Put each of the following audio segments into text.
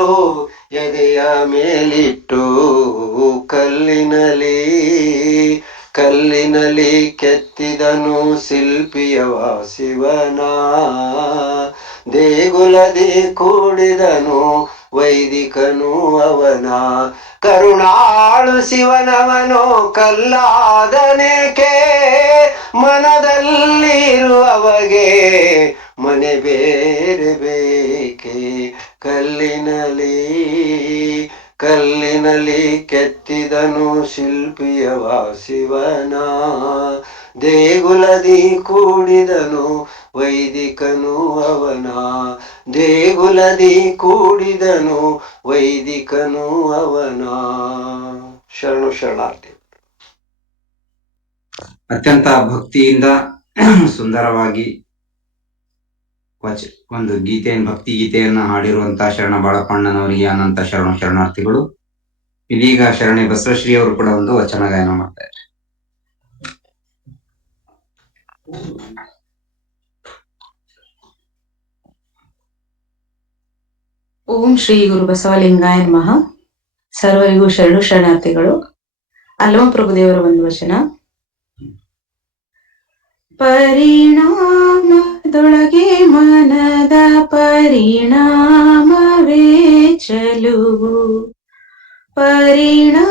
ಕಲ್ಲು ಎದೆಯ ಮೇಲಿಟ್ಟು ಕಲ್ಲಿನಲಿ ಕಲ್ಲಿನಲಿ ಕೆತ್ತಿದನು ಶಿಲ್ಪಿಯವ ಶಿವನ, ದೇಗುಲದಿ ಕೂಡಿದನು ವೈದಿಕನು ಅವನ. ಕರುಣಾಳು ಶಿವನವನು ಕಲ್ಲಾದನೇಕೆ, ಮನದಲ್ಲಿರುವವಗೆ ಮನೆ ಬೇರೆ ಬೇಕೆ. ಕಲ್ಲಿನಲಿ ಕಲ್ಲಿನಲಿ ಕೆತ್ತಿದನು ಶಿಲ್ಪಿಯವ ಶಿವನ, ದೇಗುಲದಿ ಕೂಡಿದನು ವೈದಿಕನು ಅವನ, ದೇಗುಲದಿ ಕೂಡಿದನು ವೈದಿಕನು ಅವನ. ಶರಣು ಶರಣಾರ್ಥಿ. ಅತ್ಯಂತ ಭಕ್ತಿಯಿಂದ ಸುಂದರವಾಗಿ ಒಂದು ಭಕ್ತಿ ಗೀತೆಯನ್ನ ಹಾಡಿರುವಂತಹ ಶರಣ ಬಾಳಪ್ಪಣ್ಣನವರಿಗೆ ಅನಂತ ಶರಣು ಶರಣಾರ್ಥಿಗಳು. ಇದೀಗ ಶರಣೆ ಬಸವಶ್ರೀ ಅವರು ಕೂಡ ಒಂದು ವಚನ ಗಾಯನ ಮಾಡ್ತಾರೆ. ಓಂ ಶ್ರೀ ಗುರು ಬಸವಲಿಂಗಾಯ ನಮಃ. ಸರ್ವರಿಗೂ ಶರಣು ಶರಣಾರ್ಥಿಗಳು. ಅಲ್ಲಮ ಪ್ರಭುದೇವರ ಒಂದು ವಚನ. ಪರಿಣಾಮದೊಳಗೆ ಮನದ ಪರಿಣಾಮವೇ ಚಲುವು, ಪರಿಣಾಮದೊಳಗೆ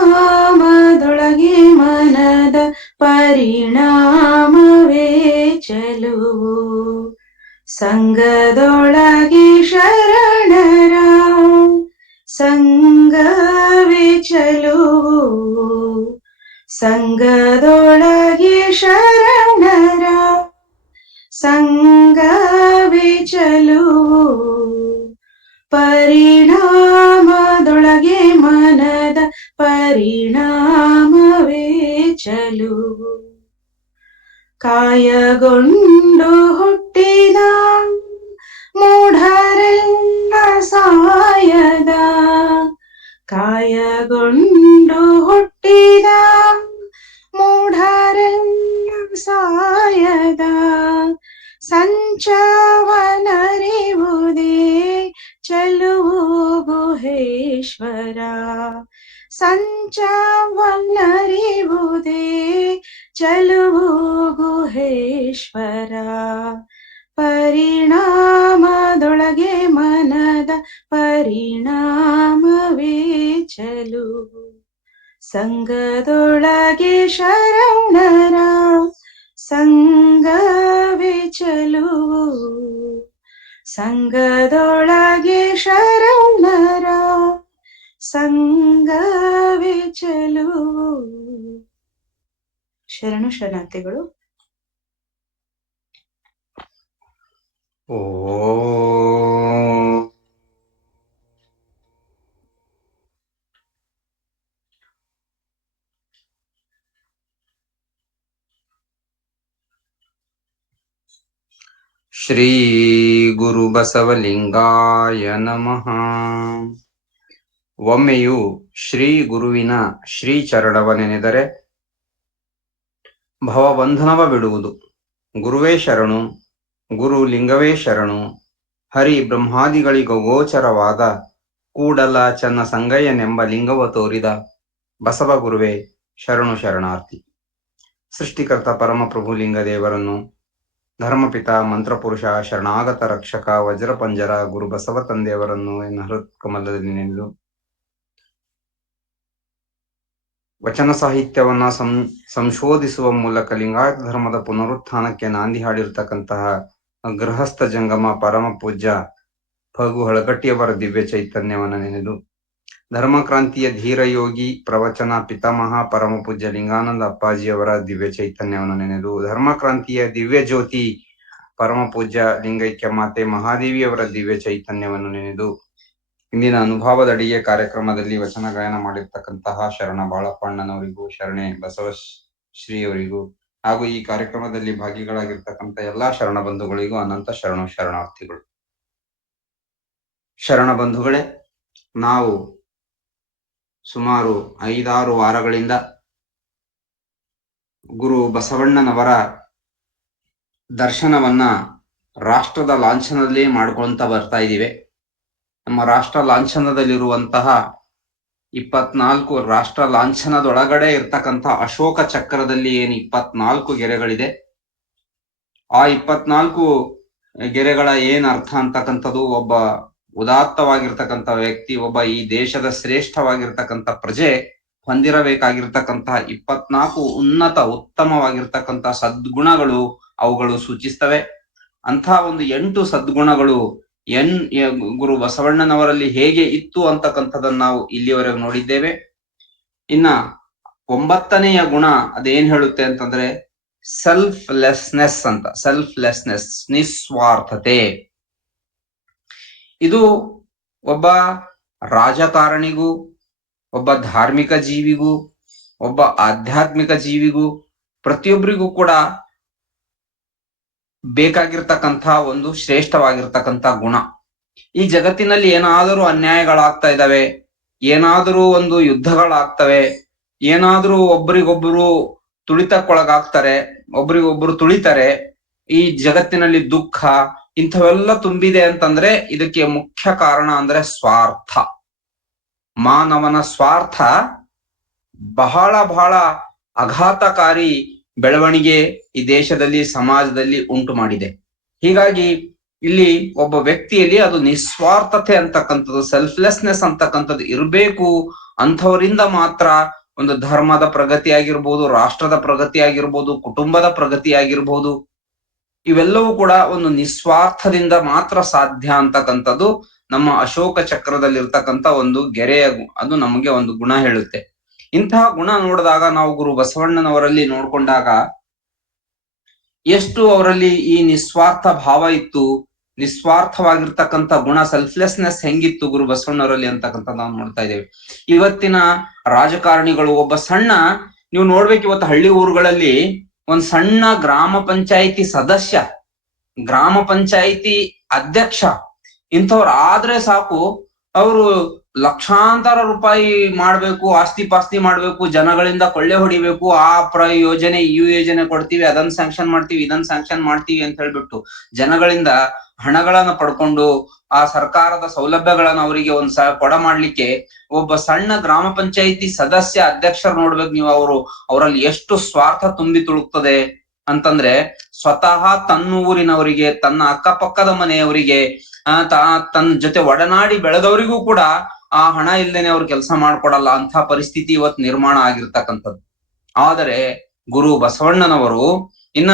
ಮನದ ಪರಿಣಾಮವೇ ಚಲುವು, ಸಂಗದೊಳಗೆ ಶರಣರ ಸಂಗವೇ ಚಲುವು, ಸಂಗದೊಳಗೆ ಶರಣರ ಸಂಗವೇ ಚಲುವು, ಪರಿಣಾಮದೊಳಗೆ ಮನದ ಪರಿಣಾಮವೇ ಚಲುವು, ಕಾಯಗೊಂಡು ಹುಟ್ಟಿದ ಮೂಢರೆಲ್ಲ ಸಾಯದ, ಕಾಯಗೊಂಡು ಹುಟ್ಟಿದ ಮೂಢರೆಲ್ಲ ಸಾಯದ, ಸಂಚವನರಿವುದೇ ಚಲುವು ಗುಹೇಶ್ವರ, ಸಂಚವನರಿವುದೇ ಚಲುವು ಗುಹೇಶ್ವರ, ಪರಿಣಾಮದೊಳಗೆ ಮನದ ಪರಿಣಾಮವೇ ಚಲುವು, ಸಂಗದೊಳಗೆ ಶರಣರ ಸಂಗವೇ ಚಲುವು, ಸಂಗದೊಳಗೆ ಶರಣರ ಸಂಗವೇ ಚಲುವು. ಶರಣು ಶರಣಾರ್ಥಿಗಳು. ಓ ಶ್ರೀ ಗುರು ಬಸವಲಿಂಗಾಯ ನಮಃ. ಒಮ್ಮೆಯೂ ಶ್ರೀ ಗುರುವಿನ ಶ್ರೀ ಚರಣವ ನೆನೆದರೆ ಭವಬಂಧನವ ಬಿಡುವುದು. ಗುರುವೇ ಶರಣು, ಗುರು ಲಿಂಗವೇ ಶರಣು, ಹರಿ ಬ್ರಹ್ಮಾದಿಗಳಿಗೋಗೋಚರವಾದ ಕೂಡಲ ಚನ್ನ ಸಂಗಯ್ಯನೆಂಬ ಲಿಂಗವ ತೋರಿದ ಬಸವ ಗುರುವೇ ಶರಣು ಶರಣಾರ್ಥಿ. ಸೃಷ್ಟಿಕರ್ತ ಪರಮಪ್ರಭು ಲಿಂಗದೇವರನ್ನು, ಧರ್ಮಪಿತ ಮಂತ್ರಪುರುಷ ಶರಣಾಗತ ರಕ್ಷಕ ವಜ್ರಪಂಜರ ಗುರು ಬಸವ ತಂದೆಯವರನ್ನು ಎನ್ನ ಹೃತ್ಕಮಲದಲ್ಲಿ ನೆನೆದು ವಚನ ಸಾಹಿತ್ಯವನ್ನ ಸಂಶೋಧಿಸುವ ಮೂಲಕ ಲಿಂಗಾಯತ ಧರ್ಮದ ಪುನರುತ್ಥಾನಕ್ಕೆ ನಾಂದಿ ಹಾಡಿರ್ತಕ್ಕಂತಹ ಗೃಹಸ್ಥ ಜಂಗಮ ಪರಮ ಪೂಜ್ಯ ಫಗು ಹಳಕಟ್ಟಿಯವರ ದಿವ್ಯ ಚೈತನ್ಯವನ್ನು ನೆನೆದು, ಧರ್ಮಕ್ರಾಂತಿಯ ಧೀರ ಯೋಗಿ ಪ್ರವಚನ ಪಿತಾಮಹ ಪರಮ ಪೂಜ್ಯ ಲಿಂಗಾನಂದ ಅಪ್ಪಾಜಿಯವರ ದಿವ್ಯ ಚೈತನ್ಯವನ್ನು ನೆನೆದು, ಧರ್ಮಕ್ರಾಂತಿಯ ದಿವ್ಯ ಜ್ಯೋತಿ ಪರಮ ಪೂಜ್ಯ ಲಿಂಗೈಕ್ಯ ಮಾತೆ ಮಹಾದೇವಿಯವರ ದಿವ್ಯ ಚೈತನ್ಯವನ್ನು ನೆನೆದು, ಇಂದಿನ ಅನುಭವದ ಅಡಿಗೆ ಕಾರ್ಯಕ್ರಮದಲ್ಲಿ ವಚನ ಗಾಯನ ಮಾಡಿರ್ತಕ್ಕಂತಹ ಶರಣ ಬಾಳಪ್ಪಣ್ಣನವರಿಗೂ, ಶರಣೆ ಬಸವಶ್ರೀಯವರಿಗೂ ಹಾಗೂ ಈ ಕಾರ್ಯಕ್ರಮದಲ್ಲಿ ಭಾಗಿಗಳಾಗಿರ್ತಕ್ಕಂಥ ಎಲ್ಲಾ ಶರಣ ಬಂಧುಗಳಿಗೂ ಅನಂತ ಶರಣು ಶರಣಾರ್ಥಿಗಳು. ಶರಣ ಬಂಧುಗಳೇ, ನಾವು ಸುಮಾರು 5-6 ವಾರಗಳಿಂದ ಗುರು ಬಸವಣ್ಣನವರ ದರ್ಶನವನ್ನ ರಾಷ್ಟ್ರದ ಲಾಂಛನದಲ್ಲಿ ಮಾಡ್ಕೊಳ್ತಾ ಬರ್ತಾ ಇದ್ದೀವಿ. ನಮ್ಮ ರಾಷ್ಟ್ರ ಲಾಂಛನದಲ್ಲಿರುವಂತಹ 24 ರಾಷ್ಟ್ರ ಲಾಂಛನದೊಳಗಡೆ ಇರ್ತಕ್ಕಂಥ ಅಶೋಕ ಚಕ್ರದಲ್ಲಿ ಏನು 24 ಗೆರೆಗಳಿದೆ, ಆ 24 ಗೆರೆಗಳ ಏನ್ ಅರ್ಥ ಅಂತಕ್ಕಂಥದ್ದು, ಒಬ್ಬ ಉದಾತ್ತವಾಗಿರ್ತಕ್ಕಂಥ ವ್ಯಕ್ತಿ, ಒಬ್ಬ ಈ ದೇಶದ ಶ್ರೇಷ್ಠವಾಗಿರ್ತಕ್ಕಂಥ ಪ್ರಜೆ ಹೊಂದಿರಬೇಕಾಗಿರ್ತಕ್ಕಂತಹ 24 ಉನ್ನತ ಉತ್ತಮವಾಗಿರ್ತಕ್ಕಂಥ ಸದ್ಗುಣಗಳು ಅವುಗಳು ಸೂಚಿಸ್ತವೆ. ಅಂಥ ಒಂದು 8 ಸದ್ಗುಣಗಳು ಗುರು ಬಸವಣ್ಣನವರಲ್ಲಿ ಹೇಗೆ ಇತ್ತು ಅಂತಕ್ಕಂಥದ್ದನ್ನ ನಾವು ಇಲ್ಲಿವರೆಗೆ ನೋಡಿದ್ದೇವೆ. ಇನ್ನ 9ನೆಯ ಗುಣ ಅದೇನ್ ಹೇಳುತ್ತೆ ಅಂತಂದ್ರೆ ಸೆಲ್ಫ್ಲೆಸ್ನೆಸ್ ಅಂತ. ಸೆಲ್ಫ್ಲೆಸ್ನೆಸ್, ನಿಸ್ವಾರ್ಥತೆ. ಇದು ಒಬ್ಬ ರಾಜಕಾರಣಿಗೂ, ಒಬ್ಬ ಧಾರ್ಮಿಕ ಜೀವಿಗೂ, ಒಬ್ಬ ಆಧ್ಯಾತ್ಮಿಕ ಜೀವಿಗೂ, ಪ್ರತಿಯೊಬ್ಬರಿಗೂ ಕೂಡ ಬೇಕಾಗಿರ್ತಕ್ಕಂಥ ಒಂದು ಶ್ರೇಷ್ಠವಾಗಿರ್ತಕ್ಕಂಥ ಗುಣ. ಈ ಜಗತ್ತಿನಲ್ಲಿ ಏನಾದರೂ ಅನ್ಯಾಯಗಳಾಗ್ತಾ ಇದ್ದಾವೆ, ಏನಾದರೂ ಒಂದು ಯುದ್ಧಗಳಾಗ್ತವೆ, ಏನಾದ್ರೂ ಒಬ್ರಿಗೊಬ್ರು ತುಳಿತಕ್ಕೊಳಗಾಗ್ತಾರೆ, ಒಬ್ರಿಗೊಬ್ರು ತುಳಿತಾರೆ, ಈ ಜಗತ್ತಿನಲ್ಲಿ ದುಃಖ ಇಂಥವೆಲ್ಲ ತುಂಬಿದೆ ಅಂತಂದ್ರೆ ಇದಕ್ಕೆ ಮುಖ್ಯ ಕಾರಣ ಅಂದ್ರೆ ಸ್ವಾರ್ಥ. ಮಾನವನ ಸ್ವಾರ್ಥ ಬಹಳ ಬಹಳ ಆಘಾತಕಾರಿ ಬೆಳವಣಿಗೆ ಈ ದೇಶದಲ್ಲಿ, ಸಮಾಜದಲ್ಲಿ ಉಂಟು ಮಾಡಿದೆ. ಹೀಗಾಗಿ ಇಲ್ಲಿ ಒಬ್ಬ ವ್ಯಕ್ತಿಯಲ್ಲಿ ಅದು ನಿಸ್ವಾರ್ಥತೆ ಅಂತಕ್ಕಂಥದ್ದು, ಸೆಲ್ಫ್ಲೆಸ್ನೆಸ್ ಅಂತಕ್ಕಂಥದ್ದು ಇರಬೇಕು. ಅಂಥವರಿಂದ ಮಾತ್ರ ಒಂದು ಧರ್ಮದ ಪ್ರಗತಿ ಆಗಿರ್ಬೋದು, ರಾಷ್ಟ್ರದ ಪ್ರಗತಿ ಆಗಿರ್ಬೋದು, ಕುಟುಂಬದ ಪ್ರಗತಿ ಆಗಿರ್ಬೋದು, ಇವೆಲ್ಲವೂ ಕೂಡ ಒಂದು ನಿಸ್ವಾರ್ಥದಿಂದ ಮಾತ್ರ ಸಾಧ್ಯ ಅಂತಕ್ಕಂಥದ್ದು ನಮ್ಮ ಅಶೋಕ ಚಕ್ರದಲ್ಲಿರ್ತಕ್ಕಂಥ ಒಂದು ಗೆರೆಯ ಅದು ನಮಗೆ ಒಂದು ಗುಣ ಹೇಳುತ್ತೆ. ಇಂತಹ ಗುಣ ನೋಡಿದಾಗ ನಾವು ಗುರು ಬಸವಣ್ಣನವರಲ್ಲಿ ನೋಡ್ಕೊಂಡಾಗ ಎಷ್ಟು ಅವರಲ್ಲಿ ಈ ನಿಸ್ವಾರ್ಥ ಭಾವ ಇತ್ತು, ನಿಸ್ವಾರ್ಥವಾಗಿರ್ತಕ್ಕಂಥ ಗುಣ, ಸೆಲ್ಫ್ಲೆಸ್ನೆಸ್ ಹೆಂಗಿತ್ತು ಗುರು ಬಸವಣ್ಣವರಲ್ಲಿ ಅಂತಕ್ಕಂಥ ನಾವು ನೋಡ್ತಾ ಇದ್ದೇವೆ. ಇವತ್ತಿನ ರಾಜಕಾರಣಿಗಳು, ಒಬ್ಬ ಸಣ್ಣ, ನೀವು ನೋಡ್ಬೇಕು ಇವತ್ತು ಹಳ್ಳಿ ಊರುಗಳಲ್ಲಿ ಒಂದ್ ಸಣ್ಣ ಗ್ರಾಮ ಪಂಚಾಯಿತಿ ಸದಸ್ಯ, ಗ್ರಾಮ ಪಂಚಾಯಿತಿ ಅಧ್ಯಕ್ಷ ಇಂಥವ್ರು ಆದ್ರೆ ಸಾಕು, ಅವರು ಲಕ್ಷಾಂತರ ರೂಪಾಯಿ ಮಾಡ್ಬೇಕು, ಆಸ್ತಿ ಪಾಸ್ತಿ ಮಾಡ್ಬೇಕು, ಜನಗಳಿಂದ ಕೊಳ್ಳೆ ಹೊಡಿಬೇಕು, ಯೋಜನೆ ಈ ಯೋಜನೆ ಕೊಡ್ತೀವಿ, ಅದನ್ನ ಸ್ಯಾಂಕ್ಷನ್ ಮಾಡ್ತೀವಿ, ಇದನ್ನ ಸ್ಯಾಂಕ್ಷನ್ ಮಾಡ್ತೀವಿ ಅಂತ ಹೇಳ್ಬಿಟ್ಟು ಜನಗಳಿಂದ ಹಣಗಳನ್ನ ಪಡ್ಕೊಂಡು ಆ ಸರ್ಕಾರದ ಸೌಲಭ್ಯಗಳನ್ನ ಅವರಿಗೆ ಕೊಡ ಮಾಡ್ಲಿಕ್ಕೆ ಒಬ್ಬ ಸಣ್ಣ ಗ್ರಾಮ ಪಂಚಾಯಿತಿ ಸದಸ್ಯ ಅಧ್ಯಕ್ಷರು ನೋಡ್ಬೇಕು ನೀವು. ಅವರಲ್ಲಿ ಎಷ್ಟು ಸ್ವಾರ್ಥ ತುಂಬಿ ತುಳುಕ್ತದೆ ಅಂತಂದ್ರೆ, ಸ್ವತಃ ತನ್ನ ಊರಿನವರಿಗೆ, ತನ್ನ ಅಕ್ಕಪಕ್ಕದ ಮನೆಯವರಿಗೆ, ತನ್ನ ಜೊತೆ ಒಡನಾಡಿ ಬೆಳೆದವರಿಗೂ ಕೂಡ ಆ ಹಣ ಇಲ್ದೇನೆ ಅವ್ರು ಕೆಲಸ ಮಾಡ್ಕೊಡಲ್ಲ ಅಂತ ಪರಿಸ್ಥಿತಿ ಇವತ್ತು ನಿರ್ಮಾಣ ಆಗಿರ್ತಕ್ಕಂಥದ್ದು. ಆದರೆ ಗುರು ಬಸವಣ್ಣನವರು, ಇನ್ನ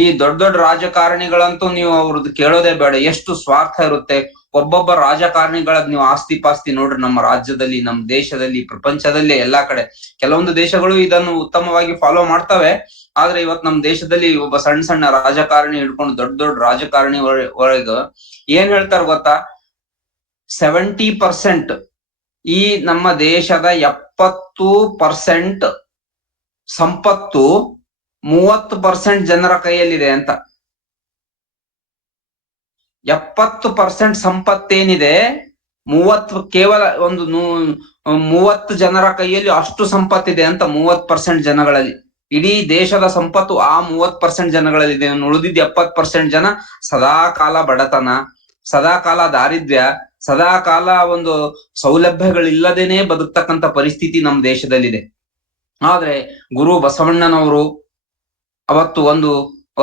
ಈ ದೊಡ್ಡ ದೊಡ್ಡ ರಾಜಕಾರಣಿಗಳಂತೂ ನೀವು ಅವ್ರದ್ದು ಕೇಳೋದೇ ಬೇಡ, ಎಷ್ಟು ಸ್ವಾರ್ಥ ಇರುತ್ತೆ. ಒಬ್ಬೊಬ್ಬ ರಾಜಕಾರಣಿಗಳದ್ ನೀವು ಆಸ್ತಿ ಪಾಸ್ತಿ ನೋಡ್ರಿ, ನಮ್ಮ ರಾಜ್ಯದಲ್ಲಿ, ನಮ್ಮ ದೇಶದಲ್ಲಿ, ಪ್ರಪಂಚದಲ್ಲಿ ಎಲ್ಲಾ ಕಡೆ. ಕೆಲವೊಂದು ದೇಶಗಳು ಇದನ್ನು ಉತ್ತಮವಾಗಿ ಫಾಲೋ ಮಾಡ್ತವೆ, ಆದ್ರೆ ಇವತ್ತು ನಮ್ಮ ದೇಶದಲ್ಲಿ ಒಬ್ಬ ಸಣ್ಣ ಸಣ್ಣ ರಾಜಕಾರಣಿ ಹಿಡ್ಕೊಂಡು ದೊಡ್ಡ ದೊಡ್ಡ ರಾಜಕಾರಣಿ ಒಳಗ ಏನ್ ಹೇಳ್ತಾರ ಗೊತ್ತಾ, 70% ಈ ನಮ್ಮ ದೇಶದ 70% ಸಂಪತ್ತು 30% ಜನರ ಕೈಯಲ್ಲಿದೆ ಅಂತ. 70% ಸಂಪತ್ತೇನಿದೆ 30 ಕೇವಲ ಒಂದು 30 ಜನರ ಕೈಯಲ್ಲಿ ಅಷ್ಟು ಸಂಪತ್ತಿದೆ ಅಂತ. 30% ಜನಗಳಲ್ಲಿ, ಇಡೀ ದೇಶದ ಸಂಪತ್ತು ಆ 30% ಜನಗಳಲ್ಲಿದೆ. ಉಳಿದಿದ್ದ 70% ಜನ ಸದಾ ಕಾಲ ಬಡತನ, ಸದಾ ಕಾಲ ದಾರಿದ್ರ್ಯ, ಸದಾ ಕಾಲ ಒಂದು ಸೌಲಭ್ಯಗಳಿಲ್ಲದೇನೆ ಬದುಕ್ತಕ್ಕಂಥ ಪರಿಸ್ಥಿತಿ ನಮ್ಮ ದೇಶದಲ್ಲಿದೆ. ಆದ್ರೆ ಗುರು ಬಸವಣ್ಣನವರು ಅವತ್ತು ಒಂದು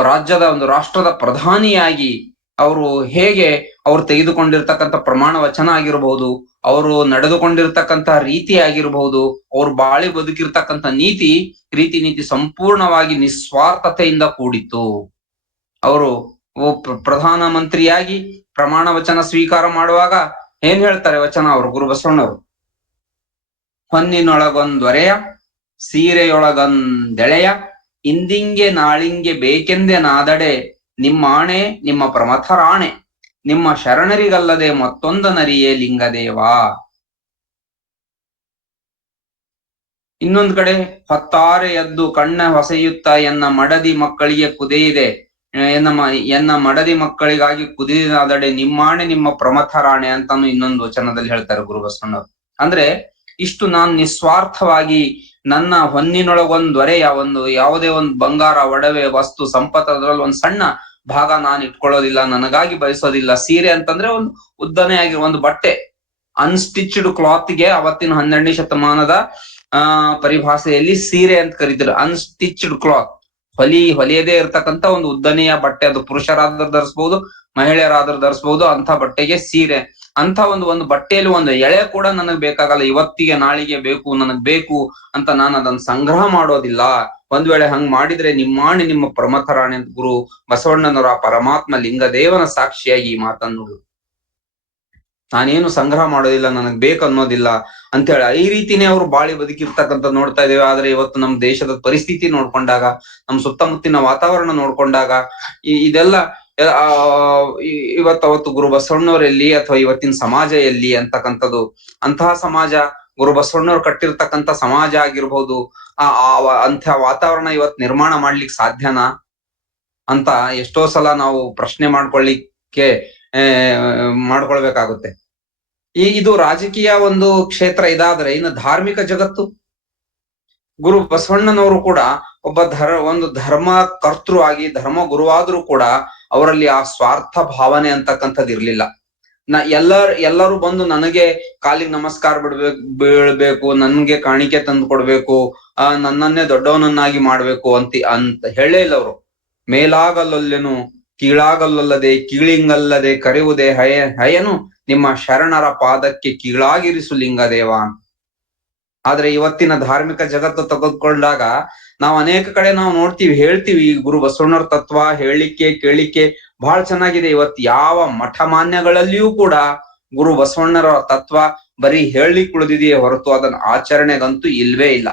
ರಾಜ್ಯದ, ಒಂದು ರಾಷ್ಟ್ರದ ಪ್ರಧಾನಿಯಾಗಿ ಅವರು ಹೇಗೆ ಅವ್ರು ತೆಗೆದುಕೊಂಡಿರ್ತಕ್ಕಂಥ ಪ್ರಮಾಣ ವಚನ ಆಗಿರಬಹುದು, ಅವರು ನಡೆದುಕೊಂಡಿರ್ತಕ್ಕಂಥ ರೀತಿ ಆಗಿರಬಹುದು, ಅವ್ರು ಬಾಳಿ ಬದುಕಿರ್ತಕ್ಕಂಥ ರೀತಿ ನೀತಿ ಸಂಪೂರ್ಣವಾಗಿ ನಿಸ್ವಾರ್ಥತೆಯಿಂದ ಕೂಡಿತ್ತು. ಅವರು ಪ್ರಧಾನ ಮಂತ್ರಿಯಾಗಿ ಪ್ರಮಾಣ ವಚನ ಸ್ವೀಕಾರ ಮಾಡುವಾಗ ಏನ್ ಹೇಳ್ತಾರೆ ವಚನ ಅವರು ಗುರು ಬಸವಣ್ಣವರು? ಹೊನ್ನಿನೊಳಗೊಂದೊರೆಯ, ಸೀರೆಯೊಳಗೊಂದೆಳೆಯ, ಇಂದಿಂಗೆ ನಾಳಿಂಗೆ ಬೇಕೆಂದೆ ನಾದಡೆ, ನಿಮ್ಮಾಣೆ ನಿಮ್ಮ ಪ್ರಮಥರಾಣೆ, ನಿಮ್ಮ ಶರಣರಿಗಲ್ಲದೆ ಮತ್ತೊಂದನರಿಯೇ ಲಿಂಗದೇವ. ಇನ್ನೊಂದ್ ಕಡೆ, ಹೊತ್ತಾರೆ ಎದ್ದು ಕಣ್ಣ ಹೊಸೆಯುತ್ತ ಎನ್ನ ಮಡದಿ ಮಕ್ಕಳಿಗೆ ಕುದಿಯಿದೆ, ಎನ್ನ ಮಡದಿ ಮಕ್ಕಳಿಗಾಗಿ ಕುದಿದಾದಡೆ ನಿಮ್ಮಾಣೆ ನಿಮ್ಮ ಪ್ರಮಥರಾಣೆ ಅಂತಾನು ಇನ್ನೊಂದು ವಚನದಲ್ಲಿ ಹೇಳ್ತಾರೆ ಗುರು ಬಸವಣ್ಣವರು. ಅಂದ್ರೆ ಇಷ್ಟು ನಾನು ನಿಸ್ವಾರ್ಥವಾಗಿ ನನ್ನ ಹೊನ್ನಿನೊಳಗೊಂದೊರೆಯ, ಯಾವುದೇ ಒಂದು ಬಂಗಾರ, ಒಡವೆ, ವಸ್ತು, ಸಂಪತ್ತು ಅದರಲ್ಲಿ ಒಂದು ಸಣ್ಣ ಭಾಗ ನಾನು ಇಟ್ಕೊಳ್ಳೋದಿಲ್ಲ, ನನಗಾಗಿ ಬಯಸೋದಿಲ್ಲ. ಸೀರೆ ಅಂತಂದ್ರೆ ಒಂದು ಉದ್ದನೆ ಆಗಿರೋ ಒಂದು ಬಟ್ಟೆ, ಅನ್ಸ್ಟಿಚ್ಡ್ ಕ್ಲಾತ್ಗೆ ಅವತ್ತಿನ 12ನೇ ಶತಮಾನದ ಪರಿಭಾಷೆಯಲ್ಲಿ ಸೀರೆ ಅಂತ ಕರೀತಾರೆ. ಅನ್ಸ್ಟಿಚ್ಡ್ ಕ್ಲಾತ್, ಹೊಲಿಯದೇ ಇರ್ತಕ್ಕಂಥ ಒಂದು ಉದ್ದನೆಯ ಬಟ್ಟೆ, ಅದು ಪುರುಷರಾದ್ರೂ ಧರಿಸಬಹುದು, ಮಹಿಳೆಯರಾದ್ರೂ ಧರಿಸಬಹುದು, ಅಂತ ಬಟ್ಟೆಗೆ ಸೀರೆ. ಅಂತ ಒಂದು ಬಟ್ಟೆಯಲ್ಲಿ ಒಂದು ಎಳೆ ಕೂಡ ನನಗ್ ಬೇಕಾಗಲ್ಲ, ಇವತ್ತಿಗೆ ನಾಳಿಗೆ ಬೇಕು, ನನಗ್ ಬೇಕು ಅಂತ ನಾನು ಅದನ್ನ ಸಂಗ್ರಹ ಮಾಡೋದಿಲ್ಲ. ಒಂದ್ ವೇಳೆ ಹಂಗ್ ಮಾಡಿದ್ರೆ ನಿಮ್ಮಾಣಿ ನಿಮ್ಮ ಪ್ರಮಥರಾಣಿ ಅಂತ ಗುರು ಬಸವಣ್ಣನವರ ಪರಮಾತ್ಮ ಲಿಂಗದೇವನ ಸಾಕ್ಷಿಯಾಗಿ ಈ ಮಾತನ್ನು ನಾನೇನು ಸಂಗ್ರಹ ಮಾಡೋದಿಲ್ಲ, ನನಗ್ ಬೇಕು ಅನ್ನೋದಿಲ್ಲ ಅಂತ ಹೇಳಿ ಈ ರೀತಿನೇ ಅವ್ರು ಬಾಳಿ ಬದುಕಿರ್ತಕ್ಕಂಥ ನೋಡ್ತಾ ಇದ್ದೇವೆ. ಆದ್ರೆ ಇವತ್ತು ನಮ್ಮ ದೇಶದ ಪರಿಸ್ಥಿತಿ ನೋಡ್ಕೊಂಡಾಗ, ನಮ್ಮ ಸುತ್ತಮುತ್ತಿನ ವಾತಾವರಣ ನೋಡ್ಕೊಂಡಾಗ ಇದೆಲ್ಲ ಅವತ್ತು ಗುರು ಬಸವಣ್ಣವ್ರು ಎಲ್ಲಿ ಅಥವಾ ಇವತ್ತಿನ ಸಮಾಜ ಎಲ್ಲಿ ಅಂತಕ್ಕಂಥದ್ದು. ಅಂತಹ ಸಮಾಜ, ಗುರು ಬಸವಣ್ಣವ್ರು ಕಟ್ಟಿರ್ತಕ್ಕಂಥ ಸಮಾಜ ಆಗಿರ್ಬೋದು, ಅಂಥ ವಾತಾವರಣ ಇವತ್ ನಿರ್ಮಾಣ ಮಾಡ್ಲಿಕ್ಕೆ ಸಾಧ್ಯನಾ ಅಂತ ಎಷ್ಟೋ ಸಲ ನಾವು ಪ್ರಶ್ನೆ ಮಾಡ್ಕೊಳ್ಬೇಕಾಗುತ್ತೆ. ಇದು ರಾಜಕೀಯ ಒಂದು ಕ್ಷೇತ್ರ ಇದಾದ್ರೆ, ಇನ್ನು ಧಾರ್ಮಿಕ ಜಗತ್ತು, ಗುರು ಬಸವಣ್ಣನವರು ಕೂಡ ಒಬ್ಬ ಒಂದು ಧರ್ಮ ಕರ್ತೃ ಆಗಿ ಧರ್ಮ ಗುರುವಾದ್ರೂ ಕೂಡ ಅವರಲ್ಲಿ ಆ ಸ್ವಾರ್ಥ ಭಾವನೆ ಅಂತಕ್ಕಂಥದ್ದು ಇರ್ಲಿಲ್ಲ. ಎಲ್ಲರೂ ಬಂದು ನನಗೆ ಕಾಲಿಗೆ ನಮಸ್ಕಾರ ಬೀಳ್ಬೇಕು, ನನ್ಗೆ ಕಾಣಿಕೆ ತಂದು ಕೊಡ್ಬೇಕು, ನನ್ನನ್ನೇ ದೊಡ್ಡವನನ್ನಾಗಿ ಮಾಡ್ಬೇಕು ಅಂತ ಹೇಳೇ ಇಲ್ಲ ಅವರು. ಮೇಲಾಗಲ್ಲೊಲ್ಲೆನು ಕೀಳಾಗಲ್ಲೊಲ್ಲದೆ, ಕೀಳಿಂಗಲ್ಲದೆ ಕರೆಯುವುದೇ ಹಯನು ನಿಮ್ಮ ಶರಣರ ಪಾದಕ್ಕೆ ಕೀಳಾಗಿರಿಸು ಲಿಂಗದೇವ. ಆದ್ರೆ ಇವತ್ತಿನ ಧಾರ್ಮಿಕ ಜಗತ್ತು ತೆಗೆದುಕೊಂಡಾಗ ನಾವು ಅನೇಕ ಕಡೆ ನಾವು ನೋಡ್ತೀವಿ, ಹೇಳ್ತೀವಿ, ಗುರು ಬಸವಣ್ಣವ್ರ ತತ್ವ ಹೇಳಿಕೆ ಕೇಳಿಕೆ ಬಹಳ ಚೆನ್ನಾಗಿದೆ. ಇವತ್ತು ಯಾವ ಮಠ ಮಾನ್ಯಗಳಲ್ಲಿಯೂ ಕೂಡ ಗುರು ಬಸವಣ್ಣರ ತತ್ವ ಬರೀ ಹೇಳಲಿಕ್ಕೆ ಉಳಿದಿದೆಯೇ ಹೊರತು ಅದನ್ನ ಆಚರಣೆಗಂತೂ ಇಲ್ವೇ ಇಲ್ಲ.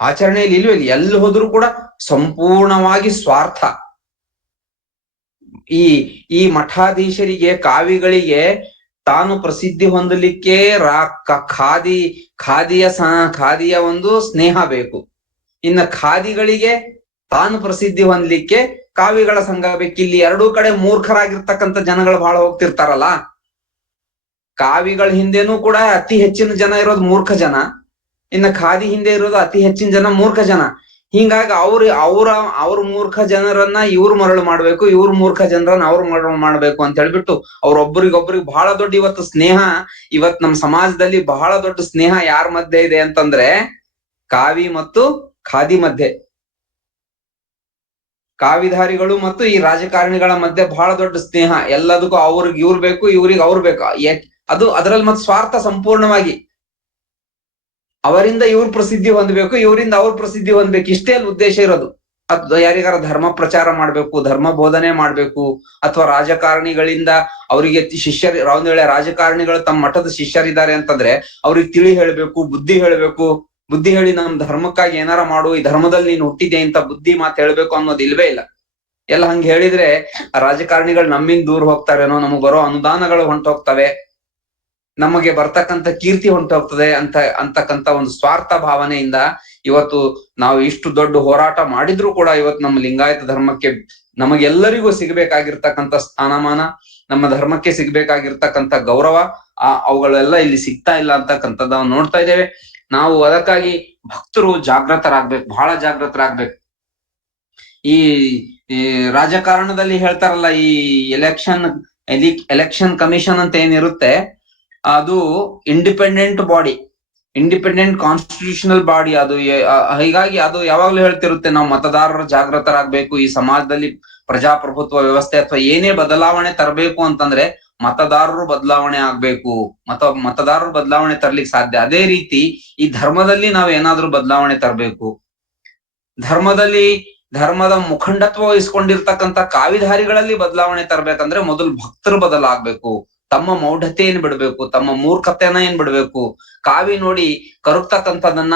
ಆಚರಣೆಯಲ್ಲಿ ಇಲ್ವೇ ಇಲ್ಲ. ಎಲ್ಲಿ ಹೋದ್ರೂ ಕೂಡ ಸಂಪೂರ್ಣವಾಗಿ ಸ್ವಾರ್ಥ. ಈ ಮಠಾಧೀಶರಿಗೆ, ಕಾವಿಗಳಿಗೆ ತಾನು ಪ್ರಸಿದ್ಧಿ ಹೊಂದಲಿಕ್ಕೆ ಖಾದಿಯ ಒಂದು ಸ್ನೇಹ ಬೇಕು. ಇನ್ನು ಖಾದಿಗಳಿಗೆ ತಾನು ಪ್ರಸಿದ್ಧಿ ಹೊಂದಲಿಕ್ಕೆ ಕಾವಿಗಳ ಸಂಘ ಬೇಕು. ಇಲ್ಲಿ ಎರಡೂ ಕಡೆ ಮೂರ್ಖರಾಗಿರ್ತಕ್ಕಂಥ ಜನಗಳು ಬಹಳ ಹೋಗ್ತಿರ್ತಾರಲ್ಲ. ಕಾವಿಗಳ ಹಿಂದೆನೂ ಕೂಡ ಅತಿ ಹೆಚ್ಚಿನ ಜನ ಇರೋದು ಮೂರ್ಖ ಜನ, ಇನ್ನು ಖಾದಿ ಹಿಂದೆ ಇರೋದು ಅತಿ ಹೆಚ್ಚಿನ ಜನ ಮೂರ್ಖ ಜನ. ಹಿಂಗಾಗಿ ಅವ್ರ ಮೂರ್ಖ ಜನರನ್ನ ಇವ್ರು ಮರಳು ಮಾಡ್ಬೇಕು, ಇವ್ರ ಮೂರ್ಖ ಜನರನ್ನ ಅವ್ರು ಮರಳು ಮಾಡ್ಬೇಕು ಅಂತ ಹೇಳ್ಬಿಟ್ಟು ಅವ್ರೊಬ್ರಿಗೊಬ್ರಿಗೆ ಬಹಳ ದೊಡ್ಡ ಇವತ್ತು ಸ್ನೇಹ, ಇವತ್ ನಮ್ಮ ಸಮಾಜದಲ್ಲಿ ಬಹಳ ದೊಡ್ಡ ಸ್ನೇಹ ಯಾರ ಮಧ್ಯೆ ಇದೆ ಅಂತಂದ್ರೆ ಕಾವಿ ಮತ್ತು ಖಾದಿ ಮಧ್ಯೆ. ಕಾವಿಧಾರಿಗಳು ಮತ್ತು ಈ ರಾಜಕಾರಣಿಗಳ ಮಧ್ಯೆ ಬಹಳ ದೊಡ್ಡ ಸ್ನೇಹ. ಎಲ್ಲದಕ್ಕೂ ಅವ್ರಿಗೆ ಇವ್ರು ಬೇಕು, ಇವ್ರಿಗೆ ಅವ್ರು ಬೇಕು. ಅದು ಅದರಲ್ಲಿ ಮತ್ತೆ ಸ್ವಾರ್ಥ ಸಂಪೂರ್ಣವಾಗಿ. ಅವರಿಂದ ಇವ್ರು ಪ್ರಸಿದ್ಧಿ ಹೊಂದಬೇಕು, ಇವರಿಂದ ಅವ್ರ ಪ್ರಸಿದ್ಧಿ ಹೊಂದಬೇಕು, ಇಷ್ಟೇ ಅಲ್ಲಿ ಉದ್ದೇಶ ಇರೋದು. ಯಾರಿಗಾರ ಧರ್ಮ ಪ್ರಚಾರ ಮಾಡ್ಬೇಕು, ಧರ್ಮ ಬೋಧನೆ ಮಾಡ್ಬೇಕು, ಅಥವಾ ರಾಜಕಾರಣಿಗಳಿಂದ ಅವರಿಗೆ ಒಂದ್ ವೇಳೆ ರಾಜಕಾರಣಿಗಳು ತಮ್ಮ ಮಠದ ಶಿಷ್ಯರಿದ್ದಾರೆ ಅಂತಂದ್ರೆ ಅವ್ರಿಗೆ ತಿಳಿ ಹೇಳ್ಬೇಕು, ಬುದ್ಧಿ ಹೇಳಿ ನಮ್ ಧರ್ಮಕ್ಕಾಗಿ ಏನಾರ ಮಾಡು, ಈ ಧರ್ಮದಲ್ಲಿ ನೀನು ಹುಟ್ಟಿದೆ ಅಂತ ಬುದ್ಧಿ ಮಾತು ಹೇಳ್ಬೇಕು ಅನ್ನೋದು ಇಲ್ವೇ ಇಲ್ಲ. ಎಲ್ಲ ಹಂಗ ಹೇಳಿದ್ರೆ ರಾಜಕಾರಣಿಗಳು ನಮ್ಮಿಂದ ದೂರ ಹೋಗ್ತಾರೇನೋ, ನಮಗ್ ಬರೋ ಅನುದಾನಗಳು ಹೊಂಟೋಗ್ತವೆ, ನಮಗೆ ಬರ್ತಕ್ಕಂಥ ಕೀರ್ತಿ ಹೊಂಟೋಗ್ತದೆ ಅಂತಕ್ಕಂಥ ಒಂದು ಸ್ವಾರ್ಥ ಭಾವನೆಯಿಂದ ಇವತ್ತು ನಾವು ಇಷ್ಟು ದೊಡ್ಡ ಹೋರಾಟ ಮಾಡಿದ್ರು ಕೂಡ ಇವತ್ತು ನಮ್ಮ ಲಿಂಗಾಯತ ಧರ್ಮಕ್ಕೆ, ನಮಗೆಲ್ಲರಿಗೂ ಸಿಗ್ಬೇಕಾಗಿರ್ತಕ್ಕಂಥ ಸ್ಥಾನಮಾನ, ನಮ್ಮ ಧರ್ಮಕ್ಕೆ ಸಿಗ್ಬೇಕಾಗಿರ್ತಕ್ಕಂಥ ಗೌರವ ಅವುಗಳೆಲ್ಲ ಇಲ್ಲಿ ಸಿಗ್ತಾ ಇಲ್ಲ ಅಂತಕ್ಕಂಥದ್ದು ನಾವು ನೋಡ್ತಾ ಇದ್ದೇವೆ. ನಾವು ಅದಕ್ಕಾಗಿ ಭಕ್ತರು ಜಾಗೃತರಾಗ್ಬೇಕು, ಬಹಳ ಜಾಗೃತರಾಗ್ಬೇಕು. ಈ ರಾಜಕಾರಣದಲ್ಲಿ ಹೇಳ್ತಾರಲ್ಲ, ಈ ಎಲೆಕ್ಷನ್ ಕಮಿಷನ್ ಅಂತ ಏನಿರುತ್ತೆ, ಅದು independent body, independent constitutional body ಅದು. ಹೀಗಾಗಿ ಅದು ಯಾವಾಗ್ಲೂ ಹೇಳ್ತಿರುತ್ತೆ, ನಾವು ಮತದಾರರು ಜಾಗೃತರಾಗ್ಬೇಕು, ಈ ಸಮಾಜದಲ್ಲಿ ಪ್ರಜಾಪ್ರಭುತ್ವ ವ್ಯವಸ್ಥೆ ಅಥವಾ ಏನೇ ಬದಲಾವಣೆ ತರಬೇಕು ಅಂತಂದ್ರೆ ಮತದಾರರು ಬದಲಾವಣೆ ಆಗ್ಬೇಕು, ಮತದಾರರು ಬದಲಾವಣೆ ತರ್ಲಿಕ್ಕೆ ಸಾಧ್ಯ. ಅದೇ ರೀತಿ ಈ ಧರ್ಮದಲ್ಲಿ ನಾವು ಏನಾದ್ರೂ ಬದಲಾವಣೆ ತರಬೇಕು. ಧರ್ಮದ ಮುಖಂಡತ್ವ ವಹಿಸ್ಕೊಂಡಿರ್ತಕ್ಕಂಥ ಕಾವಿಧಾರಿಗಳಲ್ಲಿ ಬದಲಾವಣೆ ತರ್ಬೇಕಂದ್ರೆ ಮೊದಲು ಭಕ್ತರು ಬದಲಾಗ್ಬೇಕು, ತಮ್ಮ ಮೌಢ್ಯತೆ ಏನ್ ಬಿಡ್ಬೇಕು, ತಮ್ಮ ಮೂರ್ಖತೆನ ಏನ್ ಬಿಡ್ಬೇಕು. ಕಾವಿ ನೋಡಿ ಕರುಗ್ತಕ್ಕಂಥದನ್ನ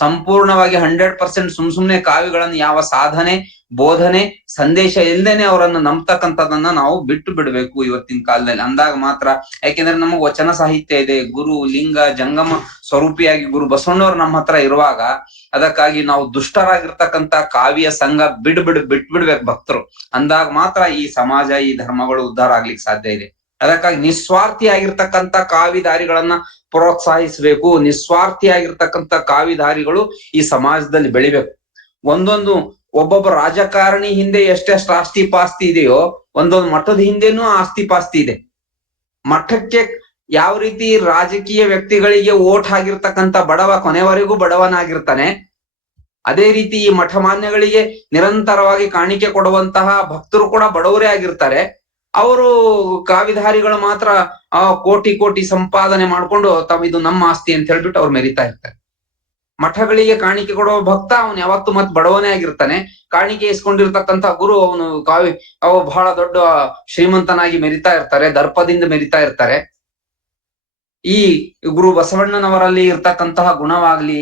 ಸಂಪೂರ್ಣವಾಗಿ 100% ಸುಮ್ನೆ ಕಾವಿಗಳನ್ನ ಯಾವ ಸಾಧನೆ, ಬೋಧನೆ, ಸಂದೇಶ ಇಲ್ದೇನೆ ಅವರನ್ನ ನಂಬ್ತಕ್ಕಂಥದನ್ನ ನಾವು ಬಿಟ್ಟು ಬಿಡ್ಬೇಕು ಇವತ್ತಿನ ಕಾಲದಲ್ಲಿ. ಅಂದಾಗ ಮಾತ್ರ, ಯಾಕೆಂದ್ರೆ ನಮಗ್ ವಚನ ಸಾಹಿತ್ಯ ಇದೆ, ಗುರು ಲಿಂಗ ಜಂಗಮ ಸ್ವರೂಪಿಯಾಗಿ ಗುರು ಬಸವಣ್ಣವ್ರು ನಮ್ಮ ಹತ್ರ ಇರುವಾಗ, ಅದಕ್ಕಾಗಿ ನಾವು ದುಷ್ಟರಾಗಿರ್ತಕ್ಕಂಥ ಕಾವಿಯ ಸಂಘ ಬಿಟ್ಬಿಡ್ಬೇಕು ಭಕ್ತರು. ಅಂದಾಗ ಮಾತ್ರ ಈ ಸಮಾಜ, ಈ ಧರ್ಮಗಳು ಉದ್ಧಾರ ಆಗ್ಲಿಕ್ಕೆ ಸಾಧ್ಯ ಇದೆ. ಅದಕ್ಕಾಗಿ ನಿಸ್ವಾರ್ಥಿಯಾಗಿರ್ತಕ್ಕಂಥ ಕಾವಿದಾರಿಗಳನ್ನ ಪ್ರೋತ್ಸಾಹಿಸ್ಬೇಕು. ನಿಸ್ವಾರ್ಥಿಯಾಗಿರ್ತಕ್ಕಂಥ ಕಾವಿದಾರಿಗಳು ಈ ಸಮಾಜದಲ್ಲಿ ಬೆಳಿಬೇಕು. ಒಬ್ಬೊಬ್ಬ ರಾಜಕಾರಣಿ ಹಿಂದೆ ಎಷ್ಟೆಷ್ಟು ಆಸ್ತಿ ಪಾಸ್ತಿ ಇದೆಯೋ, ಒಂದೊಂದು ಮಠದ ಹಿಂದೆನೂ ಆಸ್ತಿ ಪಾಸ್ತಿ ಇದೆ. ಮಠಕ್ಕೆ ಯಾವ ರೀತಿ ರಾಜಕೀಯ ವ್ಯಕ್ತಿಗಳಿಗೆ ಓಟ್ ಆಗಿರ್ತಕ್ಕಂಥ ಬಡವ ಕೊನೆವರೆಗೂ ಬಡವನಾಗಿರ್ತಾನೆ, ಅದೇ ರೀತಿ ಈ ಮಠಮಾನ್ಯಗಳಿಗೆ ನಿರಂತರವಾಗಿ ಕಾಣಿಕೆ ಕೊಡುವಂತಹ ಭಕ್ತರು ಕೂಡ ಬಡವರೇ ಆಗಿರ್ತಾರೆ. ಅವರು ಕಾವಿಧಾರಿಗಳು ಮಾತ್ರ ಕೋಟಿ ಕೋಟಿ ಸಂಪಾದನೆ ಮಾಡ್ಕೊಂಡು ಇದು ನಮ್ಮ ಆಸ್ತಿ ಅಂತ ಹೇಳ್ಬಿಟ್ಟು ಅವ್ರು ಮೆರಿತಾ ಇರ್ತಾರೆ. ಮಠಗಳಿಗೆ ಕಾಣಿಕೆ ಕೊಡುವ ಭಕ್ತ ಅವನು ಯಾವತ್ತು ಮತ್ ಬಡವನೇ ಆಗಿರ್ತಾನೆ. ಕಾಣಿಕೆ ಇಸ್ಕೊಂಡಿರ್ತಕ್ಕಂಥ ಗುರು ಅವು ಬಹಳ ದೊಡ್ಡ ಶ್ರೀಮಂತನಾಗಿ ಮೆರಿತಾ ಇರ್ತಾರೆ, ದರ್ಪದಿಂದ ಮೆರಿತಾ ಇರ್ತಾರೆ. ಈ ಗುರು ಬಸವಣ್ಣನವರಲ್ಲಿ ಇರ್ತಕ್ಕಂತಹ ಗುಣವಾಗ್ಲಿ,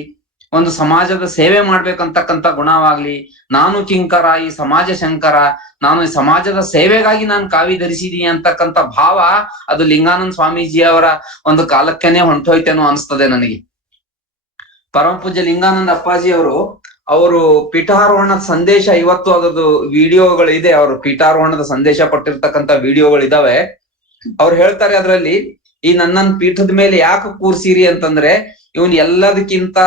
ಒಂದು ಸಮಾಜದ ಸೇವೆ ಮಾಡ್ಬೇಕಂತಕ್ಕಂಥ ಗುಣವಾಗ್ಲಿ, ನಾನು ಕಿಂಕರ ಈ ಸಮಾಜ ಶಂಕರ, ನಾನು ಈ ಸಮಾಜದ ಸೇವೆಗಾಗಿ ನಾನು ಕಾವಿ ಧರಿಸಿದೀನಿ ಅಂತಕ್ಕಂಥ ಭಾವ ಅದು ಲಿಂಗಾನಂದ ಸ್ವಾಮೀಜಿ ಅವರ ಒಂದು ಕಾಲಕ್ಕೆನೆ ಹೊಂಟೋಯ್ತೇನೋ ಅನಿಸ್ತದೆ ನನಗೆ. ಪರಮ ಪೂಜ್ಯ ಲಿಂಗಾನಂದ ಅಪ್ಪಾಜಿ ಅವರು ಪೀಠಾರೋಹಣದ ಸಂದೇಶ, ಇವತ್ತು ಅದರದ್ದು ವಿಡಿಯೋಗಳು ಇದೆ, ಅವರು ಪೀಠಾರೋಹಣದ ಸಂದೇಶ ಕೊಟ್ಟಿರ್ತಕ್ಕಂಥ ವಿಡಿಯೋಗಳು ಇದಾವೆ. ಅವ್ರು ಹೇಳ್ತಾರೆ ಅದರಲ್ಲಿ, ಈ ನನ್ನನ್ ಪೀಠದ ಮೇಲೆ ಯಾಕೆ ಕೂರ್ಸಿರಿ ಅಂತಂದ್ರೆ, ಇವನ್ ಎಲ್ಲರಿಗಿಂತ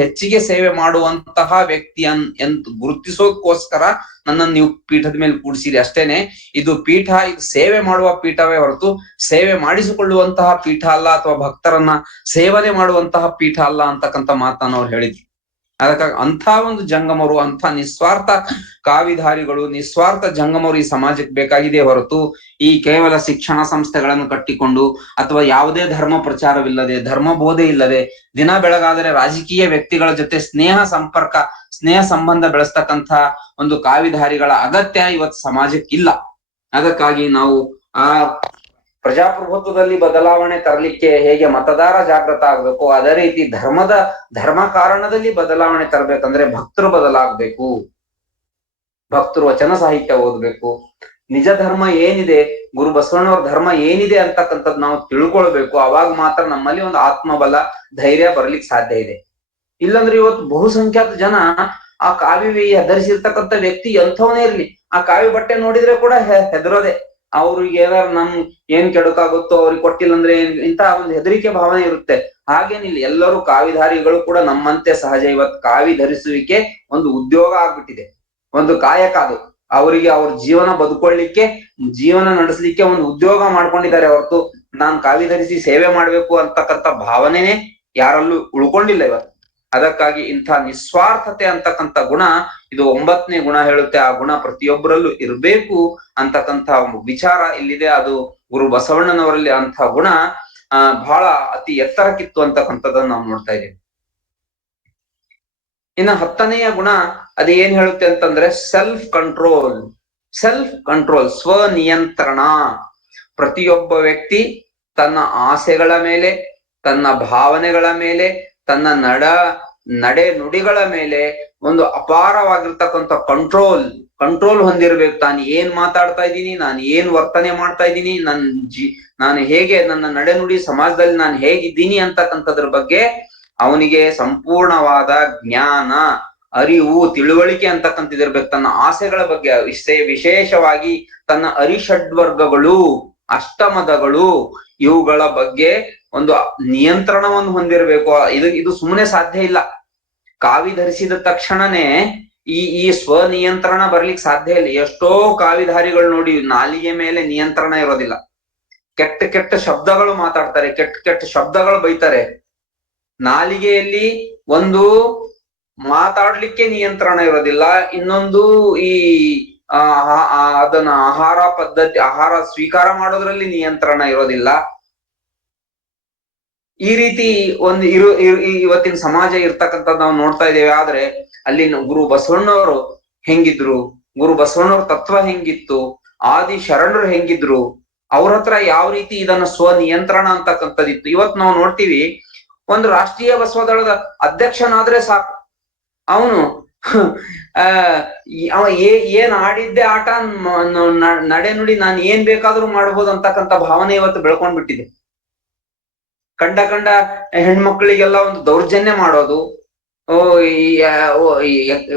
ಹೆಚ್ಚಿಗೆ ಸೇವೆ ಮಾಡುವಂತಹ ವ್ಯಕ್ತಿ ಅಂತ ಗುರುತಿಸೋದಕ್ಕೋಸ್ಕರ ನನ್ನನ್ನು ನೀವು ಪೀಠದ ಮೇಲೆ ಕೂಡ್ಸಿರಿ ಅಷ್ಟೇನೆ. ಇದು ಪೀಠ, ಇದು ಸೇವೆ ಮಾಡುವ ಪೀಠವೇ ಹೊರತು ಸೇವೆ ಮಾಡಿಸಿಕೊಳ್ಳುವಂತಹ ಪೀಠ ಅಲ್ಲ, ಅಥವಾ ಭಕ್ತರನ್ನ ಸೇವನೆ ಮಾಡುವಂತಹ ಪೀಠ ಅಲ್ಲ ಅಂತಕ್ಕಂಥ ಮಾತನ್ನ ಅವ್ರು ಹೇಳಿದ್ರು. ಅದಕ್ಕಾಗಿ ಅಂಥ ಒಂದು ಜಂಗಮರು, ಅಂಥ ನಿಸ್ವಾರ್ಥ ಕಾವಿಧಾರಿಗಳು, ನಿಸ್ವಾರ್ಥ ಜಂಗಮರು ಈ ಸಮಾಜಕ್ಕೆ ಬೇಕಾಗಿದೆ ಹೊರತು ಈ ಕೇವಲ ಶಿಕ್ಷಣ ಸಂಸ್ಥೆಗಳನ್ನು ಕಟ್ಟಿಕೊಂಡು ಅಥವಾ ಯಾವುದೇ ಧರ್ಮ ಪ್ರಚಾರವಿಲ್ಲದೆ, ಧರ್ಮ ಬೋಧೆ ಇಲ್ಲದೆ, ದಿನ ಬೆಳಗಾದರೆ ರಾಜಕೀಯ ವ್ಯಕ್ತಿಗಳ ಜೊತೆ ಸ್ನೇಹ ಸಂಬಂಧ ಬೆಳೆಸ್ತಕ್ಕಂಥ ಒಂದು ಕಾವಿಧಾರಿಗಳ ಅಗತ್ಯ ಇವತ್ತು ಸಮಾಜಕ್ಕಿಲ್ಲ. ಅದಕ್ಕಾಗಿ ನಾವು ಪ್ರಜಾಪ್ರಭುತ್ವದಲ್ಲಿ ಬದಲಾವಣೆ ತರಲಿಕ್ಕೆ ಹೇಗೆ ಮತದಾರ ಜಾಗೃತ ಆಗ್ಬೇಕು, ಅದೇ ರೀತಿ ಧರ್ಮ ಕಾರಣದಲ್ಲಿ ಬದಲಾವಣೆ ತರಬೇಕಂದ್ರೆ ಭಕ್ತರು ಬದಲಾಗ್ಬೇಕು. ಭಕ್ತರು ವಚನ ಸಾಹಿತ್ಯ ಓದ್ಬೇಕು, ನಿಜ ಧರ್ಮ ಏನಿದೆ, ಗುರು ಬಸವಣ್ಣವ್ರ ಧರ್ಮ ಏನಿದೆ ಅಂತಕ್ಕಂಥದ್ದು ನಾವು ತಿಳ್ಕೊಳ್ಬೇಕು. ಅವಾಗ ಮಾತ್ರ ನಮ್ಮಲ್ಲಿ ಒಂದು ಆತ್ಮಬಲ, ಧೈರ್ಯ ಬರ್ಲಿಕ್ಕೆ ಸಾಧ್ಯ ಇದೆ. ಇಲ್ಲಂದ್ರೆ ಇವತ್ತು ಬಹುಸಂಖ್ಯಾತ ಜನ ಆ ಕಾವಿ ಧರಿಸಿರ್ತಕ್ಕಂಥ ವ್ಯಕ್ತಿ ಎಂಥವನೇ ಇರ್ಲಿ, ಆ ಕಾವಿ ಬಟ್ಟೆ ನೋಡಿದ್ರೆ ಕೂಡ ಹೆದರೋದೆ. ಅವ್ರಿಗೆ ನಮ್ ಏನ್ ಕೆಡುಕಾಗುತ್ತೋ, ಅವ್ರಿಗೆ ಕೊಟ್ಟಿಲ್ಲ ಅಂದ್ರೆ ಇಂತ ಒಂದು ಹೆದರಿಕೆ ಭಾವನೆ ಇರುತ್ತೆ. ಹಾಗೇನಿಲ್ಲ, ಎಲ್ಲರೂ ಕಾವಿಧಾರಿಗಳು ಕೂಡ ನಮ್ಮಂತೆ ಸಹಜ. ಇವತ್ತು ಕಾವಿ ಧರಿಸುವಿಕೆ ಒಂದು ಉದ್ಯೋಗ ಆಗ್ಬಿಟ್ಟಿದೆ, ಒಂದು ಕಾಯಕ. ಅದು ಅವರಿಗೆ ಅವ್ರ ಜೀವನ ಬದುಕೊಳ್ಳಿಕ್ಕೆ, ಜೀವನ ನಡೆಸಲಿಕ್ಕೆ ಒಂದು ಉದ್ಯೋಗ ಮಾಡ್ಕೊಂಡಿದ್ದಾರೆ ಹೊರತು ನಾನ್ ಕಾವಿ ಧರಿಸಿ ಸೇವೆ ಮಾಡ್ಬೇಕು ಅಂತಕ್ಕಂಥ ಭಾವನೆನೇ ಯಾರಲ್ಲೂ ಉಳ್ಕೊಂಡಿಲ್ಲ ಇವತ್ತು. ಅದಕ್ಕಾಗಿ ಇಂಥ ನಿಸ್ವಾರ್ಥತೆ ಅಂತಕ್ಕಂಥ ಗುಣ, ಇದು 9ನೇ ಗುಣ ಹೇಳುತ್ತೆ. ಆ ಗುಣ ಪ್ರತಿಯೊಬ್ಬರಲ್ಲೂ ಇರ್ಬೇಕು ಅಂತಕ್ಕಂಥ ವಿಚಾರ ಇಲ್ಲಿದೆ. ಅದು ಗುರು ಬಸವಣ್ಣನವರಲ್ಲಿ ಅಂಥ ಗುಣ ಬಹಳ ಅತಿ ಎತ್ತರಕ್ಕಿತ್ತು ಅಂತಕ್ಕಂಥದ್ದನ್ನು ನಾವು ನೋಡ್ತಾ ಇದ್ದೇವೆ. ಇನ್ನು 10ನೆಯ ಗುಣ ಅದು ಏನ್ ಹೇಳುತ್ತೆ ಅಂತಂದ್ರೆ ಸೆಲ್ಫ್ ಕಂಟ್ರೋಲ್, ಸ್ವನಿಯಂತ್ರಣ. ಪ್ರತಿಯೊಬ್ಬ ವ್ಯಕ್ತಿ ತನ್ನ ಆಸೆಗಳ ಮೇಲೆ, ತನ್ನ ಭಾವನೆಗಳ ಮೇಲೆ, ತನ್ನ ನಡೆ ನುಡಿಗಳ ಮೇಲೆ ಒಂದು ಅಪಾರವಾಗಿರ್ತಕ್ಕಂಥ ಕಂಟ್ರೋಲ್ ಹೊಂದಿರ್ಬೇಕು. ತಾನು ಏನ್ ಮಾತಾಡ್ತಾ ಇದ್ದೀನಿ, ನಾನು ಏನ್ ವರ್ತನೆ ಮಾಡ್ತಾ ಇದ್ದೀನಿ, ನಾನು ಹೇಗೆ ನನ್ನ ನಡೆ ನುಡಿ ಸಮಾಜದಲ್ಲಿ ನಾನು ಹೇಗಿದ್ದೀನಿ ಅಂತಕ್ಕಂಥದ್ರ ಬಗ್ಗೆ ಅವನಿಗೆ ಸಂಪೂರ್ಣವಾದ ಜ್ಞಾನ, ಅರಿವು, ತಿಳುವಳಿಕೆ ಅಂತಕ್ಕಂಥದ್ದಿರ್ಬೇಕು. ತನ್ನ ಆಸೆಗಳ ಬಗ್ಗೆ ವಿಶೇಷವಾಗಿ ತನ್ನ ಅರಿಷಡ್ವರ್ಗಗಳು, ಅಷ್ಟಮದಗಳು, ಇವುಗಳ ಬಗ್ಗೆ ಒಂದು ನಿಯಂತ್ರಣವನ್ನು ಹೊಂದಿರಬೇಕು. ಇದು ಸುಮ್ಮನೆ ಸಾಧ್ಯ ಇಲ್ಲ. ಕಾವಿ ಧರಿಸಿದ ತಕ್ಷಣನೇ ಈ ಸ್ವನಿಯಂತ್ರಣ ಬರ್ಲಿಕ್ಕೆ ಸಾಧ್ಯ ಇಲ್ಲ. ಎಷ್ಟೋ ಕಾವಿಧಾರಿಗಳು ನೋಡಿ, ನಾಲಿಗೆ ಮೇಲೆ ನಿಯಂತ್ರಣ ಇರೋದಿಲ್ಲ, ಕೆಟ್ಟ ಶಬ್ದಗಳು ಮಾತಾಡ್ತಾರೆ, ಕೆಟ್ಟ ಶಬ್ದಗಳು ಬೈತಾರೆ. ನಾಲಿಗೆಯಲ್ಲಿ ಒಂದು ಮಾತಾಡ್ಲಿಕ್ಕೆ ನಿಯಂತ್ರಣ ಇರೋದಿಲ್ಲ, ಇನ್ನೊಂದು ಅದನ್ನ ಆಹಾರ ಸ್ವೀಕಾರ ಮಾಡೋದ್ರಲ್ಲಿ ನಿಯಂತ್ರಣ ಇರೋದಿಲ್ಲ. ಈ ರೀತಿ ಒಂದು ಇವತ್ತಿನ ಸಮಾಜ ಇರ್ತಕ್ಕಂಥದ್ದು ನಾವು ನೋಡ್ತಾ ಇದ್ದೇವೆ. ಆದ್ರೆ ಅಲ್ಲಿ ಗುರು ಬಸವಣ್ಣವರು ಹೆಂಗಿದ್ರು, ಗುರು ಬಸವಣ್ಣವ್ರ ತತ್ವ ಹೆಂಗಿತ್ತು, ಆದಿ ಶರಣರು ಹೆಂಗಿದ್ರು, ಅವ್ರ ಹತ್ರ ಯಾವ ರೀತಿ ಇದನ್ನ ಸ್ವನಿಯಂತ್ರಣ ಅಂತಕ್ಕಂಥದ್ದಿತ್ತು. ಇವತ್ತು ನಾವು ನೋಡ್ತೀವಿ, ಒಂದು ರಾಷ್ಟ್ರೀಯ ಬಸವದಳದ ಅಧ್ಯಕ್ಷನಾದ್ರೆ ಸಾಕು, ಅವನು ಏನ್ ಆಡಿದ್ದೆ ಆಟ, ನಡೆ ನುಡಿ ನಾನು ಏನ್ ಬೇಕಾದ್ರೂ ಮಾಡ್ಬೋದು ಅಂತಕ್ಕಂಥ ಭಾವನೆ ಇವತ್ತು ಬೆಳ್ಕೊಂಡ್ಬಿಟ್ಟಿದೆ. ಕಂಡ ಹೆಣ್ಮಕ್ಳಿಗೆಲ್ಲ ಒಂದು ದೌರ್ಜನ್ಯ ಮಾಡೋದು.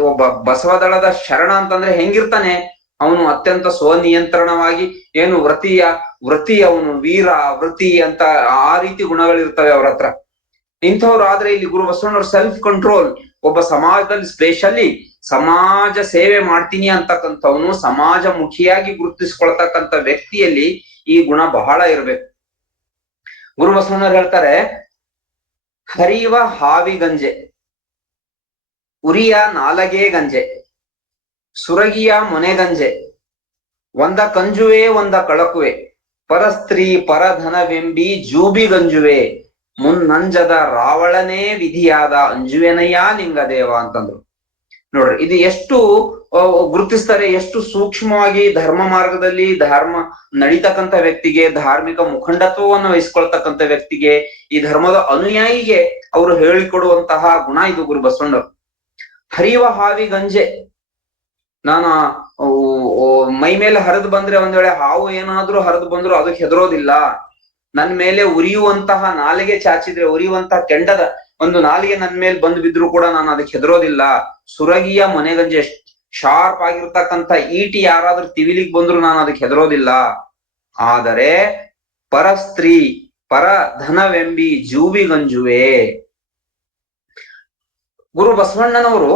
ಒಬ್ಬ ಬಸವದಳದ ಶರಣ ಅಂತಂದ್ರೆ ಹೆಂಗಿರ್ತಾನೆ, ಅವನು ಅತ್ಯಂತ ಸ್ವನಿಯಂತ್ರಣವಾಗಿ, ಏನು ವೃತ್ತಿ ಅವನು ವೀರ, ವೃತ್ತಿ ಅಂತ ಆ ರೀತಿ ಗುಣಗಳಿರ್ತವೆ ಅವ್ರ ಹತ್ರ. ಇಂಥವ್ರು ಆದ್ರೆ ಇಲ್ಲಿ ಗುರು ಬಸವಣ್ಣವ್ರ ಸೆಲ್ಫ್ ಕಂಟ್ರೋಲ್, ಒಬ್ಬ ಸಮಾಜದಲ್ಲಿ ಸ್ಪೆಷಲಿ ಸಮಾಜ ಸೇವೆ ಮಾಡ್ತೀನಿ ಅಂತಕ್ಕಂಥವನು, ಸಮಾಜ ಮುಖಿಯಾಗಿ ಗುರುತಿಸ್ಕೊಳ್ತಕ್ಕಂಥ ವ್ಯಕ್ತಿಯಲ್ಲಿ ಈ ಗುಣ ಬಹಳ ಇರ್ಬೇಕು. ಗುರು ಬಸವಣ್ಣವ್ರು ಹೇಳ್ತಾರೆ, ಹರಿವ ಹಾವಿ ಗಂಜೆ, ಉರಿಯ ನಾಲಗೆ ಗಂಜೆ, ಸುರಗಿಯ ಮೊನೆಗಂಜೆ, ಒಂದ ಕಂಜುವೆ ಒಂದ ಕಳಕುವೆ, ಪರಸ್ತ್ರೀ ಪರಧನವೆಂಬಿ ಜೂಬಿ ಗಂಜುವೆ, ಮುನ್ನಂಜದ ರಾವಣನೇ ವಿಧಿಯಾದ ಅಂಜುವೆನಯ್ಯ ಲಿಂಗದೇವ ಅಂತಂದ್ರು. ನೋಡ್ರಿ, ಇದು ಎಷ್ಟು ಗುರುತಿಸ್ತಾರೆ, ಎಷ್ಟು ಸೂಕ್ಷ್ಮವಾಗಿ ಧರ್ಮ ಮಾರ್ಗದಲ್ಲಿ ನಡೀತಕ್ಕಂಥ ವ್ಯಕ್ತಿಗೆ, ಧಾರ್ಮಿಕ ಮುಖಂಡತ್ವವನ್ನು ವಹಿಸ್ಕೊಳ್ತಕ್ಕಂಥ ವ್ಯಕ್ತಿಗೆ, ಈ ಧರ್ಮದ ಅನುಯಾಯಿಗೆ ಅವರು ಹೇಳಿಕೊಡುವಂತಹ ಗುಣ ಇದು ಗುರು ಬಸವಣ್ಣವ್ರು. ಹರಿಯುವ ಹಾವಿ ಗಂಜೆ, ನಾನು ಮೈ ಮೇಲೆ ಹರಿದು ಬಂದ್ರೆ, ಒಂದ್ ವೇಳೆ ಹಾವು ಏನಾದ್ರೂ ಹರಿದು ಬಂದ್ರು ಅದಕ್ಕೆ ಹೆದರೋದಿಲ್ಲ. ನನ್ ಮೇಲೆ ಉರಿಯುವಂತಹ ನಾಲಿಗೆ ಚಾಚಿದ್ರೆ, ಉರಿಯುವಂತಹ ಕೆಂಡದ ಒಂದು ನಾಲಿಗೆ ನನ್ ಮೇಲೆ ಬಂದು ಬಿದ್ರು ಕೂಡ ನಾನು ಅದಕ್ಕೆ ಹೆದರೋದಿಲ್ಲ. ಸುರಗಿಯ ಮೊನೆಗಂಜೆ, ಶಾರ್ಪ್ ಆಗಿರ್ತಕ್ಕಂಥ ಈಟಿ ಯಾರಾದ್ರೂ ತಿವಿಲಿಗ್ ಬಂದ್ರು ನಾನು ಅದಕ್ಕೆ ಹೆದರೋದಿಲ್ಲ. ಆದರೆ ಪರಸ್ತ್ರೀ ಪರ ಧನವೆಂಬಿ ಜೂಬಿ ಗಂಜುವೆ. ಗುರು ಬಸವಣ್ಣನವರು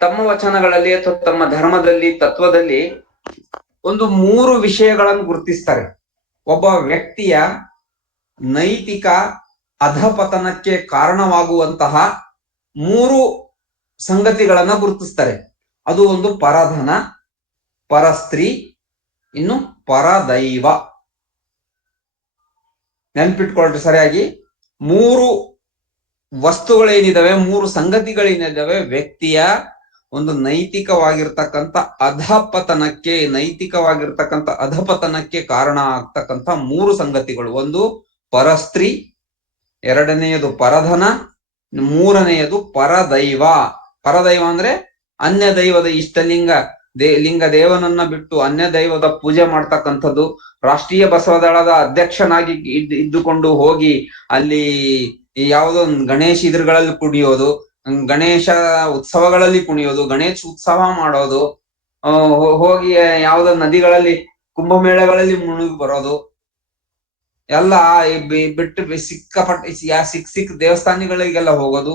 ತಮ್ಮ ವಚನಗಳಲ್ಲಿ ಅಥವಾ ತಮ್ಮ ಧರ್ಮದಲ್ಲಿ, ತತ್ವದಲ್ಲಿ ಒಂದು 3 ವಿಷಯಗಳನ್ನು ಗುರುತಿಸ್ತಾರೆ. ಒಬ್ಬ ವ್ಯಕ್ತಿಯ ನೈತಿಕ ಅಧಪತನಕ್ಕೆ ಕಾರಣವಾಗುವಂತಹ 3 ಸಂಗತಿಗಳನ್ನ ಗುರುತಿಸ್ತಾರೆ. ಅದು ಒಂದು ಪರಧನ, ಪರಸ್ತ್ರೀ, ಇನ್ನು ಪರದೈವ. ನೆನ್ಪಿಟ್ಕೊಳ್ರಿ ಸರಿಯಾಗಿ. 3 ವಸ್ತುಗಳೇನಿದಾವೆ, 3 ಸಂಗತಿಗಳೇನಿದಾವೆ, ವ್ಯಕ್ತಿಯ ಒಂದು ನೈತಿಕವಾಗಿರ್ತಕ್ಕಂಥ ಅಧಪತನಕ್ಕೆ ಕಾರಣ ಆಗ್ತಕ್ಕಂಥ 3 ಸಂಗತಿಗಳು. ಒಂದು ಪರಸ್ತ್ರೀ, ಎರಡನೆಯದು ಪರಧನ, ಮೂರನೆಯದು ಪರದೈವ. ಪರದೈವ ಅಂದ್ರೆ ಅನ್ಯ ದೈವದ ಇಷ್ಟಲಿಂಗ ಲಿಂಗ ದೇವನನ್ನ ಬಿಟ್ಟು ಅನ್ಯ ದೈವದ ಪೂಜೆ ಮಾಡ್ತಕ್ಕಂಥದ್ದು. ರಾಷ್ಟ್ರೀಯ ಬಸವದಳದ ಅಧ್ಯಕ್ಷನಾಗಿ ಇದ್ದುಕೊಂಡು ಹೋಗಿ ಅಲ್ಲಿ ಯಾವುದೋ ಗಣೇಶ ಇದ್ರಗಳಲ್ಲಿ ಕುಣಿಯೋದು, ಗಣೇಶ ಉತ್ಸವಗಳಲ್ಲಿ ಕುಣಿಯೋದು, ಗಣೇಶ ಉತ್ಸವ ಮಾಡೋದು, ಹೋಗಿ ಯಾವುದೋ ನದಿಗಳಲ್ಲಿ ಕುಂಭಮೇಳಗಳಲ್ಲಿ ಮುಳುಗಿ ಬರೋದು, ಎಲ್ಲ ಬಿಟ್ಟು ಸಿಕ್ಕಾಪಟ್ಟೆ ಸಿಕ್ಕ ದೇವಸ್ಥಾನಗಳಿಗೆಲ್ಲ ಹೋಗೋದು,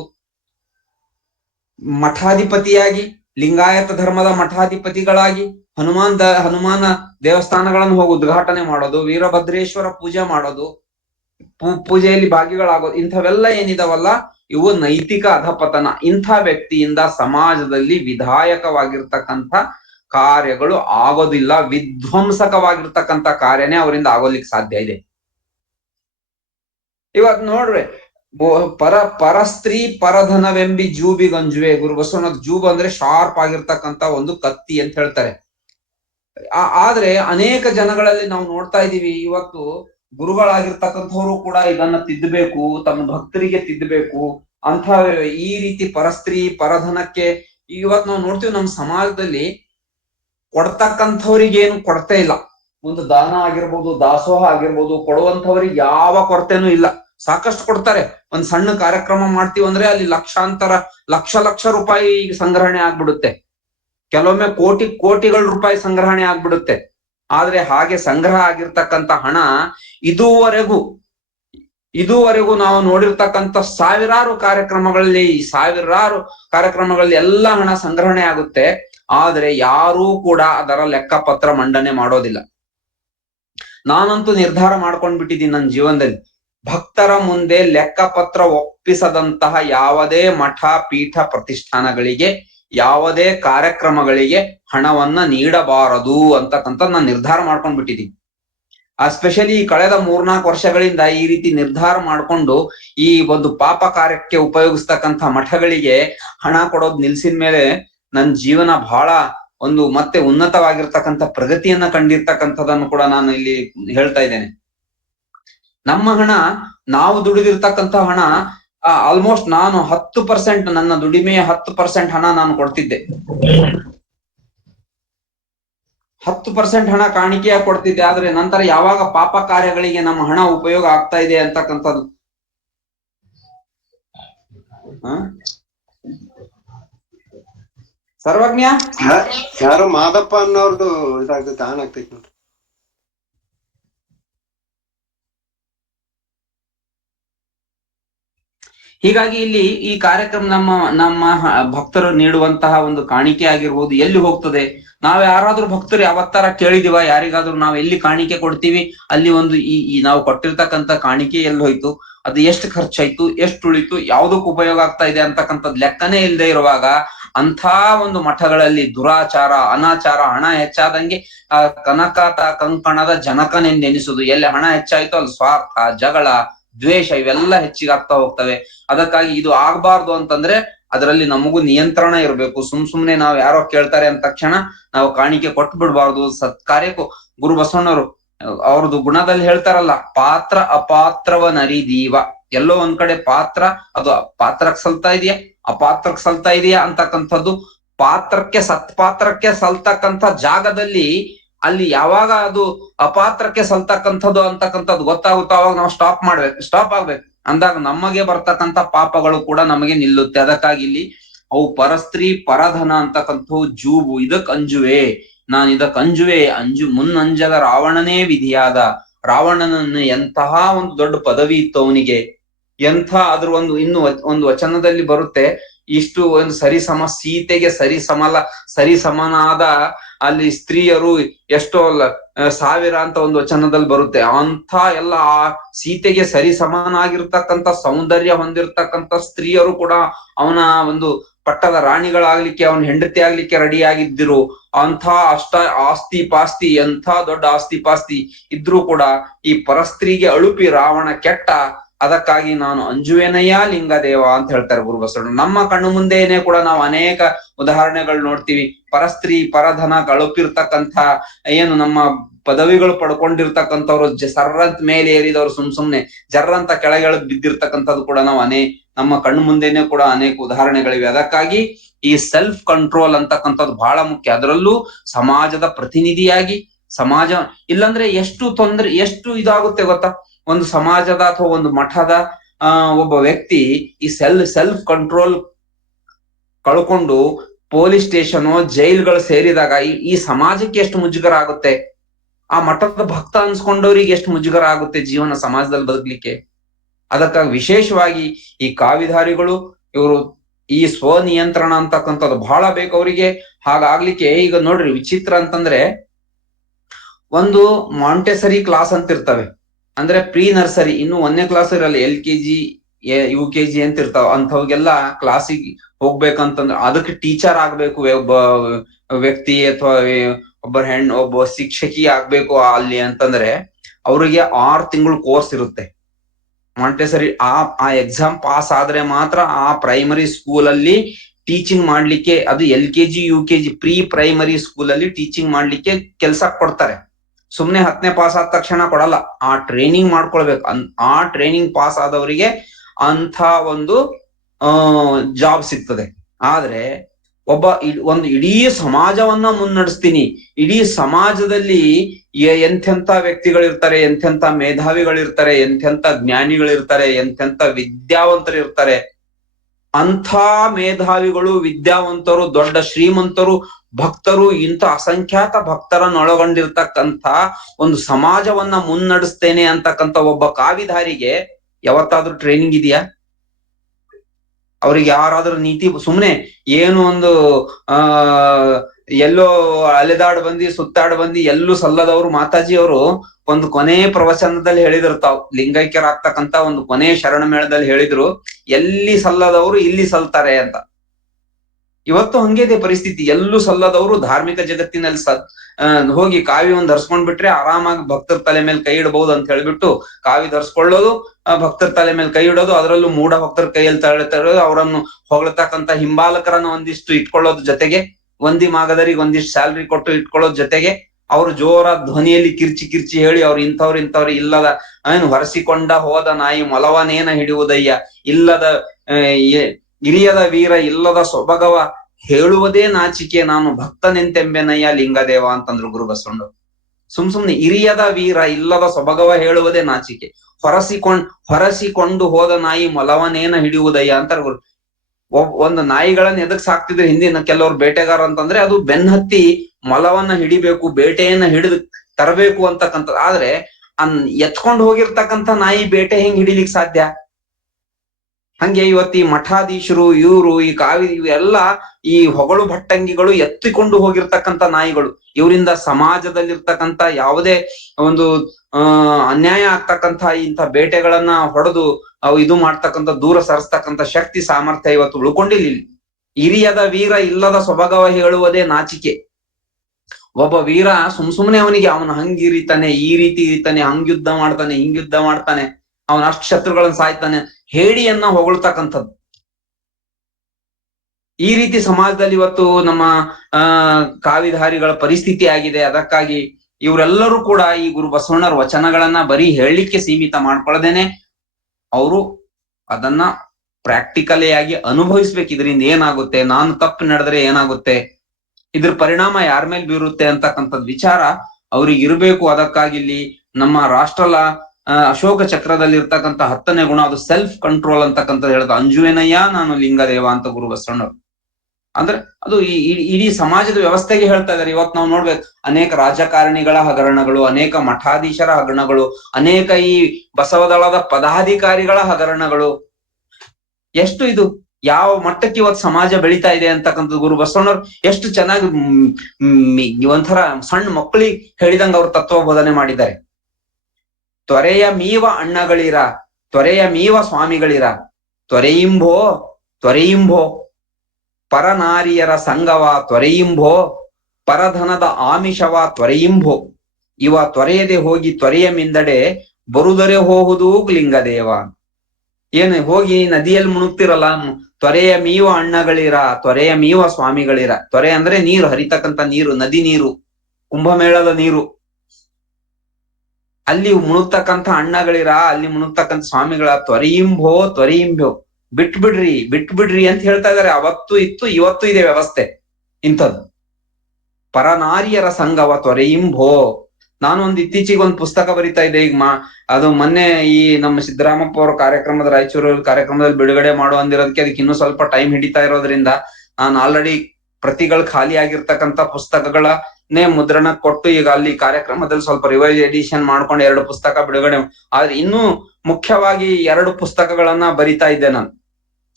ಮಠಾಧಿಪತಿಯಾಗಿ ಲಿಂಗಾಯತ ಧರ್ಮದ ಮಠಾಧಿಪತಿಗಳಾಗಿ ಹನುಮಾನ ದೇವಸ್ಥಾನಗಳನ್ನು ಹೋಗಿ ಉದ್ಘಾಟನೆ ಮಾಡೋದು, ವೀರಭದ್ರೇಶ್ವರ ಪೂಜೆ ಮಾಡೋದು, ಪೂಜೆಯಲ್ಲಿ ಭಾಗಿಗಳಾಗೋದು, ಇಂಥವೆಲ್ಲ ಏನಿದಾವಲ್ಲ ಇವು ನೈತಿಕ ಅಧಪತನ. ಇಂಥ ವ್ಯಕ್ತಿಯಿಂದ ಸಮಾಜದಲ್ಲಿ ವಿಧಾಯಕವಾಗಿರ್ತಕ್ಕಂಥ ಕಾರ್ಯಗಳು ಆಗೋದಿಲ್ಲ, ವಿಧ್ವಂಸಕವಾಗಿರ್ತಕ್ಕಂಥ ಕಾರ್ಯನೇ ಅವರಿಂದ ಆಗೋಲಿಕ್ಕೆ ಸಾಧ್ಯ ಇದೆ. ಇವತ್ತು ನೋಡ್ರಿ, ಪರಸ್ತ್ರೀ ಪರಧನವೆಂಬಿ ಜೂಬಿ ಗಂಜುವೆ. ಗುರು ಬಸವಣ್ಣ ಜೂಬ್ ಅಂದ್ರೆ ಶಾರ್ಪ್ ಆಗಿರ್ತಕ್ಕಂಥ ಒಂದು ಕತ್ತಿ ಅಂತ ಹೇಳ್ತಾರೆ. ಆದ್ರೆ ಅನೇಕ ಜನಗಳಲ್ಲಿ ನಾವು ನೋಡ್ತಾ ಇದೀವಿ, ಇವತ್ತು ಗುರುಗಳಾಗಿರ್ತಕ್ಕಂಥವ್ರು ಕೂಡ ಇದನ್ನ ತಿದ್ದಬೇಕು, ತಮ್ಮ ಭಕ್ತರಿಗೆ ತಿದ್ದಬೇಕು ಅಂತ ಈ ರೀತಿ ಪರಸ್ತ್ರೀ ಪರಧನಕ್ಕೆ ಇವತ್ತು ನಾವು ನೋಡ್ತೀವಿ. ನಮ್ಮ ಸಮಾಜದಲ್ಲಿ ಕೊಡ್ತಕ್ಕಂಥವ್ರಿಗೇನು ಕೊರತೆ ಇಲ್ಲ. ಒಂದು ದಾನ ಆಗಿರ್ಬೋದು, ದಾಸೋಹ ಆಗಿರ್ಬೋದು, ಕೊಡುವಂಥವ್ರಿಗೆ ಯಾವ ಕೊರತೆನೂ ಇಲ್ಲ, ಸಾಕಷ್ಟು ಕೊಡ್ತಾರೆ. ಒಂದ್ ಸಣ್ಣ ಕಾರ್ಯಕ್ರಮ ಮಾಡ್ತೀವಿ ಅಂದ್ರೆ ಅಲ್ಲಿ ಲಕ್ಷ ರೂಪಾಯಿ ಸಂಗ್ರಹಣೆ ಆಗ್ಬಿಡುತ್ತೆ, ಕೆಲವೊಮ್ಮೆ ಕೋಟಿಗಳ ರೂಪಾಯಿ ಸಂಗ್ರಹಣೆ ಆಗ್ಬಿಡುತ್ತೆ. ಆದ್ರೆ ಹಾಗೆ ಸಂಗ್ರಹ ಆಗಿರ್ತಕ್ಕಂಥ ಹಣ ಇದುವರೆಗೂ ನಾವು ನೋಡಿರ್ತಕ್ಕಂಥ ಸಾವಿರಾರು ಕಾರ್ಯಕ್ರಮಗಳಲ್ಲಿ ಎಲ್ಲ ಹಣ ಸಂಗ್ರಹಣೆ ಆಗುತ್ತೆ. ಆದ್ರೆ ಯಾರೂ ಕೂಡ ಅದರ ಲೆಕ್ಕಪತ್ರ ಮಂಡನೆ ಮಾಡೋದಿಲ್ಲ. ನಾನಂತೂ ನಿರ್ಧಾರ ಮಾಡ್ಕೊಂಡ್ಬಿಟ್ಟಿದ್ದೀನಿ ನನ್ನ ಜೀವನದಲ್ಲಿ, ಭಕ್ತರ ಮುಂದೆ ಲೆಕ್ಕಪತ್ರ ಒಪ್ಪಿಸದಂತಹ ಯಾವುದೇ ಮಠ ಪೀಠ ಪ್ರತಿಷ್ಠಾನಗಳಿಗೆ, ಯಾವುದೇ ಕಾರ್ಯಕ್ರಮಗಳಿಗೆ ಹಣವನ್ನ ನೀಡಬಾರದು ಅಂತಕ್ಕಂಥ ನಾನು ನಿರ್ಧಾರ ಮಾಡ್ಕೊಂಡ್ಬಿಟ್ಟಿದ್ದೀನಿ. ಎಸ್ಪೆಷಲಿ ಕಳೆದ 3-4 ವರ್ಷಗಳಿಂದ ಈ ರೀತಿ ನಿರ್ಧಾರ ಮಾಡ್ಕೊಂಡು ಈ ಒಂದು ಪಾಪ ಕಾರ್ಯಕ್ಕೆ ಉಪಯೋಗಿಸ್ತಕ್ಕಂಥ ಮಠಗಳಿಗೆ ಹಣ ಕೊಡೋದು ನಿಲ್ಸಿದ ಮೇಲೆ ನನ್ನ ಜೀವನ ಬಹಳ ಒಂದು ಮತ್ತೆ ಉನ್ನತವಾಗಿರ್ತಕ್ಕಂಥ ಪ್ರಗತಿಯನ್ನ ಕಂಡಿರ್ತಕ್ಕಂಥದನ್ನು ಕೂಡ ನಾನು ಇಲ್ಲಿ ಹೇಳ್ತಾ ಇದ್ದೇನೆ. ನಮ್ಮ ಹಣ, ನಾವು ದುಡಿದಿರ್ತಕ್ಕಂಥ ಹಣ ಆಲ್ಮೋಸ್ಟ್ ನಾನು 10%, ನನ್ನ ದುಡಿಮೆಯ 10% ಹಣ ನಾನು ಕೊಡ್ತಿದ್ದೆ. 10% ಹಣ ಕಾಣಿಕೆಯಾಗಿ ಕೊಡ್ತಿದ್ದೆ. ಆದ್ರೆ ನಂತರ ಯಾವಾಗ ಪಾಪ ಕಾರ್ಯಗಳಿಗೆ ನಮ್ಮ ಹಣ ಉಪಯೋಗ ಆಗ್ತಾ ಇದೆ ಅಂತಕ್ಕಂಥದ್ದು, ಸರ್ವಜ್ಞ ಯಾರೋ ಮಾದಪ್ಪ ಅನ್ನೋರ್ದು ಇದಾಗ್ತೈತೆ, ಆನ್ ಆಗ್ತೈತಿ ನೋಡ್ರಿ. ಹೀಗಾಗಿ ಇಲ್ಲಿ ಈ ಕಾರ್ಯಕ್ರಮ ನಮ್ಮ ಭಕ್ತರು ನೀಡುವಂತಹ ಒಂದು ಕಾಣಿಕೆ ಆಗಿರ್ಬೋದು ಎಲ್ಲಿ ಹೋಗ್ತದೆ? ನಾವ್ ಯಾರಾದ್ರೂ ಭಕ್ತರು ಯಾವತ್ತಾರ ಕೇಳಿದಿವ? ಯಾರಿಗಾದ್ರೂ ನಾವ್ ಎಲ್ಲಿ ಕಾಣಿಕೆ ಕೊಡ್ತೀವಿ ಅಲ್ಲಿ ಒಂದು ಈ ನಾವು ಕೊಟ್ಟಿರ್ತಕ್ಕಂಥ ಕಾಣಿಕೆ ಎಲ್ಲಿ ಹೋಯ್ತು, ಅದು ಎಷ್ಟು ಖರ್ಚಾಯ್ತು, ಎಷ್ಟು ಉಳಿತು, ಯಾವ್ದಕ್ ಉಪಯೋಗ ಆಗ್ತಾ ಇದೆ ಅಂತಕ್ಕಂಥದ್ ಲೆಕ್ಕನೇ ಇಲ್ಲದೆ ಇರುವಾಗ ಅಂಥ ಒಂದು ಮಠಗಳಲ್ಲಿ ದುರಾಚಾರ, ಅನಾಚಾರ, ಹಣ ಹೆಚ್ಚಾದಂಗೆ ಕನಕಾತ ಕಂಕಣದ ಜನಕನೆಂದೆನಿಸುದು. ಎಲ್ಲಿ ಹಣ ಹೆಚ್ಚಾಯ್ತು ಅಲ್ಲಿ ಸ್ವಾರ್ಥ, ಜಗಳ, ದ್ವೇಷ ಇವೆಲ್ಲ ಹೆಚ್ಚಿಗಾಗ್ತಾ ಹೋಗ್ತವೆ. ಅದಕ್ಕಾಗಿ ಇದು ಆಗ್ಬಾರ್ದು ಅಂತಂದ್ರೆ ಅದರಲ್ಲಿ ನಮಗೂ ನಿಯಂತ್ರಣ ಇರಬೇಕು. ಸುಮ್ನೆ ನಾವ್ ಯಾರೋ ಕೇಳ್ತಾರೆ ಅಂದ ತಕ್ಷಣ ನಾವು ಕಾಣಿಕೆ ಕೊಟ್ಟು ಬಿಡ್ಬಾರ್ದು. ಸತ್ಕಾರ್ಯಕ್ಕೂ ಗುರು ಬಸವಣ್ಣವರು ಅವ್ರದ್ದು ಗುಣದಲ್ಲಿ ಹೇಳ್ತಾರಲ್ಲ, ಪಾತ್ರ ಅಪಾತ್ರವನರಿದೀವ. ಎಲ್ಲೋ ಒಂದ್ ಕಡೆ ಪಾತ್ರ ಅದು ಪಾತ್ರಕ್ಕೆ ಸಲ್ತಾ ಇದೆಯಾ, ಅಪಾತ್ರಕ್ಕೆ ಸಲ್ತಾ ಇದೆಯಾ ಅಂತಕ್ಕಂಥದ್ದು, ಪಾತ್ರಕ್ಕೆ ಸತ್ಪಾತ್ರಕ್ಕೆ ಸಲ್ತಕ್ಕಂಥ ಜಾಗದಲ್ಲಿ ಅಲ್ಲಿ ಯಾವಾಗ ಅದು ಅಪಾತ್ರಕ್ಕೆ ಸಲ್ತಕ್ಕಂಥದ್ದು ಅಂತಕ್ಕಂಥದ್ದು ಗೊತ್ತಾಗುತ್ತೋ ಅವಾಗ ನಾವು ಸ್ಟಾಪ್ ಆಗ್ಬೇಕು. ಅಂದಾಗ ನಮಗೆ ಬರ್ತಕ್ಕಂಥ ಪಾಪಗಳು ಕೂಡ ನಮಗೆ ನಿಲ್ಲುತ್ತೆ. ಅದಕ್ಕಾಗಿ ಇಲ್ಲಿ ಅವು ಪರಸ್ತ್ರೀ ಪರಧನ ಅಂತಕ್ಕಂಥವು ಜೂಬು, ಇದಕ್ ಅಂಜುವೆ, ನಾನು ಇದಕ್ ಅಂಜುವೆ, ಮುನ್ನಂಜದ ರಾವಣನೇ ವಿಧಿಯಾದ. ರಾವಣನನ್ನು ಎಂತಹ ಒಂದು ದೊಡ್ಡ ಪದವಿ ಇತ್ತು ಅವನಿಗೆ, ಅದ್ರ ಒಂದು ವಚನದಲ್ಲಿ ಬರುತ್ತೆ, ಇಷ್ಟು ಒಂದು ಸೀತೆಗೆ ಸರಿಸಮನಾದ ಅಲ್ಲಿ ಸ್ತ್ರೀಯರು ಎಷ್ಟೋ ಸಾವಿರ ಅಂತ ಒಂದು ವಚನದಲ್ಲಿ ಬರುತ್ತೆ. ಅಂತ ಎಲ್ಲ ಆ ಸೀತೆಗೆ ಸರಿಸಮನಾಗಿರ್ತಕ್ಕಂಥ ಸೌಂದರ್ಯ ಹೊಂದಿರತಕ್ಕಂಥ ಸ್ತ್ರೀಯರು ಕೂಡ ಅವನ ಒಂದು ಪಟ್ಟದ ರಾಣಿಗಳಾಗ್ಲಿಕ್ಕೆ, ಅವನ ಹೆಂಡತಿ ಆಗ್ಲಿಕ್ಕೆ ರೆಡಿ ಆಗಿದ್ದಿರು. ಅಂಥ ಆಸ್ತಿ ಪಾಸ್ತಿ, ಎಂಥ ದೊಡ್ಡ ಆಸ್ತಿ ಪಾಸ್ತಿ ಇದ್ರೂ ಕೂಡ ಈ ಪರಸ್ತ್ರೀಗೆ ಅಳುಪಿ ರಾವಣ ಕೆಟ್ಟ. ಅದಕ್ಕಾಗಿ ನಾನು ಅಂಜುವೆನಯ್ಯ ಲಿಂಗದೇವ ಅಂತ ಹೇಳ್ತಾರೆ ಗುರು ಬಸವಣ್ಣ. ನಮ್ಮ ಕಣ್ಣು ಮುಂದೆನೆ ಕೂಡ ನಾವು ಅನೇಕ ಉದಾಹರಣೆಗಳು ನೋಡ್ತೀವಿ. ಪರಸ್ತ್ರೀ ಪರಧನ ಕಳುಪಿರ್ತಕ್ಕಂಥ ಏನು ನಮ್ಮ ಪದವಿಗಳು ಪಡ್ಕೊಂಡಿರ್ತಕ್ಕಂಥವ್ರು ಸರ್ರಂತ ಮೇಲೆ ಏರಿದವ್ರು ಸುಮ್ನೆ ಜರ್ರಂತ ಕೆಳಗೆಳದ್ ಬಿದ್ದಿರ್ತಕ್ಕಂಥದ್ದು ಕೂಡ ನಾವು ನಮ್ಮ ಕಣ್ಣು ಮುಂದೆನೆ ಕೂಡ ಅನೇಕ ಉದಾಹರಣೆಗಳಿವೆ. ಅದಕ್ಕಾಗಿ ಈ ಸೆಲ್ಫ್ ಕಂಟ್ರೋಲ್ ಅಂತಕ್ಕಂಥದ್ದು ಬಹಳ ಮುಖ್ಯ. ಅದರಲ್ಲೂ ಸಮಾಜದ ಪ್ರತಿನಿಧಿಯಾಗಿ, ಸಮಾಜ ಇಲ್ಲಾಂದ್ರೆ ಎಷ್ಟು ಇದಾಗುತ್ತೆ ಗೊತ್ತಾ? ಒಂದು ಸಮಾಜದ ಅಥವಾ ಒಂದು ಮಠದ ಒಬ್ಬ ವ್ಯಕ್ತಿ ಈ ಸೆಲ್ಫ್ ಕಂಟ್ರೋಲ್ ಕಳ್ಕೊಂಡು ಪೊಲೀಸ್ ಸ್ಟೇಷನ್, ಜೈಲ್ಗಳು ಸೇರಿದಾಗ ಈ ಸಮಾಜಕ್ಕೆ ಎಷ್ಟು ಮುಜುಗರ ಆಗುತ್ತೆ, ಆ ಮಠದ ಭಕ್ತ ಅನ್ಸ್ಕೊಂಡವ್ರಿಗೆ ಎಷ್ಟು ಮುಜುಗರ ಆಗುತ್ತೆ ಜೀವನ ಸಮಾಜದಲ್ಲಿ ಬದುಕಲಿಕ್ಕೆ. ಅದಕ್ಕಾಗಿ ವಿಶೇಷವಾಗಿ ಈ ಕಾವಿಧಾರಿಗಳು ಇವರು ಈ ಸ್ವನಿಯಂತ್ರಣ ಅಂತಕ್ಕಂಥದ್ದು ಬಹಳ ಬೇಕು ಅವರಿಗೆ. ಹಾಗಾಗ್ಲಿಕ್ಕೆ ಈಗ ನೋಡ್ರಿ ವಿಚಿತ್ರ ಅಂತಂದ್ರೆ, ಒಂದು ಮಾಂಟೆಸರಿ ಕ್ಲಾಸ್ ಅಂತ ಇರ್ತವೆ, ಅಂದ್ರೆ ಪ್ರೀ ನರ್ಸರಿ, ಇನ್ನು 1ನೇ ಕ್ಲಾಸ್ ಇರಲ್ಲ, LKG UKG ಅಂತ ಇರ್ತಾವ. ಅಂಥವ್ಗೆಲ್ಲ ಕ್ಲಾಸಿಗೆ ಹೋಗ್ಬೇಕಂತಂದ್ರೆ ಅದಕ್ಕೆ ಟೀಚರ್ ಆಗ್ಬೇಕು ಒಬ್ಬ ವ್ಯಕ್ತಿ, ಅಥವಾ ಒಬ್ಬ ಶಿಕ್ಷಕಿ ಆಗ್ಬೇಕು ಅಲ್ಲಿ ಅಂತಂದ್ರೆ ಅವ್ರಿಗೆ 6 ತಿಂಗಳು ಕೋರ್ಸ್ ಇರುತ್ತೆ ಮಾಂಟೆಸರಿ. ಆ ಎಕ್ಸಾಮ್ ಪಾಸ್ ಆದ್ರೆ ಮಾತ್ರ ಆ ಪ್ರೈಮರಿ ಸ್ಕೂಲ್ ಅಲ್ಲಿ ಟೀಚಿಂಗ್ ಮಾಡ್ಲಿಕ್ಕೆ, ಅದು LKG UKG pre primary school ಅಲ್ಲಿ ಟೀಚಿಂಗ್ ಮಾಡ್ಲಿಕ್ಕೆ ಕೆಲ್ಸ ಕೊಡ್ತಾರೆ. ಸುಮ್ನೆ 10ನೇ ಪಾಸ್ ಆದ ತಕ್ಷಣ ಕೊಡಲ್ಲ, ಆ ಟ್ರೈನಿಂಗ್ ಮಾಡ್ಕೊಳ್ಬೇಕು. ಆ ಟ್ರೈನಿಂಗ್ ಪಾಸ್ ಆದವರಿಗೆ ಅಂಥ ಒಂದು ಜಾಬ್ ಸಿಗ್ತದೆ. ಆದ್ರೆ ಒಂದು ಇಡೀ ಸಮಾಜವನ್ನ ಮುನ್ನಡೆಸ್ತೀನಿ, ಇಡೀ ಸಮಾಜದಲ್ಲಿ ಎಂಥೆಂಥ ವ್ಯಕ್ತಿಗಳಿರ್ತಾರೆ, ಎಂಥೆಂಥ ಮೇಧಾವಿಗಳಿರ್ತಾರೆ, ಎಂಥೆಂಥ ಜ್ಞಾನಿಗಳಿರ್ತಾರೆ, ಎಂಥೆಂಥ ವಿದ್ಯಾವಂತರಿರ್ತಾರೆ. ಅಂಥ ಮೇಧಾವಿಗಳು, ವಿದ್ಯಾವಂತರು, ದೊಡ್ಡ ಶ್ರೀಮಂತರು, ಭಕ್ತರು, ಇಂಥ ಅಸಂಖ್ಯಾತ ಭಕ್ತರನ್ನೊಳಗೊಂಡಿರ್ತಕ್ಕಂಥ ಒಂದು ಸಮಾಜವನ್ನ ಮುನ್ನಡೆಸ್ತೇನೆ ಅಂತಕ್ಕಂಥ ಒಬ್ಬ ಕಾವಿಧಾರಿಗೆ ಯಾವತ್ತಾದ್ರೂ ಟ್ರೈನಿಂಗ್ ಇದೆಯಾ? ಅವ್ರಿಗೆ ಯಾರಾದ್ರೂ ನೀತಿ ಸುಮ್ನೆ ಏನು ಒಂದು ಎಲ್ಲೋ ಅಲೆದಾಡ್ ಬಂದಿ ಸುತ್ತಾಡ್ ಬಂದಿ ಎಲ್ಲೂ ಸಲ್ಲದವ್ರು ಮಾತಾಜಿಯವರು ಒಂದು ಕೊನೆ ಪ್ರವಚನದಲ್ಲಿ ಹೇಳಿದಿರ್ತಾವ್, ಲಿಂಗೈಕ್ಯರಾಗ್ತಕ್ಕಂಥ ಒಂದು ಕೊನೆ ಶರಣ ಮೇಳದಲ್ಲಿ ಹೇಳಿದ್ರು, ಎಲ್ಲಿ ಸಲ್ಲದವರು ಇಲ್ಲಿ ಸಲ್ತಾರೆ ಅಂತ. ಇವತ್ತು ಹಂಗಿದೆ ಪರಿಸ್ಥಿತಿ. ಎಲ್ಲೂ ಸಲ್ಲದವರು ಧಾರ್ಮಿಕ ಜಗತ್ತಿನಲ್ಲಿ ಹೋಗಿ ಕಾವಿ ಒಂದ್ ಧರ್ಸ್ಕೊಂಡ್ ಬಿಟ್ರೆ ಆರಾಮಾಗಿ ಭಕ್ತರ ತಲೆ ಮೇಲೆ ಕೈ ಇಡಬಹುದು ಅಂತ ಹೇಳ್ಬಿಟ್ಟು ಕಾವಿ ಧರ್ಸ್ಕೊಳ್ಳೋದು, ಭಕ್ತರ ತಲೆ ಮೇಲೆ ಕೈ ಇಡೋದು, ಅದರಲ್ಲೂ ಮೂಢ ಭಕ್ತರ ಕೈಯಲ್ಲಿ ತಳ್ಳೋದು, ಅವರನ್ನು ಹೊಗಳತಕ್ಕಂಥ ಹಿಂಬಾಲಕರನ್ನ ಒಂದಿಷ್ಟು ಇಟ್ಕೊಳ್ಳೋದು, ಜೊತೆಗೆ ಒಂದಿ ಮಾಗದರಿಗೆ ಒಂದಿಷ್ಟು ಸ್ಯಾಲ್ರಿ ಕೊಟ್ಟು ಇಟ್ಕೊಳ್ಳೋದ್ ಜೊತೆಗೆ ಅವ್ರು ಜೋರ ಧ್ವನಿಯಲ್ಲಿ ಕಿರ್ಚಿ ಹೇಳಿ ಅವ್ರು ಇಂಥವ್ರು ಇಲ್ಲದ ಹೊರಸಿಕೊಂಡ ಹೋದ ನಾಯಿ ಮೊಲವನೇನ ಹಿಡಿಯುವುದಯ್ಯ, ಇಲ್ಲದ ಹಿರಿಯದ ವೀರ ಇಲ್ಲದ ಸೊಬಗವ ಹೇಳುವುದೇ ನಾಚಿಕೆ, ನಾನು ಭಕ್ತನೆಂತೆಂಬೆನಯ್ಯ ಲಿಂಗದೇವ ಅಂತಂದ್ರು ಗುರು ಬಸವಣ್ಣ. ಸುಮ್ನೆ ಹಿರಿಯದ ವೀರ ಇಲ್ಲದ ಸೊಬಗವ ಹೇಳುವುದೇ ನಾಚಿಕೆ, ಹೊರಸಿಕೊಂಡು ಹೋದ ನಾಯಿ ಮೊಲವನೇನ ಹಿಡಿಯುವುದಯ್ಯ ಅಂತಾರ ಗುರು. ಒಂದು ನಾಯಿಗಳನ್ನ ಎದಕ್ ಸಾಕ್ತಿದ್ರೆ ಹಿಂದಿನ ಕೆಲವ್ರು ಬೇಟೆಗಾರ ಅಂತಂದ್ರೆ ಅದು ಬೆನ್ನತ್ತಿ ಮೊಲವನ್ನ ಹಿಡಿಬೇಕು, ಬೇಟೆಯನ್ನ ಹಿಡಿದು ತರಬೇಕು ಅಂತಕ್ಕಂಥದ್ದು. ಆದ್ರೆ ಎತ್ಕೊಂಡು ಹೋಗಿರ್ತಕ್ಕಂಥ ನಾಯಿ ಬೇಟೆ ಹೆಂಗ್ ಹಿಡಿಲಿಕ್ ಸಾಧ್ಯ? ಹಂಗೆ ಇವತ್ತು ಈ ಮಠಾಧೀಶರು ಇವರು ಈ ಇವೆಲ್ಲ ಈ ಹೊಗಳು ಭಟ್ಟಂಗಿಗಳು ಎತ್ತಿಕೊಂಡು ಹೋಗಿರ್ತಕ್ಕಂಥ ನಾಯಿಗಳು. ಇವರಿಂದ ಸಮಾಜದಲ್ಲಿರ್ತಕ್ಕಂಥ ಯಾವುದೇ ಒಂದು ಅನ್ಯಾಯ ಆಗ್ತಕ್ಕಂಥ ಇಂಥ ಬೇಟೆಗಳನ್ನ ಹೊಡೆದು ಅವು ಇದು ಮಾಡ್ತಕ್ಕಂಥ ದೂರ ಸರಿಸ್ತಕ್ಕಂಥ ಶಕ್ತಿ ಸಾಮರ್ಥ್ಯ ಇವತ್ತು ಉಳ್ಕೊಂಡಿಲ್ಲ. ಹಿರಿಯದ ವೀರ ಇಲ್ಲದ ಸೊಬಗವ ಹೇಳುವುದೇ ನಾಚಿಕೆ. ಒಬ್ಬ ವೀರ ಸುಮ್ನೆ ಅವನಿಗೆ ಅವನು ಹಂಗಿರಿತಾನೆ, ಈ ರೀತಿ ಇರಿತಾನೆ, ಹಂಗ್ ಯುದ್ಧ ಮಾಡ್ತಾನೆ, ಹಿಂಗ್ ಯುದ್ಧ ಮಾಡ್ತಾನೆ, ಅವನ ಅಷ್ಟು ಶತ್ರುಗಳನ್ನ ಸಾಯ್ತಾನೆ, ಹೇಡಿಯನ್ನ ಹೊಗಳ್ತಕ್ಕಂಥದ್ದು. ಈ ರೀತಿ ಸಮಾಜದಲ್ಲಿ ಇವತ್ತು ನಮ್ಮ ಕಾವಿಧಾರಿಗಳ ಪರಿಸ್ಥಿತಿ ಆಗಿದೆ. ಅದಕ್ಕಾಗಿ ಇವರೆಲ್ಲರೂ ಕೂಡ ಈ ಗುರು ಬಸವಣ್ಣರ ವಚನಗಳನ್ನ ಬರೀ ಹೇಳಲಿಕ್ಕೆ ಸೀಮಿತ ಮಾಡ್ಕೊಳ್ಳದೇನೆ ಅವರು ಅದನ್ನ ಪ್ರಾಕ್ಟಿಕಲಿ ಆಗಿ ಅನುಭವಿಸ್ಬೇಕು. ಇದರಿಂದ ಏನಾಗುತ್ತೆ, ನಾನು ತಪ್ಪು ನಡೆದ್ರೆ ಏನಾಗುತ್ತೆ, ಇದ್ರ ಪರಿಣಾಮ ಯಾರ ಮೇಲೆ ಬೀರುತ್ತೆ ಅಂತಕ್ಕಂಥದ್ ವಿಚಾರ ಅವ್ರಿಗೆ ಇರಬೇಕು. ಅದಕ್ಕಾಗಿ ಇಲ್ಲಿ ನಮ್ಮ ರಾಷ್ಟ್ರಲ ಅಶೋಕ ಚಕ್ರದಲ್ಲಿ ಇರ್ತಕ್ಕಂಥ 10ನೇ ಗುಣ ಅದು ಸೆಲ್ಫ್ ಕಂಟ್ರೋಲ್ ಅಂತಕ್ಕಂಥದ್ದು ಹೇಳ್ದ. ಅಂಜುವೆನಯ್ಯ ನಾನು ಲಿಂಗದೇವ ಅಂತ ಗುರು ಬಸವಣ್ಣರು. ಅಂದ್ರೆ ಅದು ಇಡೀ ಸಮಾಜದ ವ್ಯವಸ್ಥೆಗೆ ಹೇಳ್ತಾ ಇದಾರೆ. ಇವತ್ತು ನಾವು ನೋಡ್ಬೇಕು, ಅನೇಕ ರಾಜಕಾರಣಿಗಳ ಹಗರಣಗಳು, ಅನೇಕ ಮಠಾಧೀಶರ ಹಗರಣಗಳು, ಅನೇಕ ಈ ಬಸವದಳದ ಪದಾಧಿಕಾರಿಗಳ ಹಗರಣಗಳು, ಎಷ್ಟು ಇದು ಯಾವ ಮಟ್ಟಕ್ಕೆ ಇವತ್ತು ಸಮಾಜ ಬೆಳೀತಾ ಇದೆ ಅಂತಕ್ಕಂಥದ್ದು ಗುರು ಬಸವಣ್ಣವ್ರು ಎಷ್ಟು ಚೆನ್ನಾಗಿ ಒಂಥರ ಸಣ್ಣ ಮಕ್ಕಳಿಗೆ ಹೇಳಿದಂಗ ಅವ್ರ ತತ್ವ ಬೋಧನೆ ಮಾಡಿದ್ದಾರೆ. ತ್ವರೆಯ ಮೀವ ಅಣ್ಣಗಳಿರ, ತ್ವರೆಯ ಮೀವ ಸ್ವಾಮಿಗಳಿರ, ತ್ವರೆಯಿಂಭೋ ತ್ವರೆಯಿಂಭೋ, ಪರನಾರಿಯರ ಸಂಗವ ತ್ವರೆಯಿಂಭೋ, ಪರಧನದ ಆಮಿಷವ ತ್ವರೆಯಿಂಭೋ, ಇವ ತ್ವರೆಯದೆ ಹೋಗಿ ತ್ವರೆಯ ಮಿಂದಡೆ ಬರುದರೆ ಹೋಗುವುದು ಲಿಂಗದೇವ. ಏನು ಹೋಗಿ ನದಿಯಲ್ಲಿ ಮುಣುಗ್ತಿರಲ್ಲ, ತ್ವರೆಯ ಮೀವ ಅಣ್ಣಗಳಿರ, ತ್ವರೆಯ ಮೀವ ಸ್ವಾಮಿಗಳಿರ. ತ್ವರೆ ಅಂದ್ರೆ ನೀರು ಹರಿತಕ್ಕಂಥ ನೀರು, ನದಿ ನೀರು, ಕುಂಭಮೇಳದ ನೀರು. ಅಲ್ಲಿ ಮುಣುಗ್ತಕ್ಕಂಥ ಅಣ್ಣಗಳಿರ, ಅಲ್ಲಿ ಮುಣುಗ್ತಕ್ಕಂಥ ಸ್ವಾಮಿಗಳ. ತ್ವರೆಯಿಂಭೋ ತ್ವರೆಯಿಂಭೋ, ಬಿಟ್ಬಿಡ್ರಿ ಬಿಟ್ಬಿಡ್ರಿ ಅಂತ ಹೇಳ್ತಾ ಇದಾರೆ. ಅವತ್ತು ಇತ್ತು, ಇವತ್ತು ಇದೆ ವ್ಯವಸ್ಥೆ ಇಂಥದ್ದು. ಪರನಾರಿಯರ ಸಂಗವ ತ್ವರೆಯಿಂಭೋ. ನಾನು ಇತ್ತೀಚೆಗೆ ಒಂದು ಪುಸ್ತಕ ಬರಿತಾ ಇದ್ದೆ. ಈಗ ಅದು ಮೊನ್ನೆ ಈ ನಮ್ಮ ಸಿದ್ದರಾಮಪ್ಪ ಅವರ ಕಾರ್ಯಕ್ರಮದ ರಾಯಚೂರು ಕಾರ್ಯಕ್ರಮದಲ್ಲಿ ಬಿಡುಗಡೆ ಮಾಡೋ ಅಂದಿರೋದಕ್ಕೆ ಅದಕ್ಕೆ ಇನ್ನೂ ಸ್ವಲ್ಪ ಟೈಮ್ ಹಿಡಿತಾ ಇರೋದ್ರಿಂದ ನಾನು ಆಲ್ರೆಡಿ ಪ್ರತಿಗಳು ಖಾಲಿ ಆಗಿರ್ತಕ್ಕಂಥ ಪುಸ್ತಕಗಳನ್ನೇ ಮುದ್ರಣ ಕೊಟ್ಟು ಈಗ ಅಲ್ಲಿ ಕಾರ್ಯಕ್ರಮದಲ್ಲಿ ಸ್ವಲ್ಪ ರಿವೈಸ್ ಎಡಿಷನ್ ಮಾಡ್ಕೊಂಡು 2 ಪುಸ್ತಕ ಬಿಡುಗಡೆ. ಆದ್ರೆ ಇನ್ನೂ ಮುಖ್ಯವಾಗಿ 2 ಪುಸ್ತಕಗಳನ್ನ ಬರಿತಾ ಇದ್ದೆ ನಾನು.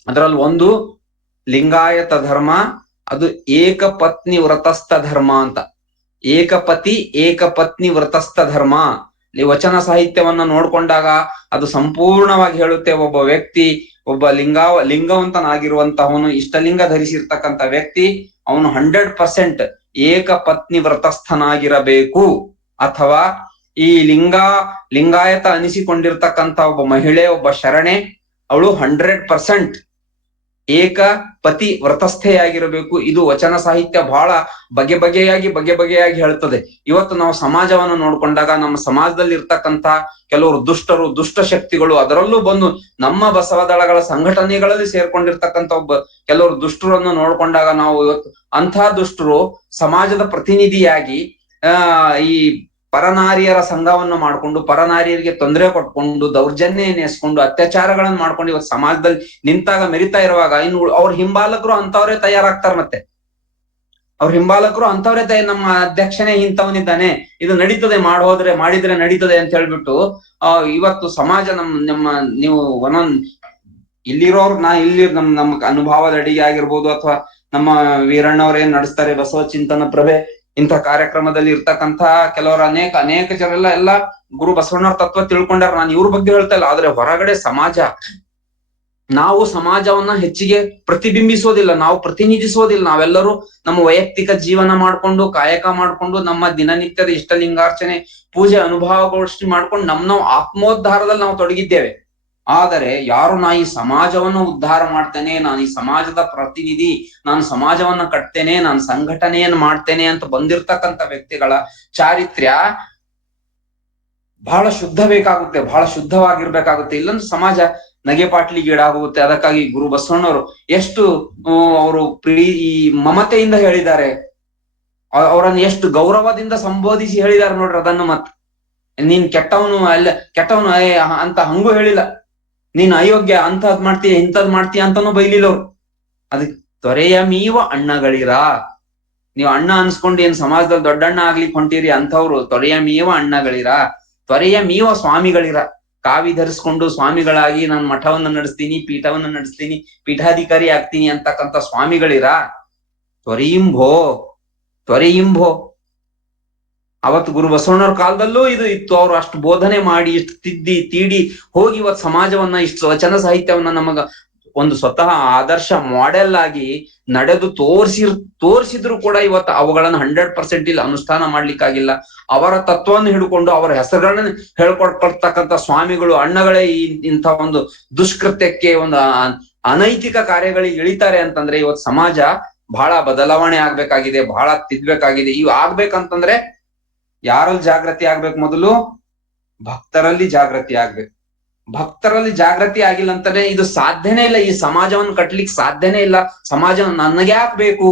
ಅದರಲ್ಲಿ ಒಂದು ಲಿಂಗಾಯತ ಧರ್ಮ, ಅದು ಏಕಪತ್ನಿ ವ್ರತಸ್ಥ ಧರ್ಮ ಅಂತ. ಏಕಪತ್ನಿ ವ್ರತಸ್ಥ ಧರ್ಮ. ಈ ವಚನ ಸಾಹಿತ್ಯವನ್ನ ನೋಡ್ಕೊಂಡಾಗ ಅದು ಸಂಪೂರ್ಣವಾಗಿ ಹೇಳುತ್ತೆ, ಒಬ್ಬ ವ್ಯಕ್ತಿ, ಒಬ್ಬ ಲಿಂಗವಂತನಾಗಿರುವಂತವನು, ಇಷ್ಟಲಿಂಗ ಧರಿಸಿರ್ತಕ್ಕಂಥ ವ್ಯಕ್ತಿ, ಅವನು 100% ಏಕಪತ್ನಿ ವ್ರತಸ್ಥನಾಗಿರಬೇಕು. ಅಥವಾ ಈ ಲಿಂಗಾಯತ ಅನಿಸಿಕೊಂಡಿರ್ತಕ್ಕಂಥ ಒಬ್ಬ ಮಹಿಳೆ, ಒಬ್ಬ ಶರಣೆ, ಅವಳು 100% ಏಕಪತಿ ವ್ರತಸ್ಥೆಯಾಗಿರಬೇಕು. ಇದು ವಚನ ಸಾಹಿತ್ಯ ಬಹಳ ಬಗೆ ಬಗೆಯಾಗಿ ಹೇಳ್ತದೆ. ಇವತ್ತು ನಾವು ಸಮಾಜವನ್ನು ನೋಡ್ಕೊಂಡಾಗ ನಮ್ಮ ಸಮಾಜದಲ್ಲಿ ಇರ್ತಕ್ಕಂಥ ಕೆಲವರು ದುಷ್ಟ ಶಕ್ತಿಗಳು, ಅದರಲ್ಲೂ ಬಂದು ನಮ್ಮ ಬಸವದಳಗಳ ಸಂಘಟನೆಗಳಲ್ಲಿ ಸೇರ್ಕೊಂಡಿರ್ತಕ್ಕಂಥ ಕೆಲವರು ದುಷ್ಟರನ್ನು ನೋಡ್ಕೊಂಡಾಗ ನಾವು ಇವತ್ತು ಅಂಥ ದುಷ್ಟರು ಸಮಾಜದ ಪ್ರತಿನಿಧಿಯಾಗಿ ಈ ಪರನಾರಿಯರ ಸಂಘವನ್ನು ಮಾಡ್ಕೊಂಡು, ಪರನಾರಿಯರಿಗೆ ತೊಂದರೆ ಕೊಟ್ಕೊಂಡು, ದೌರ್ಜನ್ಯ ಎಸ್ಕೊಂಡು, ಅತ್ಯಾಚಾರಗಳನ್ನ ಮಾಡ್ಕೊಂಡು ಇವತ್ತು ಸಮಾಜದಲ್ಲಿ ನಿಂತಾಗ ಮೆರಿತಾ ಇರುವಾಗ ಇನ್ನು ಅವ್ರ ಹಿಂಬಾಲಕರು ಅಂತವ್ರೆ ತಯಾರಾಗ್ತಾರ. ಮತ್ತೆ ಅವ್ರ ಹಿಂಬಾಲಕರು ಅಂತವ್ರೆ ನಮ್ಮ ಅಧ್ಯಕ್ಷನೇ ಇಂಥವನಿದ್ದಾನೆ, ಇದು ನಡೀತದೆ, ಮಾಡಿದ್ರೆ ನಡೀತದೆ ಅಂತ ಹೇಳ್ಬಿಟ್ಟು ಇವತ್ತು ಸಮಾಜ ನಮ್ಮ ನೀವು ಒಂದೊಂದ್ ಇಲ್ಲಿರೋರು ಇಲ್ಲಿ ನಮ್ಮ ಅನುಭವದ ಅಡಿಗೆ ಆಗಿರ್ಬೋದು, ಅಥವಾ ನಮ್ಮ ವೀರಣ್ಣವ್ರ ಏನ್ ನಡೆಸ್ತಾರೆ ಬಸವ ಚಿಂತನ ಪ್ರಭೆ ಇಂಥ ಕಾರ್ಯಕ್ರಮದಲ್ಲಿ ಇರ್ತಕ್ಕಂಥ ಕೆಲವರು ಅನೇಕ ಜನರೆಲ್ಲ ಎಲ್ಲ ಗುರು ಬಸವಣ್ಣವ್ರ ತತ್ವ ತಿಳ್ಕೊಂಡಾರ. ನಾನು ಇವ್ರ ಬಗ್ಗೆ ಹೇಳ್ತಾ ಇಲ್ಲ. ಆದ್ರೆ ಹೊರಗಡೆ ಸಮಾಜ, ನಾವು ಸಮಾಜವನ್ನ ಹೆಚ್ಚಿಗೆ ಪ್ರತಿಬಿಂಬಿಸೋದಿಲ್ಲ, ನಾವು ಪ್ರತಿನಿಧಿಸೋದಿಲ್ಲ. ನಾವೆಲ್ಲರೂ ನಮ್ಮ ವೈಯಕ್ತಿಕ ಜೀವನ ಮಾಡ್ಕೊಂಡು, ಕಾಯಕ ಮಾಡ್ಕೊಂಡು, ನಮ್ಮ ದಿನನಿತ್ಯದ ಇಷ್ಟಲಿಂಗಾರ್ಚನೆ ಪೂಜೆ ಅನುಭವಗೋಷ್ಠಿ ಮಾಡ್ಕೊಂಡು ನಾವು ಆತ್ಮೋದ್ಧಾರದಲ್ಲಿ ನಾವು ತೊಡಗಿದ್ದೇವೆ. ಆದರೆ ಯಾರು ನಾ ಈ ಸಮಾಜವನ್ನು ಉದ್ಧಾರ ಮಾಡ್ತೇನೆ, ನಾನು ಈ ಸಮಾಜದ ಪ್ರತಿನಿಧಿ, ನಾನು ಸಮಾಜವನ್ನ ಕಟ್ತೇನೆ, ನಾನು ಸಂಘಟನೆಯನ್ನು ಮಾಡ್ತೇನೆ ಅಂತ ಬಂದಿರ್ತಕ್ಕಂಥ ವ್ಯಕ್ತಿಗಳ ಚಾರಿತ್ರ್ಯ ಬಹಳ ಬಹಳ ಶುದ್ಧವಾಗಿರ್ಬೇಕಾಗುತ್ತೆ. ಇಲ್ಲೊಂದು ಸಮಾಜ ನಗೆಪಾಟ್ಲಿಗೀಡಾಗುತ್ತೆ. ಅದಕ್ಕಾಗಿ ಗುರು ಬಸವಣ್ಣವರು ಎಷ್ಟು ಅವರು ಈ ಮಮತೆಯಿಂದ ಹೇಳಿದ್ದಾರೆ, ಅವರನ್ನು ಎಷ್ಟು ಗೌರವದಿಂದ ಸಂಬೋಧಿಸಿ ಹೇಳಿದ್ದಾರೆ ನೋಡ್ರಿ. ಅದನ್ನು ನೀನ್ ಕೆಟ್ಟವನು ಅಂತ ಹಂಗೂ ಹೇಳಿಲ್ಲ, ನೀನ್ ಅಯೋಗ್ಯ, ಅಂತದ್ ಮಾಡ್ತೀಯ ಇಂಥದ್ ಮಾಡ್ತೀಯ ಅಂತಾನು ಬೈಲಿಲ್ಲ ಅವ್ರು. ಅದಕ್ಕೆ ತ್ವರೆಯ ಮೀವ ಅಣ್ಣಗಳಿರ, ನೀವು ಅಣ್ಣ ಅನ್ಸ್ಕೊಂಡು ಏನ್ ಸಮಾಜದಲ್ಲಿ ದೊಡ್ಡಣ್ಣ ಆಗ್ಲಿಕ್ಕೆ ಹೊಂಟಿರಿ ಅಂಥವ್ರು ತ್ವರೆಯ ಮೀವ ಅಣ್ಣಗಳಿರ, ತ್ವರೆಯ ಮೀವ ಸ್ವಾಮಿಗಳಿರ. ಕಾವಿ ಧರಿಸ್ಕೊಂಡು ಸ್ವಾಮಿಗಳಾಗಿ ನಾನು ಮಠವನ್ನ ನಡೆಸ್ತೀನಿ, ಪೀಠವನ್ನ ನಡೆಸ್ತೀನಿ, ಪೀಠಾಧಿಕಾರಿ ಆಗ್ತೀನಿ ಅಂತಕ್ಕಂಥ ಸ್ವಾಮಿಗಳಿರ? ತ್ವರೆಯಿಂಭೋ ತ್ವರೆಯಿಂಭೋ. ಅವತ್ತು ಗುರು ಬಸವಣ್ಣವ್ರ ಕಾಲದಲ್ಲೂ ಇದು ಇತ್ತು. ಅವ್ರು ಅಷ್ಟು ಬೋಧನೆ ಮಾಡಿ, ಇಷ್ಟು ತಿದ್ದಿ ತೀಡಿ ಹೋಗಿ ಇವತ್ತು ಸಮಾಜವನ್ನ, ಇಷ್ಟು ವಚನ ಸಾಹಿತ್ಯವನ್ನ ನಮಗ ಒಂದು ಸ್ವತಃ ಆದರ್ಶ ಮಾಡೆಲ್ ಆಗಿ ನಡೆದು ತೋರಿಸಿದ್ರು ಕೂಡ ಇವತ್ತು ಅವುಗಳನ್ನ 100% ಇಲ್ಲಿ ಅನುಷ್ಠಾನ ಮಾಡ್ಲಿಕ್ಕಾಗಿಲ್ಲ. ಅವರ ತತ್ವವನ್ನು ಹಿಡ್ಕೊಂಡು ಅವರ ಹೆಸರುಗಳನ್ನ ಹೇಳ್ಕೊಡ್ತಕ್ಕಂಥ ಸ್ವಾಮಿಗಳು, ಅಣ್ಣಗಳೇ ಇಂಥ ಒಂದು ದುಷ್ಕೃತ್ಯಕ್ಕೆ, ಒಂದು ಅನೈತಿಕ ಕಾರ್ಯಗಳಿಗೆ ಇಳಿತಾರೆ ಅಂತಂದ್ರೆ ಇವತ್ತು ಸಮಾಜ ಬಹಳ ಬದಲಾವಣೆ ಆಗ್ಬೇಕಾಗಿದೆ, ಬಹಳ ತಿದ್ಬೇಕಾಗಿದೆ. ಇವು ಆಗ್ಬೇಕಂತಂದ್ರೆ ಯಾರಲ್ಲಿ ಜಾಗೃತಿ ಆಗ್ಬೇಕು? ಮೊದಲು ಭಕ್ತರಲ್ಲಿ ಜಾಗೃತಿ ಆಗ್ಬೇಕು. ಭಕ್ತರಲ್ಲಿ ಜಾಗೃತಿ ಆಗಿಲ್ಲ ಅಂತಾನೆ ಇದು ಸಾಧ್ಯನೇ ಇಲ್ಲ. ಈ ಸಮಾಜವನ್ನು ಕಟ್ಲಿಕ್ಕೆ ಸಾಧ್ಯನೇ ಇಲ್ಲ. ಸಮಾಜ ನನಗೆ ಬೇಕು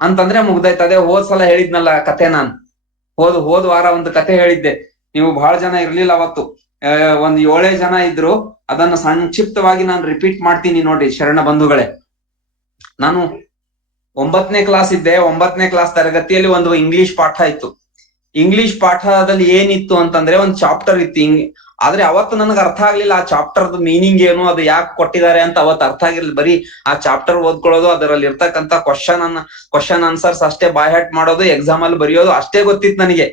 ಅಂತಂದ್ರೆ ಮುಗ್ದಾಯ್ತು. ಅದೇ ಹೋದ್ ಸಲ ಹೇಳಿದ್ನಲ್ಲ ಕತೆ, ನಾನು ಹೋದ್ ವಾರ ಒಂದು ಕತೆ ಹೇಳಿದ್ದೆ. ನೀವು ಬಹಳ ಜನ ಇರ್ಲಿಲ್ಲ ಅವತ್ತು, ಒಂದ್ 7 ಜನ ಇದ್ರು. ಅದನ್ನ ಸಂಕ್ಷಿಪ್ತವಾಗಿ ನಾನು ರಿಪೀಟ್ ಮಾಡ್ತೀನಿ ನೋಡಿ ಶರಣ ಬಂಧುಗಳೇ. ನಾನು 9ನೇ ಕ್ಲಾಸ್ ಇದ್ದೆ. 9ನೇ ಕ್ಲಾಸ್ ತರಗತಿಯಲ್ಲಿ ಒಂದು ಇಂಗ್ಲಿಷ್ ಪಾಠ ಇತ್ತು. ಇಂಗ್ಲಿಷ್ ಪಾಠದಲ್ಲಿ ಏನಿತ್ತು ಅಂತಂದ್ರೆ ಒಂದು ಚಾಪ್ಟರ್ ಇತ್ತು. ಆದ್ರೆ ಅವತ್ತು ನನಗೆ ಅರ್ಥ ಆಗ್ಲಿಲ್ಲ ಆ ಚಾಪ್ಟರ್ದ ಮೀನಿಂಗ್ ಏನು, ಅದು ಯಾಕೆ ಕೊಟ್ಟಿದ್ದಾರೆ ಅಂತ ಅವತ್ತು ಅರ್ಥ ಆಗಿರ್ಲಿಲ್ಲ. ಬರೀ ಆ ಚಾಪ್ಟರ್ ಓದ್ಕೊಳ್ಳೋದು, ಅದರಲ್ಲಿ ಇರ್ತಕ್ಕಂಥ ಕ್ವಶನ್ ಆನ್ಸರ್ಸ್ ಅಷ್ಟೇ ಬಾಯ್ಹಾಟ್ ಮಾಡೋದು, ಎಕ್ಸಾಮ್ ಅಲ್ಲಿ ಬರೆಯೋದು ಅಷ್ಟೇ ಗೊತ್ತಿತ್ತು ನನಗೆ.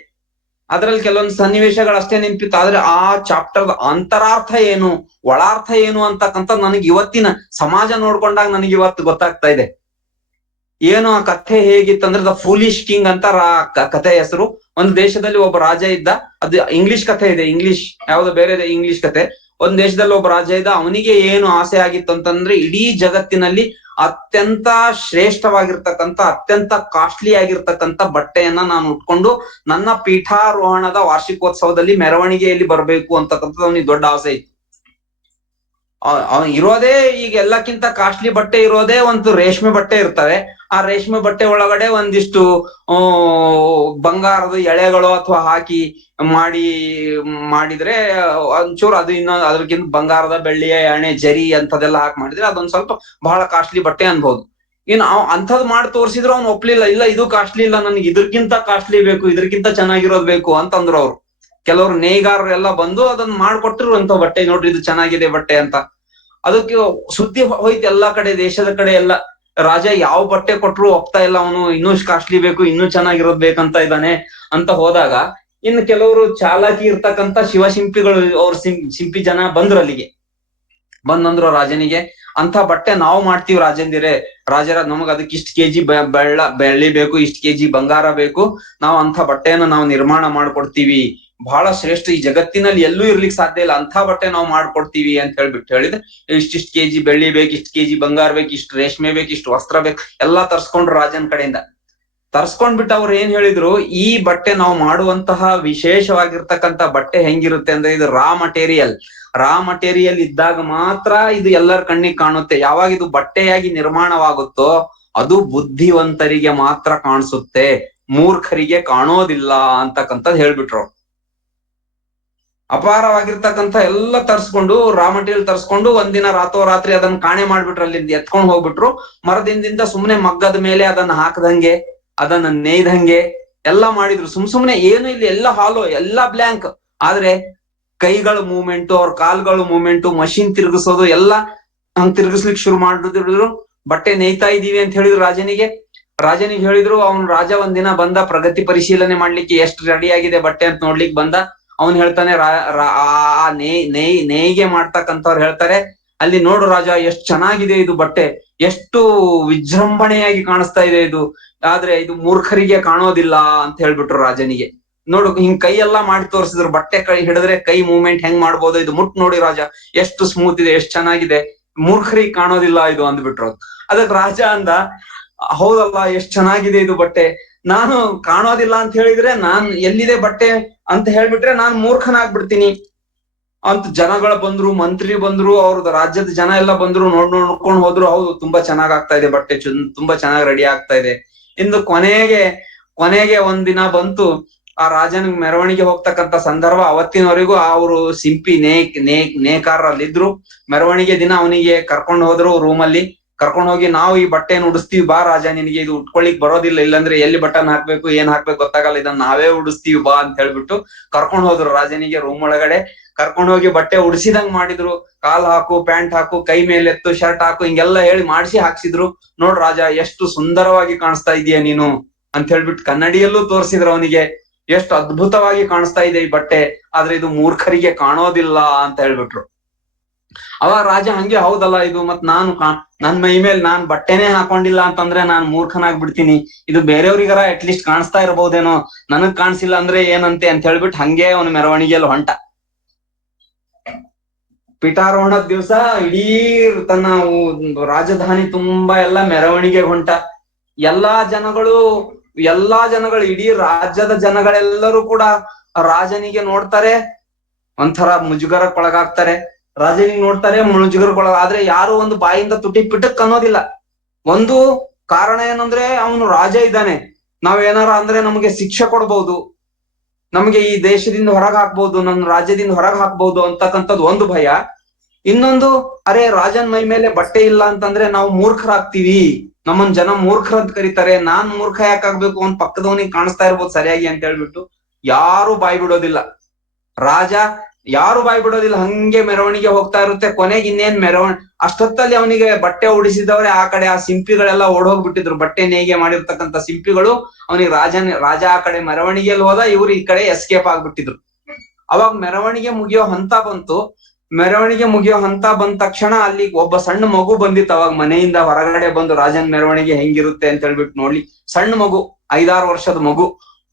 ಅದ್ರಲ್ಲಿ ಕೆಲವೊಂದು ಸನ್ನಿವೇಶಗಳು ಅಷ್ಟೇ ನೆನಪಿತ್ತು. ಆದ್ರೆ ಆ ಚಾಪ್ಟರ್ದ ಅಂತರಾರ್ಥ ಏನು, ಒಳಾರ್ಥ ಏನು ಅಂತಕ್ಕಂಥ ನನಗೆ ಇವತ್ತಿನ ಸಮಾಜ ನೋಡ್ಕೊಂಡಾಗ ನನಗೆ ಇವತ್ತು ಗೊತ್ತಾಗ್ತಾ ಇದೆ. ಏನು ಆ ಕಥೆ ಹೇಗಿತ್ತಂದ್ರೆ ದ ಫೂಲಿಶ್ ಕಿಂಗ್ ಅಂತ ಕಥೆ ಹೆಸರು. ಒಂದು ದೇಶದಲ್ಲಿ ಒಬ್ಬ ರಾಜ ಇದ್ದ. ಅದು ಇಂಗ್ಲಿಷ್ ಕಥೆ ಇದೆ, ಇಂಗ್ಲಿಷ್ ಯಾವ್ದು ಬೇರೆ ಇಂಗ್ಲಿಷ್ ಕಥೆ. ಒಂದ್ ದೇಶದಲ್ಲಿ ಒಬ್ಬ ರಾಜ ಇದ್ದ. ಅವನಿಗೆ ಏನು ಆಸೆ ಆಗಿತ್ತು ಅಂತಂದ್ರೆ ಇಡೀ ಜಗತ್ತಿನಲ್ಲಿ ಅತ್ಯಂತ ಶ್ರೇಷ್ಠವಾಗಿರ್ತಕ್ಕಂಥ, ಅತ್ಯಂತ ಕಾಸ್ಟ್ಲಿ ಆಗಿರ್ತಕ್ಕಂಥ ಬಟ್ಟೆಯನ್ನ ನಾನು ಉಟ್ಕೊಂಡು ನನ್ನ ಪೀಠಾರೋಹಣದ ವಾರ್ಷಿಕೋತ್ಸವದಲ್ಲಿ ಮೆರವಣಿಗೆಯಲ್ಲಿ ಬರ್ಬೇಕು ಅಂತಕ್ಕಂಥದ್ದು ಅವನಿಗೆ ದೊಡ್ಡ ಆಸೆ ಇತ್ತು. ಅವನ್ ಇರೋದೇ ಈಗ ಎಲ್ಲಕ್ಕಿಂತ ಕಾಸ್ಟ್ಲಿ ಬಟ್ಟೆ ಇರೋದೇ ಒಂದು ರೇಷ್ಮೆ ಬಟ್ಟೆ ಇರ್ತವೆ. ಆ ರೇಷ್ಮೆ ಬಟ್ಟೆ ಒಳಗಡೆ ಒಂದಿಷ್ಟು ಬಂಗಾರದ ಎಳೆಗಳು ಅಥವಾ ಹಾಕಿ ಮಾಡಿದ್ರೆ ಒಂಚೂರು ಅದು ಇನ್ನೊಂದು ಅದ್ರಕ್ಕಿಂತ ಬಂಗಾರದ, ಬೆಳ್ಳಿಯ ಎಣೆ, ಜರಿ ಅಂತದೆಲ್ಲ ಹಾಕಿ ಮಾಡಿದ್ರೆ ಅದೊಂದ್ ಸ್ವಲ್ಪ ಬಹಳ ಕಾಸ್ಟ್ಲಿ ಬಟ್ಟೆ ಅನ್ಬೋದು. ಇನ್ನು ಅಂಥದ್ ಮಾಡಿ ತೋರಿಸಿದ್ರು ಅವ್ನು ಒಪ್ಲಿಲ್ಲ. ಇಲ್ಲ ಇದು ಕಾಸ್ಟ್ಲಿ ಇಲ್ಲ, ನನ್ಗೆ ಇದ್ರಕ್ಕಿಂತ ಕಾಸ್ಟ್ಲಿ ಬೇಕು, ಇದ್ರಕ್ಕಿಂತ ಚೆನ್ನಾಗಿರೋದ್ ಬೇಕು ಅಂತಂದ್ರು ಅವ್ರು. ಕೆಲವರು ನೇಯ್ಗಾರರೆಲ್ಲ ಬಂದು ಅದನ್ನ ಮಾಡ್ಕೊಟ್ಟಿರು ಅಂತ ಬಟ್ಟೆ, ನೋಡ್ರಿ ಇದು ಚೆನ್ನಾಗಿದೆ ಬಟ್ಟೆ ಅಂತ. ಅದಕ್ಕೆ ಸುದ್ದಿ ಹೋಯ್ತು ಎಲ್ಲಾ ಕಡೆ, ದೇಶದ ಕಡೆ ಎಲ್ಲ. ರಾಜ ಯಾವ ಬಟ್ಟೆ ಕೊಟ್ರು ಒಪ್ತಾ ಇಲ್ಲ, ಅವನು ಇನ್ನೂ ಕಾಸ್ಟ್ಲಿ ಬೇಕು, ಇನ್ನೂ ಚೆನ್ನಾಗಿರೋದ್ ಬೇಕಂತ ಇದ್ದಾನೆ ಅಂತ ಹೋದಾಗ, ಇನ್ನು ಕೆಲವರು ಚಾಲಾಕಿ ಇರ್ತಕ್ಕಂಥ ಶಿವಶಿಂಪಿಗಳು, ಅವ್ರ ಶಿಂಪಿ ಜನ ಬಂದ್ರು ಅಲ್ಲಿಗೆ. ಬಂದಂದ್ರು ರಾಜನಿಗೆ, ಅಂತ ಬಟ್ಟೆ ನಾವು ಮಾಡ್ತೀವಿ ರಾಜಂದಿರೇ, ರಾಜರ ನಮಗ್ ಅದಕ್ಕೆ ಇಷ್ಟು ಕೆಜಿ ಬೆಳ್ಳಿ ಬೇಕು, ಇಷ್ಟು ಕೆಜಿ ಬಂಗಾರ ಬೇಕು, ನಾವು ಅಂತ ಬಟ್ಟೆಯನ್ನು ನಾವು ನಿರ್ಮಾಣ ಮಾಡ್ಕೊಡ್ತೀವಿ, ಬಹಳ ಶ್ರೇಷ್ಠ, ಈ ಜಗತ್ತಿನಲ್ಲಿ ಎಲ್ಲೂ ಇರ್ಲಿಕ್ಕೆ ಸಾಧ್ಯ ಇಲ್ಲ, ಅಂತ ಬಟ್ಟೆ ನಾವು ಮಾಡ್ಕೊಡ್ತೀವಿ ಅಂತ ಹೇಳಿದ್ರೆ ಇಷ್ಟಿಷ್ಟು ಕೆಜಿ ಬೆಳ್ಳಿ ಬೇಕು, ಇಷ್ಟು ಕೆಜಿ ಬಂಗಾರ ಬೇಕು, ಇಷ್ಟು ರೇಷ್ಮೆ ಬೇಕು, ಇಷ್ಟು ವಸ್ತ್ರ ಬೇಕು, ಎಲ್ಲಾ ತರ್ಸ್ಕೊಂಡ್ರು ರಾಜನ ಕಡೆಯಿಂದ. ತರ್ಸ್ಕೊಂಡ್ಬಿಟ್ಟು ಅವ್ರು ಏನ್ ಹೇಳಿದ್ರು, ಈ ಬಟ್ಟೆ ನಾವು ಮಾಡುವಂತಹ ವಿಶೇಷವಾಗಿರ್ತಕ್ಕಂಥ ಬಟ್ಟೆ ಹೆಂಗಿರುತ್ತೆ ಅಂದ್ರೆ ಇದು ರಾ ಮಟೀರಿಯಲ್ ಇದ್ದಾಗ ಮಾತ್ರ ಇದು ಎಲ್ಲರ ಕಣ್ಣಿಗೆ ಕಾಣುತ್ತೆ. ಯಾವಾಗ ಇದು ಬಟ್ಟೆಯಾಗಿ ನಿರ್ಮಾಣವಾಗುತ್ತೋ ಅದು ಬುದ್ಧಿವಂತರಿಗೆ ಮಾತ್ರ ಕಾಣಿಸುತ್ತೆ, ಮೂರ್ಖರಿಗೆ ಕಾಣೋದಿಲ್ಲ ಅಂತಕ್ಕಂಥದ್ದು ಹೇಳ್ಬಿಟ್ರು. ಅಪಾರವಾಗಿರ್ತಕ್ಕಂಥ ಎಲ್ಲ ತರ್ಸ್ಕೊಂಡು, ರಾ ಮಟೀರಿಯಲ್ ತರ್ಸ್ಕೊಂಡು ಒಂದಿನ ರಾತ್ರೋರಾತ್ರಿ ಅದನ್ನ ಕಾಣೆ ಮಾಡ್ಬಿಟ್ರು, ಅಲ್ಲಿಂದ ಎತ್ಕೊಂಡ್ ಹೋಗ್ಬಿಟ್ರು. ಮರದಿಂದಿಂದ ಸುಮ್ನೆ ಮಗ್ಗದ ಮೇಲೆ ಅದನ್ನ ಹಾಕದಂಗೆ, ಅದನ್ನ ನೇಯ್ದಂಗೆ ಎಲ್ಲ ಮಾಡಿದ್ರು. ಸುಮ್ನೆ ಏನು ಇಲ್ಲಿ ಎಲ್ಲ ಹಾಲು, ಎಲ್ಲ ಬ್ಲ್ಯಾಂಕ್. ಆದ್ರೆ ಕೈಗಳ ಮೂವ್ಮೆಂಟು, ಅವ್ರ ಕಾಲ್ಗಳು ಮೂವ್ಮೆಂಟು, ಮಷಿನ್ ತಿರುಗಿಸೋದು ಎಲ್ಲ ಹಂಗ್ ತಿರುಗಿಸ್ಲಿಕ್ಕೆ ಶುರು ಮಾಡಿದ್ರು. ಬಟ್ಟೆ ನೇಯ್ತಾ ಇದೀವಿ ಅಂತ ಹೇಳಿದ್ರು ರಾಜನಿಗೆ ಹೇಳಿದ್ರು. ಅವ್ನು ರಾಜ ಒಂದಿನ ಬಂದ, ಪ್ರಗತಿ ಪರಿಶೀಲನೆ ಮಾಡ್ಲಿಕ್ಕೆ ಎಷ್ಟು ರೆಡಿ ಆಗಿದೆ ಬಟ್ಟೆ ಅಂತ ನೋಡ್ಲಿಕ್ಕೆ ಬಂದ. ಅವ್ನ್ ಹೇಳ್ತಾನೆ, ನೇಯ್ಗೆ ಮಾಡ್ತಕ್ಕಂಥವ್ರು ಹೇಳ್ತಾರೆ, ಅಲ್ಲಿ ನೋಡು ರಾಜ, ಎಷ್ಟು ಚೆನ್ನಾಗಿದೆ ಇದು ಬಟ್ಟೆ, ಎಷ್ಟು ವಿಜೃಂಭಣೆಯಾಗಿ ಕಾಣಿಸ್ತಾ ಇದೆ ಇದು, ಆದ್ರೆ ಇದು ಮೂರ್ಖರಿಗೆ ಕಾಣೋದಿಲ್ಲ ಅಂತ ಹೇಳ್ಬಿಟ್ರು ರಾಜನಿಗೆ. ನೋಡು, ಹಿಂಗ್ ಕೈ ಎಲ್ಲಾ ಮಾಡಿ ತೋರಿಸಿದ್ರು, ಬಟ್ಟೆ ಕೈ ಹಿಡಿದ್ರೆ ಕೈ ಮೂವ್ಮೆಂಟ್ ಹೆಂಗ್ ಮಾಡ್ಬೋದು, ಇದು ಮುಟ್ ನೋಡಿ ರಾಜ, ಎಷ್ಟು ಸ್ಮೂತ್ ಇದೆ, ಎಷ್ಟು ಚೆನ್ನಾಗಿದೆ, ಮೂರ್ಖರಿಗೆ ಕಾಣೋದಿಲ್ಲ ಇದು ಅಂದ್ಬಿಟ್ರು. ಅದಕ್ಕೆ ರಾಜ ಅಂದ, ಹೌದಲ್ಲ, ಎಷ್ಟು ಚೆನ್ನಾಗಿದೆ ಇದು ಬಟ್ಟೆ, ನಾನು ಕಾಣೋದಿಲ್ಲ ಅಂತ ಹೇಳಿದ್ರೆ ನಾನ್ ಎಲ್ಲಿದೆ ಬಟ್ಟೆ ಅಂತ ಹೇಳ್ಬಿಟ್ರೆ ನಾನು ಮೂರ್ಖನಾಗ್ಬಿಡ್ತೀನಿ ಅಂತ. ಜನಗಳು ಬಂದ್ರು, ಮಂತ್ರಿ ಬಂದ್ರು, ಅವ್ರದ್ದು ರಾಜ್ಯದ ಜನ ಎಲ್ಲ ಬಂದ್ರು, ನೋಡ್ಕೊಂಡ್ ಹೋದ್ರು. ಹೌದು, ತುಂಬಾ ಚೆನ್ನಾಗ್ ಆಗ್ತಾ ಇದೆ ಬಟ್ಟೆ, ತುಂಬಾ ಚೆನ್ನಾಗಿ ರೆಡಿ ಆಗ್ತಾ ಇದೆ. ಇಂದು ಕೊನೆಗೆ ಒಂದಿನ ಬಂತು, ಆ ರಾಜನ ಮೆರವಣಿಗೆ ಹೋಗ್ತಕ್ಕಂಥ ಸಂದರ್ಭ. ಅವತ್ತಿನವರೆಗೂ ಅವರು ಸಿಂಪಿ ನೇಕಾರರಲ್ಲಿದ್ರು. ಮೆರವಣಿಗೆ ದಿನ ಅವನಿಗೆ ಕರ್ಕೊಂಡು ಹೋದ್ರು ರೂಮಲ್ಲಿ. ಕರ್ಕೊಂಡು ಹೋಗಿ ನಾವು ಈ ಬಟ್ಟೆಯನ್ನು ಉಡಿಸ್ತೀವಿ, ಬಾ ರಾಜ, ನಿನಗೆ ಇದು ಉಟ್ಕೊಳ್ಳಿಕ್ ಬರೋದಿಲ್ಲ, ಇಲ್ಲಾಂದ್ರೆ ಎಲ್ಲಿ ಬಟನ್ ಹಾಕ್ಬೇಕು ಏನ್ ಹಾಕ್ಬೇಕು ಗೊತ್ತಾಗಲ್ಲ, ಇದನ್ನ ನಾವೇ ಉಡಿಸ್ತೀವಿ ಬಾ ಅಂತ ಹೇಳ್ಬಿಟ್ಟು ಕರ್ಕೊಂಡ್ ಹೋದ್ರು ರಾಜನಿಗೆ. ರೂಮ್ ಒಳಗಡೆ ಕರ್ಕೊಂಡ್ ಹೋಗಿ ಬಟ್ಟೆ ಉಡಿಸಿದಂಗ್ ಮಾಡಿದ್ರು. ಕಾಲ್ ಹಾಕು, ಪ್ಯಾಂಟ್ ಹಾಕು, ಕೈ ಮೇಲೆ ಎತ್ತು, ಶರ್ಟ್ ಹಾಕು, ಹಿಂಗೆಲ್ಲ ಹೇಳಿ ಮಾಡಿಸಿ ಹಾಕ್ಸಿದ್ರು. ನೋಡ್ ರಾಜ, ಎಷ್ಟು ಸುಂದರವಾಗಿ ಕಾಣಿಸ್ತಾ ಇದೀಯ ನೀನು ಅಂತ ಹೇಳ್ಬಿಟ್ಟು ಕನ್ನಡಿಯಲ್ಲೂ ತೋರಿಸಿದ್ರು ಅವನಿಗೆ. ಎಷ್ಟು ಅದ್ಭುತವಾಗಿ ಕಾಣಿಸ್ತಾ ಇದೆ ಈ ಬಟ್ಟೆ, ಆದ್ರೆ ಇದು ಮೂರ್ಖರಿಗೆ ಕಾಣೋದಿಲ್ಲ ಅಂತ ಹೇಳ್ಬಿಟ್ರು. ಅವಾಗ ರಾಜ ಹಂಗೆ, ಹೌದಲ್ಲ ಇದು ಮತ್ ನಾನು ನನ್ ಮೈ ಮೇಲೆ ನಾನ್ ಬಟ್ಟೆನೇ ಹಾಕೊಂಡಿಲ್ಲ ಅಂತಂದ್ರೆ ನಾನ್ ಮೂರ್ಖನಾಗ್ಬಿಡ್ತೀನಿ, ಇದು ಬೇರೆಯವ್ರಿಗಾರ ಅಟ್ಲೀಸ್ಟ್ ಕಾಣಿಸ್ತಾ ಇರಬಹುದೇನೋ, ನನಗ್ ಕಾಣಿಸಿಲ್ಲ ಅಂದ್ರೆ ಏನಂತೆ ಅಂತ ಹೇಳ್ಬಿಟ್ಟು ಹಂಗೆ ಅವನ ಮೆರವಣಿಗೆಯಲ್ಲಿ ಹೊಂಟ. ಪೀಠಾರೋಹಣದ ದಿವಸ ಇಡೀ ತನ್ನ ರಾಜಧಾನಿ ತುಂಬಾ ಎಲ್ಲ ಮೆರವಣಿಗೆ ಹೊಂಟ. ಎಲ್ಲಾ ಜನಗಳು ಇಡೀ ರಾಜ್ಯದ ಜನಗಳೆಲ್ಲರೂ ಕೂಡ ರಾಜನಿಗೆ ನೋಡ್ತಾರೆ, ಒಂಥರ ಮುಜುಗರಕ್ಕೊಳಗಾಗ್ತಾರೆ. ರಾಜನಿಗೆ ನೋಡ್ತಾರೆ, ಮುಜುಗರಕ್ಕೊಳಗ. ಆದ್ರೆ ಯಾರು ಒಂದು ಬಾಯಿಂದ ತುಟಿ ಪಿಟಕ್ ಅನ್ನೋದಿಲ್ಲ. ಒಂದು ಕಾರಣ ಏನಂದ್ರೆ ಅವನು ರಾಜ ಇದ್ದಾನೆ, ನಾವೇನಾರ ಅಂದ್ರೆ ನಮಗೆ ಶಿಕ್ಷೆ ಕೊಡ್ಬಹುದು, ನಮಗೆ ಈ ದೇಶದಿಂದ ಹೊರಗೆ ಹಾಕ್ಬಹುದು, ನನ್ನ ರಾಜ್ಯದಿಂದ ಹೊರಗೆ ಹಾಕ್ಬಹುದು ಅಂತಕ್ಕಂಥದ್ದು ಒಂದು ಭಯ. ಇನ್ನೊಂದು, ಅರೆ ರಾಜನ್ ಮೈ ಮೇಲೆ ಬಟ್ಟೆ ಇಲ್ಲ ಅಂತಂದ್ರೆ ನಾವು ಮೂರ್ಖರಾಗ್ತೀವಿ, ನಮ್ಮನ್ ಜನ ಮೂರ್ಖರಂತ ಕರೀತಾರೆ, ನಾನ್ ಮೂರ್ಖ ಯಾಕಾಗ್ಬೇಕು, ಅವ್ನ್ ಪಕ್ಕದವನಿಗೆ ಕಾಣಿಸ್ತಾ ಇರ್ಬೋದು ಸರಿಯಾಗಿ ಅಂತ ಹೇಳ್ಬಿಟ್ಟು ಯಾರು ಬಾಯ್ ಬಿಡೋದಿಲ್ಲ. ರಾಜ ಯಾರು ಬಾಯ್ ಬಿಡೋದಿಲ್ಲ, ಹಂಗೆ ಮೆರವಣಿಗೆ ಹೋಗ್ತಾ ಇರುತ್ತೆ. ಕೊನೆಗೆ ಇನ್ನೇನ್ ಅಷ್ಟೊತ್ತಲ್ಲಿ ಅವನಿಗೆ ಬಟ್ಟೆ ಉಡಿಸಿದವ್ರೆ ಆ ಕಡೆ ಆ ಸಿಂಪಿಗಳೆಲ್ಲ ಓಡೋಗ್ಬಿಟ್ಟಿದ್ರು. ಬಟ್ಟೆ ನೇಯ್ಗೆ ಮಾಡಿರ್ತಕ್ಕಂಥ ಸಿಂಪಿಗಳು ಅವನಿಗೆ ರಾಜ ಆ ಕಡೆ ಮೆರವಣಿಗೆಯಲ್ಲಿ ಹೋದ, ಇವ್ರು ಈ ಕಡೆ ಎಸ್ಕೇಪ್ ಆಗ್ಬಿಟ್ಟಿದ್ರು. ಅವಾಗ ಮೆರವಣಿಗೆ ಮುಗಿಯೋ ಹಂತ ಬಂತು. ಮೆರವಣಿಗೆ ಮುಗಿಯೋ ಹಂತ ಬಂದ ತಕ್ಷಣ ಅಲ್ಲಿ ಒಬ್ಬ ಸಣ್ಣ ಮಗು ಬಂದಿತ್ತು. ಅವಾಗ ಮನೆಯಿಂದ ಹೊರಗಡೆ ಬಂದು ರಾಜನ್ ಮೆರವಣಿಗೆ ಹೆಂಗಿರುತ್ತೆ ಅಂತ ಹೇಳ್ಬಿಟ್ಟು ನೋಡ್ಲಿ, ಸಣ್ಣ ಮಗು, 5-6 ವರ್ಷದ ಮಗು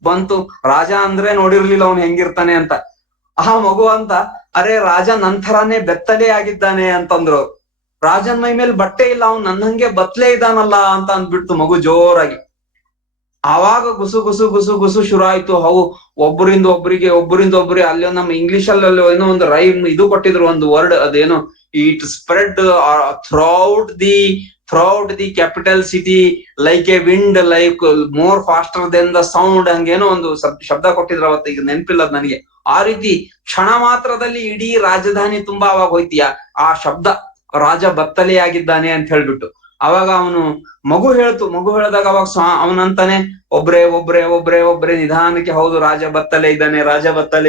ಬಂತು. ರಾಜ ಅಂದ್ರೆ ನೋಡಿರ್ಲಿಲ್ಲ ಅವ್ನು ಹೆಂಗಿರ್ತಾನೆ ಅಂತ. ಆ ಮಗು ಅಂತ, ಅರೆ ರಾಜ ನಂತರನೇ ಬೆತ್ತಲೆ ಆಗಿದ್ದಾನೆ ಅಂತಂದ್ರು. ರಾಜನ್ ಮೈ ಮೇಲೆ ಬಟ್ಟೆ ಇಲ್ಲ, ಅವ್ನು ನನ್ನಂಗೆ ಬತ್ಲೆ ಇದ್ದಾನಲ್ಲ ಅಂತ ಅಂದ್ಬಿಡ್ತು ಮಗು ಜೋರಾಗಿ. ಆವಾಗ ಗುಸು ಗುಸು ಗುಸು ಗುಸು ಶುರು ಆಯ್ತು. ಒಬ್ಬರಿಂದ ಒಬ್ಬರಿಗೆ ಅಲ್ಲಿ ನಮ್ಮ ಇಂಗ್ಲಿಷ್ ಅಲ್ಲಿ ಏನೋ ಒಂದು ರೈಮ್ ಇದು ಕೊಟ್ಟಿದ್ರು, ಒಂದು ವರ್ಡ್, ಅದೇನೋ it spread throughout the capital city like a wind, like more faster than the sound, ಹಂಗೇನೋ ಒಂದು ಶಬ್ದ ಕೊಟ್ಟಿದ್ರು ಅವತ್ತು, ಈಗ ನೆನಪಿಲ್ಲ ನನಗೆ. ಆ ರೀತಿ ಕ್ಷಣ ಮಾತ್ರದಲ್ಲಿ ಇಡೀ ರಾಜಧಾನಿ ತುಂಬಾ ಅವಾಗ ಹೋಯ್ತೀಯ ಆ ಶಬ್ದ, ರಾಜ ಬತ್ತಲೆಯಾಗಿದ್ದಾನೆ ಅಂತ ಹೇಳ್ಬಿಟ್ಟು. ಅವಾಗ ಅವನು ಮಗು ಹೇಳಿದಾಗ ಅವಾಗ ಅವನಂತಾನೆ, ಒಬ್ರೇ ನಿಧಾನಕ್ಕೆ, ಹೌದು ರಾಜ ಬತ್ತಲೆ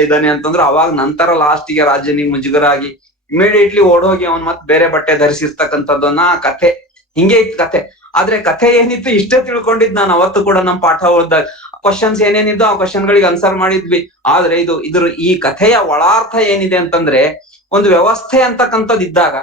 ಇದ್ದಾನೆ ಅಂತಂದ್ರು. ಅವಾಗ ನಂತರ ಲಾಸ್ಟಿಗೆ ರಾಜನಿಗೆ ಮುಜುಗರ ಆಗಿ ಇಮಿಡಿಯೇಟ್ಲಿ ಓಡೋಗಿ ಅವನ್ ಮತ್ ಬೇರೆ ಬಟ್ಟೆ ಧರಿಸಿರ್ತಕ್ಕಂಥದ್ದನ್ನ ಕಥೆ. ಹಿಂಗೆ ಇತ್ತು ಕಥೆ. ಆದ್ರೆ ಕಥೆ ಏನಿತ್ತು ಇಷ್ಟೇ ತಿಳ್ಕೊಂಡಿದ್ ನಾನು ಅವತ್ತು ಕೂಡ ನಮ್ಮ ಪಾಠ ಓದಿದಾಗ. ಕ್ವಶನ್ಸ್ ಏನೇನಿದ್ದು ಆ ಕ್ವಶನ್ಗಳಿಗೆ ಆನ್ಸರ್ ಮಾಡಿದ್ವಿ. ಆದ್ರೆ ಈ ಕಥೆಯ ಒಳಾರ್ಥ ಏನಿದೆ ಅಂತಂದ್ರೆ, ಒಂದು ವ್ಯವಸ್ಥೆ ಅಂತಕ್ಕಂಥದ್ದು ಇದ್ದಾಗ,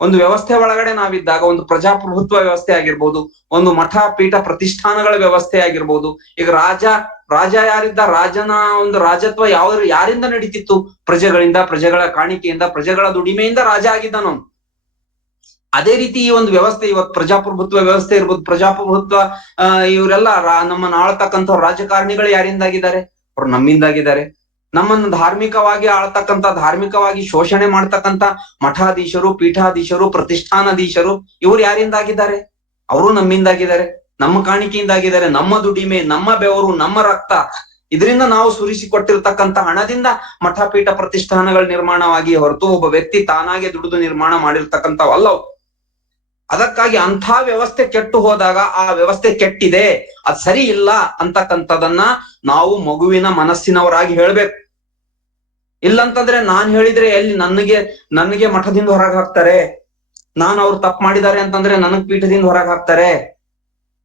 ಒಂದು ವ್ಯವಸ್ಥೆ ಒಳಗಡೆ ನಾವಿದ್ದಾಗ, ಒಂದು ಪ್ರಜಾಪ್ರಭುತ್ವ ವ್ಯವಸ್ಥೆ ಆಗಿರ್ಬೋದು, ಒಂದು ಮಠ ಪೀಠ ಪ್ರತಿಷ್ಠಾನಗಳ ವ್ಯವಸ್ಥೆ ಆಗಿರ್ಬೋದು. ಈಗ ರಾಜ ಯಾರಿದ್ದ, ರಾಜನ ಒಂದು ರಾಜತ್ವ ಯಾರಿಂದ ನಡೀತಿತ್ತು? ಪ್ರಜೆಗಳಿಂದ, ಪ್ರಜೆಗಳ ಕಾಣಿಕೆಯಿಂದ, ಪ್ರಜೆಗಳ ದುಡಿಮೆಯಿಂದ ರಾಜ ಆಗಿದ್ದಾನು. ಅದೇ ರೀತಿ ಈ ಒಂದು ವ್ಯವಸ್ಥೆ ಇವತ್ತು ಪ್ರಜಾಪ್ರಭುತ್ವ ವ್ಯವಸ್ಥೆ ಇರ್ಬೋದು. ಪ್ರಜಾಪ್ರಭುತ್ವ ಇವರೆಲ್ಲ ನಮ್ಮನ್ನ ಆಳ್ತಕ್ಕಂಥ ರಾಜಕಾರಣಿಗಳು ಯಾರಿಂದಾಗಿದ್ದಾರೆ? ಅವ್ರು ನಮ್ಮಿಂದಾಗಿದ್ದಾರೆ. ನಮ್ಮನ್ನು ಧಾರ್ಮಿಕವಾಗಿ ಆಳ್ತಕ್ಕಂಥ, ಧಾರ್ಮಿಕವಾಗಿ ಶೋಷಣೆ ಮಾಡ್ತಕ್ಕಂಥ ಮಠಾಧೀಶರು, ಪೀಠಾಧೀಶರು, ಪ್ರತಿಷ್ಠಾನಾಧೀಶರು, ಇವ್ರು ಯಾರಿಂದಾಗಿದ್ದಾರೆ? ಅವರು ನಮ್ಮಿಂದಾಗಿದ್ದಾರೆ, ನಮ್ಮ ಕಾಣಿಕೆಯಿಂದಾಗಿದ್ದಾರೆ. ನಮ್ಮ ದುಡಿಮೆ, ನಮ್ಮ ಬೆವರು, ನಮ್ಮ ರಕ್ತ, ಇದರಿಂದ ನಾವು ಸುರಿಸಿಕೊಟ್ಟಿರ್ತಕ್ಕಂಥ ಹಣದಿಂದ ಮಠ ಪೀಠ ಪ್ರತಿಷ್ಠಾನಗಳ ನಿರ್ಮಾಣವಾಗಿ ಹೊರತು ಒಬ್ಬ ವ್ಯಕ್ತಿ ತಾನಾಗೆ ದುಡಿದು ನಿರ್ಮಾಣ ಮಾಡಿರ್ತಕ್ಕಂಥವಲ್ಲವು. ಅದಕ್ಕಾಗಿ ಅಂಥ ವ್ಯವಸ್ಥೆ ಕೆಟ್ಟು ಹೋದಾಗ, ಆ ವ್ಯವಸ್ಥೆ ಕೆಟ್ಟಿದೆ, ಅದ್ ಸರಿ ಇಲ್ಲ ಅಂತಕ್ಕಂಥದನ್ನ ನಾವು ಮಗುವಿನ ಮನಸ್ಸಿನವರಾಗಿ ಹೇಳ್ಬೇಕು. ಇಲ್ಲಂತಂದ್ರೆ ನಾನ್ ಹೇಳಿದ್ರೆ ಎಲ್ಲಿ ನನಗೆ ಮಠದಿಂದ ಹೊರಗೆ ಹಾಕ್ತಾರೆ, ನಾನು ಅವ್ರು ತಪ್ಪು ಮಾಡಿದ್ದಾರೆ ಅಂತಂದ್ರೆ ನನಗ್ ಪೀಠದಿಂದ ಹೊರಗೆ ಹಾಕ್ತಾರೆ.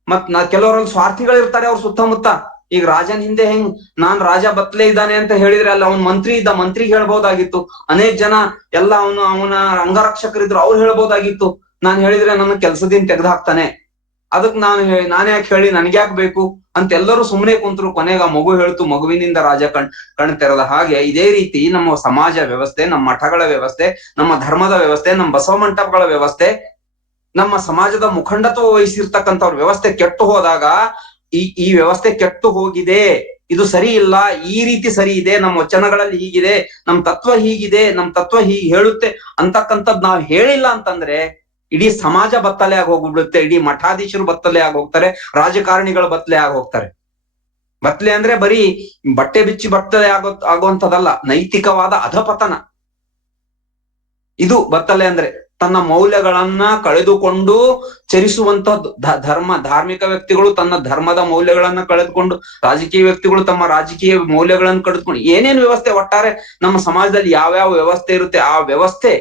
ಮತ್ ಕೆಲವರಲ್ಲಿ ಸ್ವಾರ್ಥಿಗಳಿರ್ತಾರೆ ಅವ್ರ ಸುತ್ತಮುತ್ತ. ಈಗ ರಾಜನ್ ಹಿಂದೆ ನಾನ್ ರಾಜ ಬತ್ಲೆ ಇದ್ದಾನೆ ಅಂತ ಹೇಳಿದ್ರೆ ಅಲ್ಲಿ ಅವ್ನ ಮಂತ್ರಿಗೆ ಹೇಳ್ಬೋದಾಗಿತ್ತು. ಅನೇಕ ಜನ ಎಲ್ಲ ಅವನ ಅಂಗರಕ್ಷಕರಿದ್ರು, ಅವ್ರು ಹೇಳ್ಬೋದಾಗಿತ್ತು. ನಾನ್ ಹೇಳಿದ್ರೆ ನನ್ನ ಕೆಲ್ಸದಿಂದ ತೆಗೆದು ಹಾಕ್ತಾನೆ, ಅದಕ್ ನಾನೇ ಯಾಕೆ ಹೇಳಿ, ನನ್ಗ್ಯಾಕ್ ಬೇಕು ಅಂತ ಎಲ್ಲರೂ ಸುಮ್ಮನೆ ಕುಂತ್ರು. ಕೊನೆಗ ಮಗು ಹೇಳ್ತು, ಮಗುವಿನಿಂದ ರಾಜ ಕಣ್ ತೆರೆದ ಹಾಗೆ ಇದೇ ರೀತಿ ನಮ್ಮ ಸಮಾಜ ವ್ಯವಸ್ಥೆ, ನಮ್ಮ ಮಠಗಳ ವ್ಯವಸ್ಥೆ, ನಮ್ಮ ಧರ್ಮದ ವ್ಯವಸ್ಥೆ, ನಮ್ಮ ಬಸವ ಮಂಟಪಗಳ ವ್ಯವಸ್ಥೆ, ನಮ್ಮ ಸಮಾಜದ ಮುಖಂಡತ್ವ ವಹಿಸಿರ್ತಕ್ಕಂಥವ್ರ ವ್ಯವಸ್ಥೆ ಕೆಟ್ಟು ಹೋದಾಗ, ಈ ವ್ಯವಸ್ಥೆ ಕೆಟ್ಟು ಹೋಗಿದೆ, ಇದು ಸರಿ ಇಲ್ಲ, ಈ ರೀತಿ ಸರಿ ಇದೆ, ನಮ್ಮ ವಚನಗಳಲ್ಲಿ ಹೀಗಿದೆ, ನಮ್ ತತ್ವ ಹೀಗಿದೆ, ನಮ್ ತತ್ವ ಹೀಗೆ ಹೇಳುತ್ತೆ ಅಂತಕ್ಕಂಥದ್ ನಾವ್ ಹೇಳಿಲ್ಲ ಅಂತಂದ್ರೆ ಇಡೀ ಸಮಾಜ ಬತ್ತಲೆ ಆಗಿ ಹೋಗ್ಬಿಡುತ್ತೆ. ಇಡೀ ಮಠಾಧೀಶರು ಬತ್ತಲೆ ಆಗಿ ಹೋಗ್ತಾರೆ, ರಾಜಕಾರಣಿಗಳು ಬತ್ತಲೆ ಆಗಿ ಹೋಗ್ತಾರೆ. ಬತ್ತಲೆ ಅಂದ್ರೆ ಬರೀ ಬಟ್ಟೆ ಬಿಚ್ಚಿ ಬತ್ತಲೆ ಆಗುವಂಥದ್ದಲ್ಲ, ನೈತಿಕವಾದ ಅಧಪತನ ಇದು ಬತ್ತಲೆ ಅಂದ್ರೆ. ತನ್ನ ಮೌಲ್ಯಗಳನ್ನ ಕಳೆದುಕೊಂಡು ಚರಿಸುವಂತ ಧಾರ್ಮಿಕ ವ್ಯಕ್ತಿಗಳು ತನ್ನ ಧರ್ಮದ ಮೌಲ್ಯಗಳನ್ನ ಕಳೆದುಕೊಂಡು, ರಾಜಕೀಯ ವ್ಯಕ್ತಿಗಳು ತಮ್ಮ ರಾಜಕೀಯ ಮೌಲ್ಯಗಳನ್ನು ಕಳೆದುಕೊಂಡು, ಏನೇನು ವ್ಯವಸ್ಥೆ ಒಟ್ಟಾರೆ ನಮ್ಮ ಸಮಾಜದಲ್ಲಿ ಯಾವ್ಯಾವ ವ್ಯವಸ್ಥೆ ಇರುತ್ತೆ ಆ ವ್ಯವಸ್ಥೆ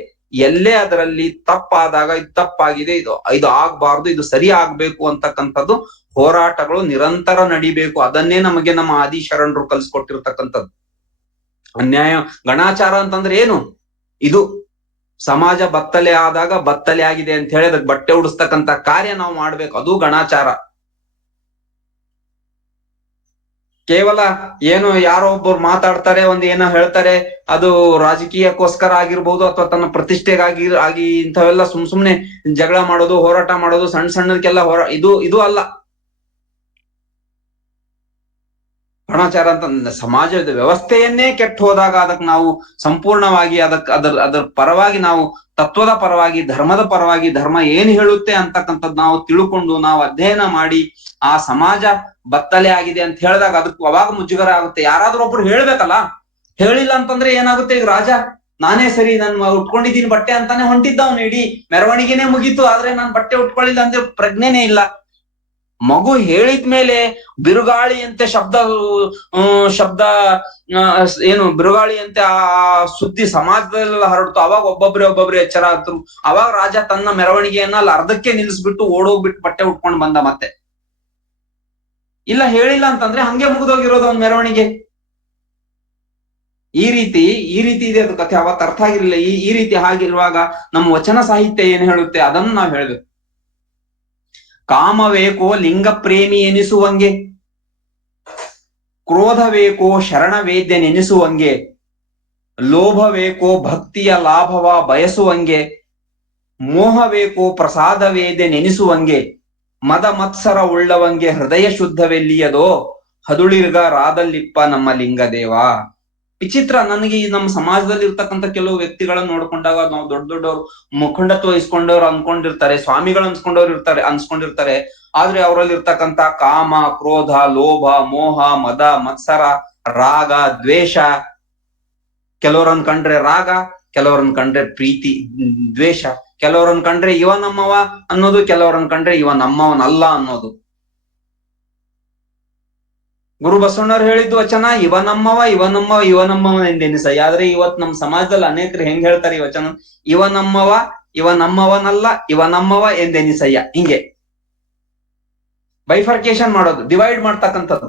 ಎಲ್ಲೇ ಅದರಲ್ಲಿ ತಪ್ಪಾದಾಗ ಇದು ತಪ್ಪಾಗಿದೆ, ಇದು ಆಗ್ಬಾರ್ದು, ಇದು ಸರಿ ಆಗ್ಬೇಕು ಅಂತಕ್ಕಂಥದ್ದು ಹೋರಾಟಗಳು ನಿರಂತರ ನಡಿಬೇಕು. ಅದನ್ನೇ ನಮಗೆ ನಮ್ಮ ಆದಿ ಶರಣರು ಕಲಿಸ್ಕೊಟ್ಟಿರ್ತಕ್ಕಂಥದ್ದು. ಅನ್ಯಾಯ ಗಣಾಚಾರ ಅಂತಂದ್ರೆ ಏನು? ಇದು ಸಮಾಜ ಬತ್ತಲೆ ಆದಾಗ ಬತ್ತಲೆ ಆಗಿದೆ ಅಂತ ಹೇಳಿ ಅದಕ್ಕೆ ಬಟ್ಟೆ ಉಡಿಸ್ತಕ್ಕಂಥ ಕಾರ್ಯ ನಾವು ಮಾಡ್ಬೇಕು, ಅದು ಗಣಾಚಾರ. ಕೇವಲ ಏನು ಯಾರೋ ಒಬ್ಬರು ಮಾತಾಡ್ತಾರೆ, ಏನೋ ಹೇಳ್ತಾರೆ, ಅದು ರಾಜಕೀಯಕ್ಕೋಸ್ಕರ ಆಗಿರ್ಬೋದು ಅಥವಾ ತನ್ನ ಪ್ರತಿಷ್ಠೆಗಾಗಿ ಇಂಥವೆಲ್ಲ ಸುಮ್ನೆ ಜಗಳ ಮಾಡೋದು, ಹೋರಾಟ ಮಾಡೋದು, ಸಣ್ಣ ಸಣ್ಣದಕ್ಕೆಲ್ಲ ಇದು ಅಲ್ಲ ಗಣಾಚಾರ ಅಂತ. ಸಮಾಜದ ವ್ಯವಸ್ಥೆಯನ್ನೇ ಕೆಟ್ಟು ಹೋದಾಗ ಅದಕ್ಕೆ ನಾವು ಸಂಪೂರ್ಣವಾಗಿ ಅದರ ಪರವಾಗಿ ನಾವು ತತ್ವದ ಪರವಾಗಿ, ಧರ್ಮದ ಪರವಾಗಿ, ಧರ್ಮ ಏನ್ ಹೇಳುತ್ತೆ ಅಂತಕ್ಕಂಥದ್ದು ನಾವು ತಿಳ್ಕೊಂಡು ನಾವು ಅಧ್ಯಯನ ಮಾಡಿ ಆ ಸಮಾಜ ಬತ್ತಲೆ ಆಗಿದೆ ಅಂತ ಹೇಳಿದಾಗ ಅದಕ್ಕೆ ಅವಾಗ ಮುಜುಗರ ಆಗುತ್ತೆ. ಯಾರಾದ್ರೂ ಒಬ್ರು ಹೇಳ್ಬೇಕಲ್ಲ, ಹೇಳಿಲ್ಲ ಅಂತಂದ್ರೆ ಏನಾಗುತ್ತೆ? ಈಗ ರಾಜ ನಾನೇ ಸರಿ, ನಾನು ಉಟ್ಕೊಂಡಿದ್ದೀನಿ ಬಟ್ಟೆ ಅಂತಾನೆ ಹೊಂಟಿದ್ದವನು, ಇಡೀ ಮೆರವಣಿಗೆನೆ ಮುಗೀತು, ಆದ್ರೆ ನಾನು ಬಟ್ಟೆ ಉಟ್ಕೊಳ್ಳಿಲ್ಲ ಅಂದ್ರೆ ಪ್ರಜ್ಞೆನೇ ಇಲ್ಲ. ಮಗು ಹೇಳಿದ್ಮೇಲೆ ಬಿರುಗಾಳಿಯಂತೆ ಶಬ್ದ ಏನು ಬಿರುಗಾಳಿಯಂತೆ ಆ ಸುದ್ದಿ ಸಮಾಜದಲ್ಲೆಲ್ಲ ಹರಡ್ತು. ಅವಾಗ ಒಬ್ಬೊಬ್ರೆ ಎಚ್ಚರ ಆದ್ರು. ಅವಾಗ ರಾಜ ತನ್ನ ಮೆರವಣಿಗೆಯನ್ನ ಅಲ್ಲಿ ಅರ್ಧಕ್ಕೆ ನಿಲ್ಲಿಸ್ಬಿಟ್ಟು ಓಡೋಗ್ಬಿಟ್ಟು ಬಟ್ಟೆ ಉಟ್ಕೊಂಡು ಬಂದ. ಮತ್ತೆ ಇಲ್ಲ ಹೇಳಿಲ್ಲ ಅಂತಂದ್ರೆ ಹಂಗೆ ಮುಗಿದೋಗಿರೋದು ಒಂದ್ ಮೆರವಣಿಗೆ. ಈ ರೀತಿ ಇದೆ ಅದು ಕಥೆ. ಅವತ್ತು ಅರ್ಥ ಆಗಿರ್ಲಿಲ್ಲ. ಈ ರೀತಿ ಆಗಿರುವಾಗ ನಮ್ಮ ವಚನ ಸಾಹಿತ್ಯ ಏನ್ ಹೇಳುತ್ತೆ ಅದನ್ನು ನಾವು ಹೇಳ್ಬೇಕು. ಕಾಮವೇಕೋ ಲಿಂಗ ಪ್ರೇಮಿ ಎನಿಸುವಂಗೆ, ಕ್ರೋಧವೇಕೋ ಶರಣವೇದ್ಯ ನೆನೆಸುವಂಗೆ, ಲೋಭವೇಕೋ ಭಕ್ತಿಯ ಲಾಭವ ಬಯಸುವಂಗೆ, ಮೋಹವೇಕೋ ಪ್ರಸಾದವೇದ್ಯ ನೆನೆಸುವಂಗೆ, ಮದ ಮತ್ಸರ ಉಳ್ಳವಂಗೆ ಹೃದಯ ಶುದ್ಧವೆಲ್ಲಿಯದೋ ಹದುಳಿರ್ಗ ರಾದಲ್ಲಿಪ್ಪ ನಮ್ಮ ಲಿಂಗದೇವ. ವಿಚಿತ್ರ. ನನಗೆ ಈ ನಮ್ಮ ಸಮಾಜದಲ್ಲಿ ಇರ್ತಕ್ಕಂಥ ಕೆಲವು ವ್ಯಕ್ತಿಗಳನ್ನ ನೋಡ್ಕೊಂಡಾಗ ನಾವು ದೊಡ್ಡವರು ಮುಖಂಡತ್ವ ವಹಿಸ್ಕೊಂಡವ್ರು ಅನ್ಕೊಂಡಿರ್ತಾರೆ, ಸ್ವಾಮಿಗಳು ಅನ್ಸ್ಕೊಂಡಿರ್ತಾರೆ. ಆದ್ರೆ ಅವರಲ್ಲಿ ಇರ್ತಕ್ಕಂಥ ಕಾಮ, ಕ್ರೋಧ, ಲೋಭ, ಮೋಹ, ಮದ, ಮತ್ಸರ, ರಾಗ, ದ್ವೇಷ, ಕೆಲವ್ರನ್ನ ಕಂಡ್ರೆ ರಾಗ, ಕೆಲವ್ರನ್ನ ಕಂಡ್ರೆ ಪ್ರೀತಿ, ದ್ವೇಷ, ಕೆಲವ್ರನ್ನ ಕಂಡ್ರೆ ಇವ ನಮ್ಮವ ಅನ್ನೋದು, ಕೆಲವ್ರನ್ನ ಕಂಡ್ರೆ ಇವ ನಮ್ಮವನಲ್ಲ ಅನ್ನೋದು. ಗುರು ಬಸವಣ್ಣವ್ರು ಹೇಳಿದ್ದು ವಚನ ಇವ ನಮ್ಮವ ಎಂದೆನಿಸಯ್ಯ. ಆದ್ರೆ ಇವತ್ ನಮ್ಮ ಸಮಾಜದಲ್ಲಿ ಅನೇಕರು ಹೆಂಗ್ ಹೇಳ್ತಾರೆ ಈ ವಚನ? ಇವ ನಮ್ಮವನಲ್ಲ, ಇವ ನಮ್ಮವ ಎಂದೆನಿಸಯ್ಯ. ಹಿಂಗೆ ಬೈಫರ್ಕೇಶನ್ ಮಾಡೋದು, ಡಿವೈಡ್ ಮಾಡ್ತಕ್ಕಂಥದ್ದು.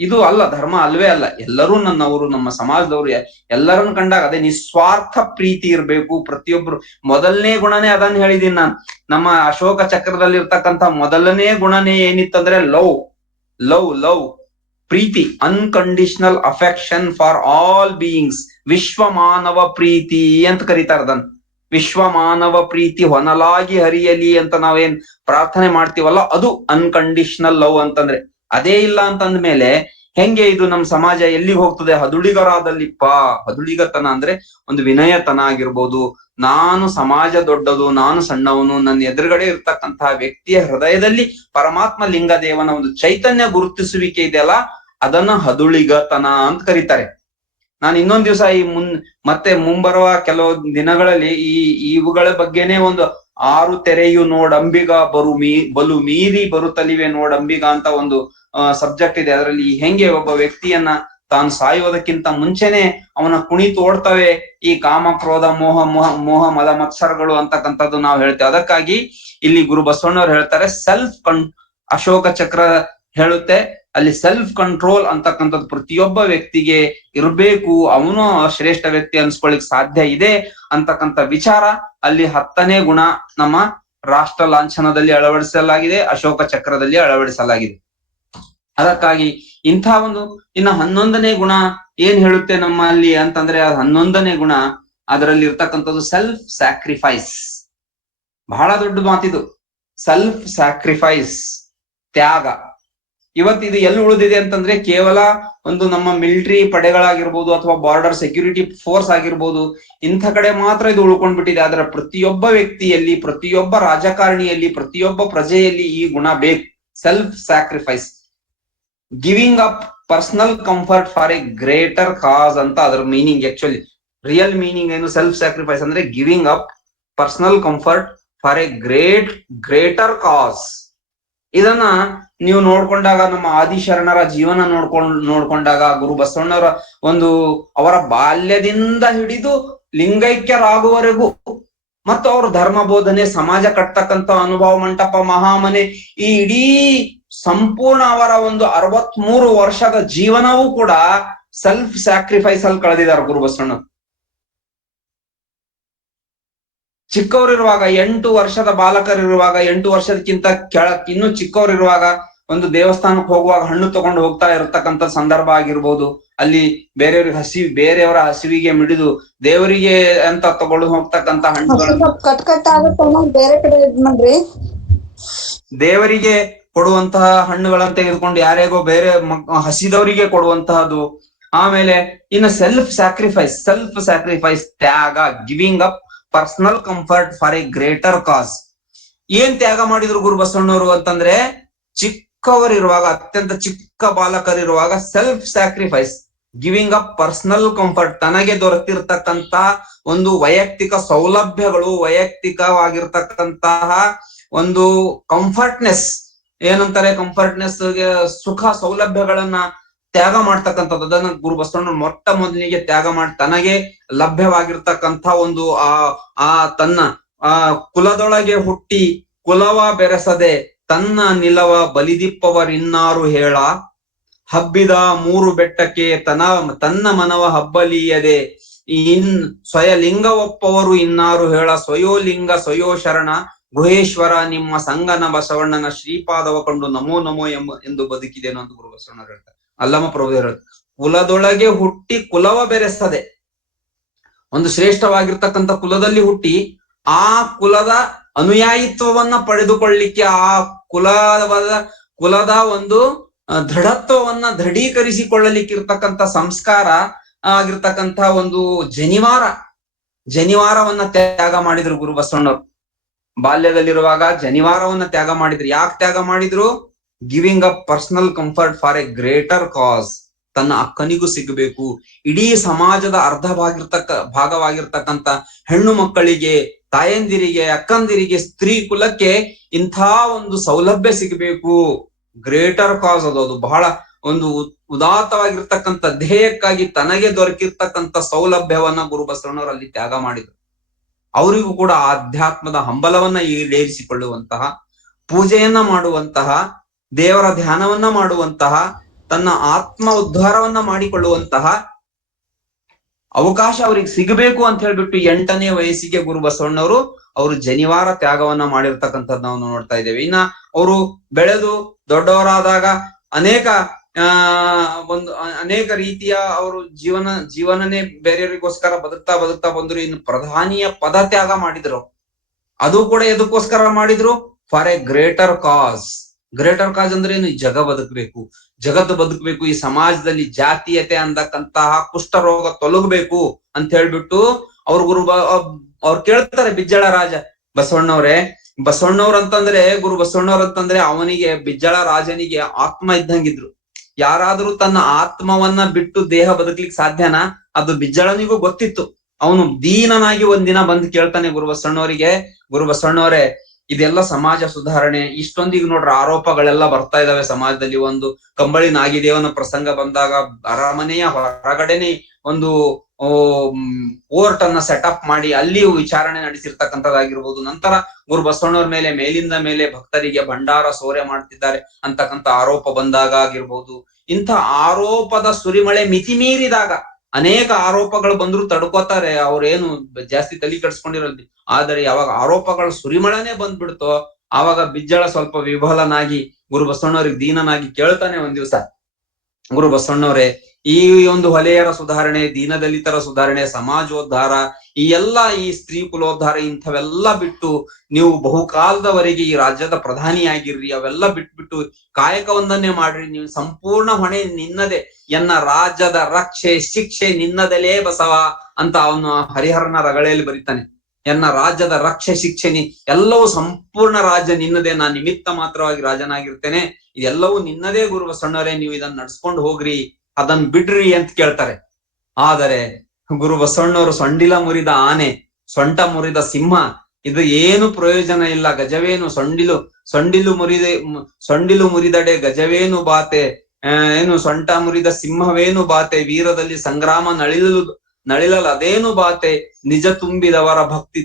ಇದು ಅಲ್ಲ, ಧರ್ಮ ಅಲ್ವೇ ಅಲ್ಲ. ಎಲ್ಲರೂ ನನ್ನವರು, ನಮ್ಮ ಸಮಾಜದವರು ಎಲ್ಲರನ್ನು ಕಂಡಾಗ ಅದೇ ನಿಸ್ವಾರ್ಥ ಪ್ರೀತಿ ಇರ್ಬೇಕು ಪ್ರತಿಯೊಬ್ರು. ಮೊದಲನೇ ಗುಣನೇ ಅದನ್ನ ಹೇಳಿದೀನಿ ನಾನು. ನಮ್ಮ ಅಶೋಕ ಚಕ್ರದಲ್ಲಿ ಇರ್ತಕ್ಕಂಥ ಮೊದಲನೇ ಗುಣನೇ ಏನಿತ್ತಂದ್ರೆ ಲವ್, ಪ್ರೀತಿ, unconditional affection for all beings. ವಿಶ್ವ ಮಾನವ ಪ್ರೀತಿ ಅಂತ ಕರೀತಾರೆ ಅದನ್ನ. ವಿಶ್ವ ಮಾನವ ಪ್ರೀತಿ ಹೊನಲಾಗಿ ಹರಿಯಲಿ ಅಂತ ನಾವೇನ್ ಪ್ರಾರ್ಥನೆ ಮಾಡ್ತೀವಲ್ಲ, ಅದು ಅನ್ಕಂಡೀಷನಲ್ ಲವ್ ಅಂತಂದ್ರೆ. ಅದೇ ಇಲ್ಲ ಅಂತಂದ್ಮೇಲೆ ಹೆಂಗೆ ಇದು ನಮ್ಮ ಸಮಾಜ ಎಲ್ಲಿಗೆ ಹೋಗ್ತದೆ? ಹದುಳಿಗರಾದಲ್ಲಿಪ್ಪ. ಹದುಳಿಗತನ ಅಂದ್ರೆ ಒಂದು ವಿನಯತನ ಆಗಿರ್ಬೋದು. ನಾನು ಸಮಾಜ ದೊಡ್ಡದು, ನಾನು ಸಣ್ಣವನು, ನನ್ನ ಎದುರುಗಡೆ ಇರ್ತಕ್ಕಂತಹ ವ್ಯಕ್ತಿಯ ಹೃದಯದಲ್ಲಿ ಪರಮಾತ್ಮ ಲಿಂಗದೇವನ ಒಂದು ಚೈತನ್ಯ ಗುರುತಿಸುವಿಕೆ ಇದೆಯಲ್ಲ, ಅದನ್ನ ಹದುಳಿಗತನ ಅಂತ ಕರೀತಾರೆ. ನಾನು ಇನ್ನೊಂದ್ ದಿವಸ ಮತ್ತೆ ಮುಂಬರುವ ಕೆಲವು ದಿನಗಳಲ್ಲಿ ಇವುಗಳ ಬಗ್ಗೆನೆ ಒಂದು 6 ತೆರೆಯು ನೋಡಂಬಿಗ ಬಲು ಮೀರಿ ಬರುತ್ತಲಿವೆ ನೋಡಂಬಿಗ ಅಂತ ಒಂದು ಸಬ್ಜೆಕ್ಟ್ ಇದೆ. ಅದರಲ್ಲಿ ಹೆಂಗೆ ಒಬ್ಬ ವ್ಯಕ್ತಿಯನ್ನ ತಾನು ಸಾಯುವುದಕ್ಕಿಂತ ಮುಂಚೆನೆ ಅವನ ಕುಣಿತು ಓಡ್ತವೆ ಈ ಕಾಮ, ಕ್ರೋಧ, ಮೋಹ ಮದ ಮತ್ಸರಗಳು ಅಂತಕ್ಕಂಥದ್ದು ನಾವು ಹೇಳ್ತೇವೆ. ಅದಕ್ಕಾಗಿ ಇಲ್ಲಿ ಗುರು ಬಸವಣ್ಣವ್ರು ಹೇಳ್ತಾರೆ, ಅಶೋಕ ಚಕ್ರ ಹೇಳುತ್ತೆ ಅಲ್ಲಿ ಸೆಲ್ಫ್ ಕಂಟ್ರೋಲ್ ಅಂತಕ್ಕಂಥದ್ದು ಪ್ರತಿಯೊಬ್ಬ ವ್ಯಕ್ತಿಗೆ ಇರಬೇಕು. ಅವನು ಶ್ರೇಷ್ಠ ವ್ಯಕ್ತಿ ಅನ್ಸ್ಕೊಳ್ಳಿಕ್ ಸಾಧ್ಯ ಇದೆ ಅಂತಕ್ಕಂಥ ವಿಚಾರ ಅಲ್ಲಿ 10ನೇ ಗುಣ ನಮ್ಮ ರಾಷ್ಟ್ರ ಲಾಂಛನದಲ್ಲಿ ಅಳವಡಿಸಲಾಗಿದೆ, ಅಶೋಕ ಚಕ್ರದಲ್ಲಿ ಅಳವಡಿಸಲಾಗಿದೆ. ಅದಕ್ಕಾಗಿ ಇಂಥ ಒಂದು ಇನ್ನು 11ನೇ ಗುಣ ಏನ್ ಹೇಳುತ್ತೆ ನಮ್ಮಲ್ಲಿ ಅಂತಂದ್ರೆ, 11ನೇ ಗುಣ ಅದರಲ್ಲಿ ಇರ್ತಕ್ಕಂಥದ್ದು ಸೆಲ್ಫ್ ಸ್ಯಾಕ್ರಿಫೈಸ್. ಬಹಳ ದೊಡ್ಡ ಮಾತಿದು, ಸೆಲ್ಫ್ ಸ್ಯಾಕ್ರಿಫೈಸ್, ತ್ಯಾಗ. ಇವತ್ತಿದು ಎಲ್ಲಿ ಉಳಿದಿದೆ ಅಂತಂದ್ರೆ, ಕೇವಲ ಒಂದು ನಮ್ಮ ಮಿಲಿಟರಿ ಪಡೆಗಳಾಗಿರ್ಬೋದು ಅಥವಾ ಬಾರ್ಡರ್ ಸೆಕ್ಯೂರಿಟಿ ಫೋರ್ಸ್ ಆಗಿರ್ಬೋದು, ಇಂಥ ಕಡೆ ಮಾತ್ರ ಇದು ಉಳ್ಕೊಂಡ್ಬಿಟ್ಟಿದೆ. ಆದ್ರೆ ಪ್ರತಿಯೊಬ್ಬ ವ್ಯಕ್ತಿಯಲ್ಲಿ, ಪ್ರತಿಯೊಬ್ಬ ರಾಜಕಾರಣಿಯಲ್ಲಿ, ಪ್ರತಿಯೊಬ್ಬ ಪ್ರಜೆಯಲ್ಲಿ ಈ ಗುಣ ಬೇಕು. Self sacrifice, giving up personal comfort for a greater cause ಅಂತ ಅದರ ಮೀನಿಂಗ್. ಆಕ್ಚುಲಿ ರಿಯಲ್ ಮೀನಿಂಗ್ ಏನು? ಸೆಲ್ಫ್ ಸ್ಯಾಕ್ರಿಫೈಸ್ ಅಂದ್ರೆ giving up personal comfort for a greater cause. ಇದನ್ನ ನೀವು ನೋಡ್ಕೊಂಡಾಗ ನಮ್ಮ ಆದಿಶರಣರ ಜೀವನ ನೋಡ್ಕೊಂಡಾಗ ಗುರು ಬಸವಣ್ಣವರ ಅವರ ಬಾಲ್ಯದಿಂದ ಹಿಡಿದು ಲಿಂಗೈಕ್ಯರಾಗುವವರೆಗೂ ಮತ್ತು ಅವ್ರ ಧರ್ಮ ಬೋಧನೆ, ಸಮಾಜ ಕಟ್ತಕ್ಕಂಥ ಅನುಭವ ಮಂಟಪ, ಮಹಾಮನೆ, ಈ ಇಡೀ ಸಂಪೂರ್ಣ ಅವರ 63 ವರ್ಷದ ಜೀವನವೂ ಕೂಡ ಸೆಲ್ಫ್ ಸ್ಯಾಕ್ರಿಫೈಸ್ ಅಲ್ಲಿ ಕಳೆದಿದ್ದಾರೆ ಗುರು ಬಸವಣ್ಣ. ಚಿಕ್ಕವರಿರುವಾಗ 8 ವರ್ಷದ ಬಾಲಕರಿರುವಾಗ, 8 ವರ್ಷದಕ್ಕಿಂತ ಇನ್ನು ಚಿಕ್ಕವರಿರುವಾಗ ದೇವಸ್ಥಾನಕ್ಕೆ ಹೋಗುವಾಗ ಹಣ್ಣು ತಗೊಂಡು ಹೋಗ್ತಾ ಇರತಕ್ಕಂಥ ಸಂದರ್ಭ ಆಗಿರ್ಬೋದು. ಅಲ್ಲಿ ಬೇರೆಯವರ ಹಸಿವಿಗೆ ಮಿಡಿದು ದೇವರಿಗೆ ಅಂತ ತಗೊಂಡು ಹೋಗ್ತಕ್ಕಂಥ ಹಣ್ಣುಗಳು, ಬೇರೆ ಕಡೆ ದೇವರಿಗೆ ಕೊಡುವಂತಹ ಹಣ್ಣುಗಳನ್ನ ತೆಗೆದುಕೊಂಡು ಯಾರಿಗೋ ಬೇರೆ ಹಸಿದವರಿಗೆ ಕೊಡುವಂತಹದ್ದು. ಆಮೇಲೆ ಇನ್ನು ಸೆಲ್ಫ್ ಸ್ಯಾಕ್ರಿಫೈಸ್ ತ್ಯಾಗ, giving up personal comfort for a greater cause. ಏನ್ ತ್ಯಾಗ ಮಾಡಿದ್ರು ಗುರು ಬಸವಣ್ಣವರು ಅಂತಂದ್ರೆ, ಚಿಕ್ಕವರಿರುವಾಗ, ಅತ್ಯಂತ ಚಿಕ್ಕ ಬಾಲಕರಿರುವಾಗ self sacrifice, giving up personal comfort, ತನಗೆ ದೊರೆತಿರ್ತಕ್ಕಂತ ವೈಯಕ್ತಿಕ ಸೌಲಭ್ಯಗಳು, ವೈಯಕ್ತಿಕವಾಗಿರ್ತಕ್ಕಂತಹ ಕಂಫರ್ಟ್ನೆಸ್, ಏನಂತಾರೆ ಕಂಫರ್ಟ್ನೆಸ್, ಸುಖ ಸೌಲಭ್ಯಗಳನ್ನ ತ್ಯಾಗ ಮಾಡ್ತಕ್ಕಂಥದ್ದು. ಅದನ್ನ ಗುರು ಬಸವಣ್ಣ ಮೊಟ್ಟ ಮೊದಲಿಗೆ ತ್ಯಾಗ ಮಾಡಿ ತನಗೆ ಲಭ್ಯವಾಗಿರ್ತಕ್ಕಂಥ ತನ್ನ ಕುಲದೊಳಗೆ ಹುಟ್ಟಿ ಕುಲವ ಬೆರೆಸದೆ ತನ್ನ ನಿಲವ ಬಲಿದಿಪ್ಪವರಿನ್ನಾರು ಹೇಳ, ಹಬ್ಬಿದ 3 ಬೆಟ್ಟಕ್ಕೆ ತನ್ನ ಮನವ ಹಬ್ಬಲೀಯದೆ ಸ್ವಯಲಿಂಗ ಒಪ್ಪವರು ಇನ್ನಾರು ಹೇಳ, ಸ್ವಯೋಲಿಂಗ ಸ್ವಯೋ ಶರಣ ಗುಹೇಶ್ವರ ನಿಮ್ಮ ಸಂಗನ ಬಸವಣ್ಣನ ಶ್ರೀಪಾದವ ಕಂಡು ನಮೋ ನಮೋ ಎಂದು ಬದುಕಿದೇನು ಅಂತ ಗುರು ಬಸವಣ್ಣ ಹೇಳ್ತಾರೆ. ಅಲ್ಲಮ ಪ್ರಭು ಹೇಳ್ತಾರೆ, ಕುಲದೊಳಗೆ ಹುಟ್ಟಿ ಕುಲವ ಬೆರೆಸದೆ, ಶ್ರೇಷ್ಠವಾಗಿರ್ತಕ್ಕಂಥ ಕುಲದಲ್ಲಿ ಹುಟ್ಟಿ ಆ ಕುಲದ ಅನುಯಾಯಿತ್ವವನ್ನ ಪಡೆದುಕೊಳ್ಳಿಕ್ಕೆ, ಆ ಕುಲದ ದೃಢತ್ವವನ್ನ ದೃಢೀಕರಿಸಿಕೊಳ್ಳಲಿಕ್ಕೆ ಇರ್ತಕ್ಕಂಥ ಸಂಸ್ಕಾರ ಆಗಿರ್ತಕ್ಕಂಥ ಜನಿವಾರವನ್ನ ತ್ಯಾಗ ಮಾಡಿದ್ರು ಗುರು ಬಸವಣ್ಣವ್ರು. ಬಾಲ್ಯದಲ್ಲಿರುವಾಗ ಜನಿವಾರವನ್ನ ತ್ಯಾಗ ಮಾಡಿದ್ರು. ಯಾಕೆ ತ್ಯಾಗ ಮಾಡಿದ್ರು? Giving up personal comfort for a greater cause. ತನ್ನ ಅಕ್ಕನಿಗೂ ಸಿಗಬೇಕು, ಇಡೀ ಸಮಾಜದ ಭಾಗವಾಗಿರ್ತಕ್ಕಂಥ ಹೆಣ್ಣು ಮಕ್ಕಳಿಗೆ, ತಾಯಂದಿರಿಗೆ, ಅಕ್ಕಂದಿರಿಗೆ, ಸ್ತ್ರೀ ಕುಲಕ್ಕೆ ಇಂಥ ಸೌಲಭ್ಯ ಸಿಗಬೇಕು. ಗ್ರೇಟರ್ ಕಾಸ್ ಅದು ಬಹಳ ಉದಾತ್ತವಾಗಿರ್ತಕ್ಕಂಥ ಧ್ಯೇಯಕ್ಕಾಗಿ ತನಗೆ ದೊರಕಿರ್ತಕ್ಕಂಥ ಸೌಲಭ್ಯವನ್ನ ಗುರು ಬಸವಣ್ಣವರು ಅಲ್ಲಿ ತ್ಯಾಗ ಮಾಡಿದ್ರು. ಅವರಿಗೂ ಕೂಡ ಆಧ್ಯಾತ್ಮದ ಹಂಬಲವನ್ನ ಈಡೇರಿಸಿಕೊಳ್ಳುವಂತಹ, ಪೂಜೆಯನ್ನ ಮಾಡುವಂತಹ, ದೇವರ ಧ್ಯಾನವನ್ನ ಮಾಡುವಂತಹ, ತನ್ನ ಆತ್ಮ ಉದ್ಧಾರವನ್ನ ಮಾಡಿಕೊಳ್ಳುವಂತಹ ಅವಕಾಶ ಅವ್ರಿಗೆ ಸಿಗಬೇಕು ಅಂತ ಹೇಳ್ಬಿಟ್ಟು 8ನೇ ವಯಸ್ಸಿಗೆ ಗುರು ಬಸವಣ್ಣವರು ಅವರು ಜನಿವಾರ ತ್ಯಾಗವನ್ನ ಮಾಡಿರ್ತಕ್ಕಂಥದ್ದು ನಾವು ನೋಡ್ತಾ ಇದ್ದೇವೆ. ಇನ್ನ ಅವರು ಬೆಳೆದು ದೊಡ್ಡವರಾದಾಗ ಅನೇಕ ರೀತಿಯ ಅವರು ಜೀವನನೇ ಬೇರೆಯವರಿಗೋಸ್ಕರ ಬದುಕ್ತಾ ಬಂದ್ರು. ಇನ್ನು ಪ್ರಧಾನಿಯ ಪದ ತ್ಯಾಗ ಮಾಡಿದ್ರು. ಅದು ಕೂಡ ಎದಕ್ಕೋಸ್ಕರ ಮಾಡಿದ್ರು? For a greater cause. Greater cause ಅಂದ್ರೆ ಏನು? ಜಗತ್ತು ಬದುಕಬೇಕು, ಈ ಸಮಾಜದಲ್ಲಿ ಜಾತೀಯತೆ ಅಂದಕ್ಕಂತಹ ಕುಷ್ಠರೋಗ ತೊಲಗಬೇಕು ಅಂತ ಹೇಳ್ಬಿಟ್ಟು ಅವ್ರು ಕೇಳ್ತಾರೆ ಬಿಜ್ಜಳ ರಾಜ ಬಸವಣ್ಣವ್ರಂತಂದ್ರೆ ಗುರು ಬಸವಣ್ಣವ್ರಂತಂದ್ರೆ ಅವನಿಗೆ, ಬಿಜ್ಜಳ ರಾಜನಿಗೆ ಆತ್ಮ ಇದ್ದಂಗಿದ್ರು. ಯಾರಾದ್ರೂ ತನ್ನ ಆತ್ಮವನ್ನ ಬಿಟ್ಟು ದೇಹ ಬದುಕ್ಲಿಕ್ಕೆ ಸಾಧ್ಯನಾ? ಅದು ಬಿಜ್ಜಳನಿಗೂ ಗೊತ್ತಿತ್ತು. ಅವನು ದೀನನಾಗಿ ಒಂದಿನ ಬಂದು ಕೇಳ್ತಾನೆ ಗುರು ಬಸವಣ್ಣವರೇ, ಇದೆಲ್ಲ ಸಮಾಜ ಸುಧಾರಣೆ, ಇಷ್ಟೊಂದಿಗೆ ನೋಡ್ರ ಆರೋಪಗಳೆಲ್ಲ ಬರ್ತಾ ಇದಾವೆ ಸಮಾಜದಲ್ಲಿ. ಕಂಬಳಿ ನಾಗಿದೇವನ ಪ್ರಸಂಗ ಬಂದಾಗ ಅರಮನೆಯ ಹೊರಗಡೆನೆ ಕೋರ್ಟ್ ಅನ್ನ ಸೆಟಪ್ ಮಾಡಿ ಅಲ್ಲಿಯೂ ವಿಚಾರಣೆ ನಡೆಸಿರ್ತಕ್ಕಂಥದ್ದಾಗಿರ್ಬೋದು. ನಂತರ ಗುರು ಬಸವಣ್ಣವ್ರ ಮೇಲೆ ಮೇಲಿಂದ ಮೇಲೆ ಭಕ್ತರಿಗೆ ಭಂಡಾರ ಸೋರೆ ಮಾಡ್ತಿದ್ದಾರೆ ಅಂತಕ್ಕಂಥ ಆರೋಪ ಬಂದಾಗ ಆಗಿರ್ಬೋದು. ಇಂಥ ಆರೋಪದ ಸುರಿಮಳೆ ಮಿತಿ ಮೀರಿದಾಗ, ಅನೇಕ ಆರೋಪಗಳು ಬಂದ್ರು ತಡ್ಕೋತಾರೆ, ಅವ್ರೇನು ಜಾಸ್ತಿ ತಲೆ ಕೆಡ್ಸ್ಕೊಂಡಿರಲ್ರಿ. ಆದರೆ ಯಾವಾಗ ಆರೋಪಗಳ ಸುರಿಮಳನೆ ಬಂದ್ಬಿಡ್ತೋ ಆವಾಗ ಬಿಜ್ಜಳ ಸ್ವಲ್ಪ ವಿಫಲನಾಗಿ ಗುರು ಬಸವಣ್ಣವ್ರಿಗೆ ದೀನನಾಗಿ ಕೇಳ್ತಾನೆ ಒಂದ್ ದಿವಸ, ಗುರು ಬಸವಣ್ಣವ್ರೆ, ಈ ಹೊಲೆಯರ ಸುಧಾರಣೆ, ದೀನದಲಿತರ ಸುಧಾರಣೆ, ಸಮಾಜೋದ್ಧಾರ, ಈ ಸ್ತ್ರೀ ಕುಲೋದ್ಧಾರ ಇಂಥವೆಲ್ಲ ಬಿಟ್ಟು ನೀವು ಬಹುಕಾಲದವರೆಗೆ ಈ ರಾಜ್ಯದ ಪ್ರಧಾನಿಯಾಗಿರ್ರಿ, ಅವೆಲ್ಲ ಬಿಟ್ಬಿಟ್ಟು ಕಾಯಕವೊಂದನ್ನೇ ಮಾಡ್ರಿ, ನೀವು ಸಂಪೂರ್ಣ ಹೊಣೆ ನಿನ್ನದೇ, ಎನ್ನ ರಾಜ್ಯದ ರಕ್ಷೆ ಶಿಕ್ಷೆ ನಿನ್ನದಲೇ ಬಸವ ಅಂತ ಅವನು ಹರಿಹರನ ರಗಳೆಯಲ್ಲಿ ಬರೀತಾನೆ. ಎನ್ನ ರಾಜ್ಯದ ರಕ್ಷೆ ಶಿಕ್ಷೆ ಎಲ್ಲವೂ ಸಂಪೂರ್ಣ ರಾಜ್ಯ ನಿನ್ನದೇ, ನಾನ್ ನಿಮಿತ್ತ ಮಾತ್ರವಾಗಿ ರಾಜನಾಗಿರ್ತೇನೆ, ಇದೆಲ್ಲವೂ ನಿನ್ನದೇ ಗುರು ಬಸವಣ್ಣವರೇ, ನೀವು ಇದನ್ನ ನಡ್ಸ್ಕೊಂಡು ಹೋಗ್ರಿ, ಅದನ್ನ ಬಿಡ್ರಿ ಅಂತ ಕೇಳ್ತಾರೆ. ಆದರೆ ಗುರು ಬಸವಣ್ಣವರು ಸೊಂಡಿಲ ಮುರಿದ ಆನೆ, ಸೊಂಟ ಮುರಿದ ಸಿಂಹ, ಇದು ಏನು ಪ್ರಯೋಜನ ಇಲ್ಲ. ಗಜವೇನು ಸೊಂಡಿಲು ಮುರಿದಡೆ ಗಜವೇನು ಬಾತೆ, ಏನು ಸೊಂಟ ಮುರಿದ ಸಿಂಹವೇನು ಬಾತೆ, ವೀರದಲ್ಲಿ ಸಂಗ್ರಾಮ ನಳಿಲಲು ಅದೇನು ಬಾತೆ, ನಿಜ ತುಂಬಿದವರ ಭಕ್ತಿ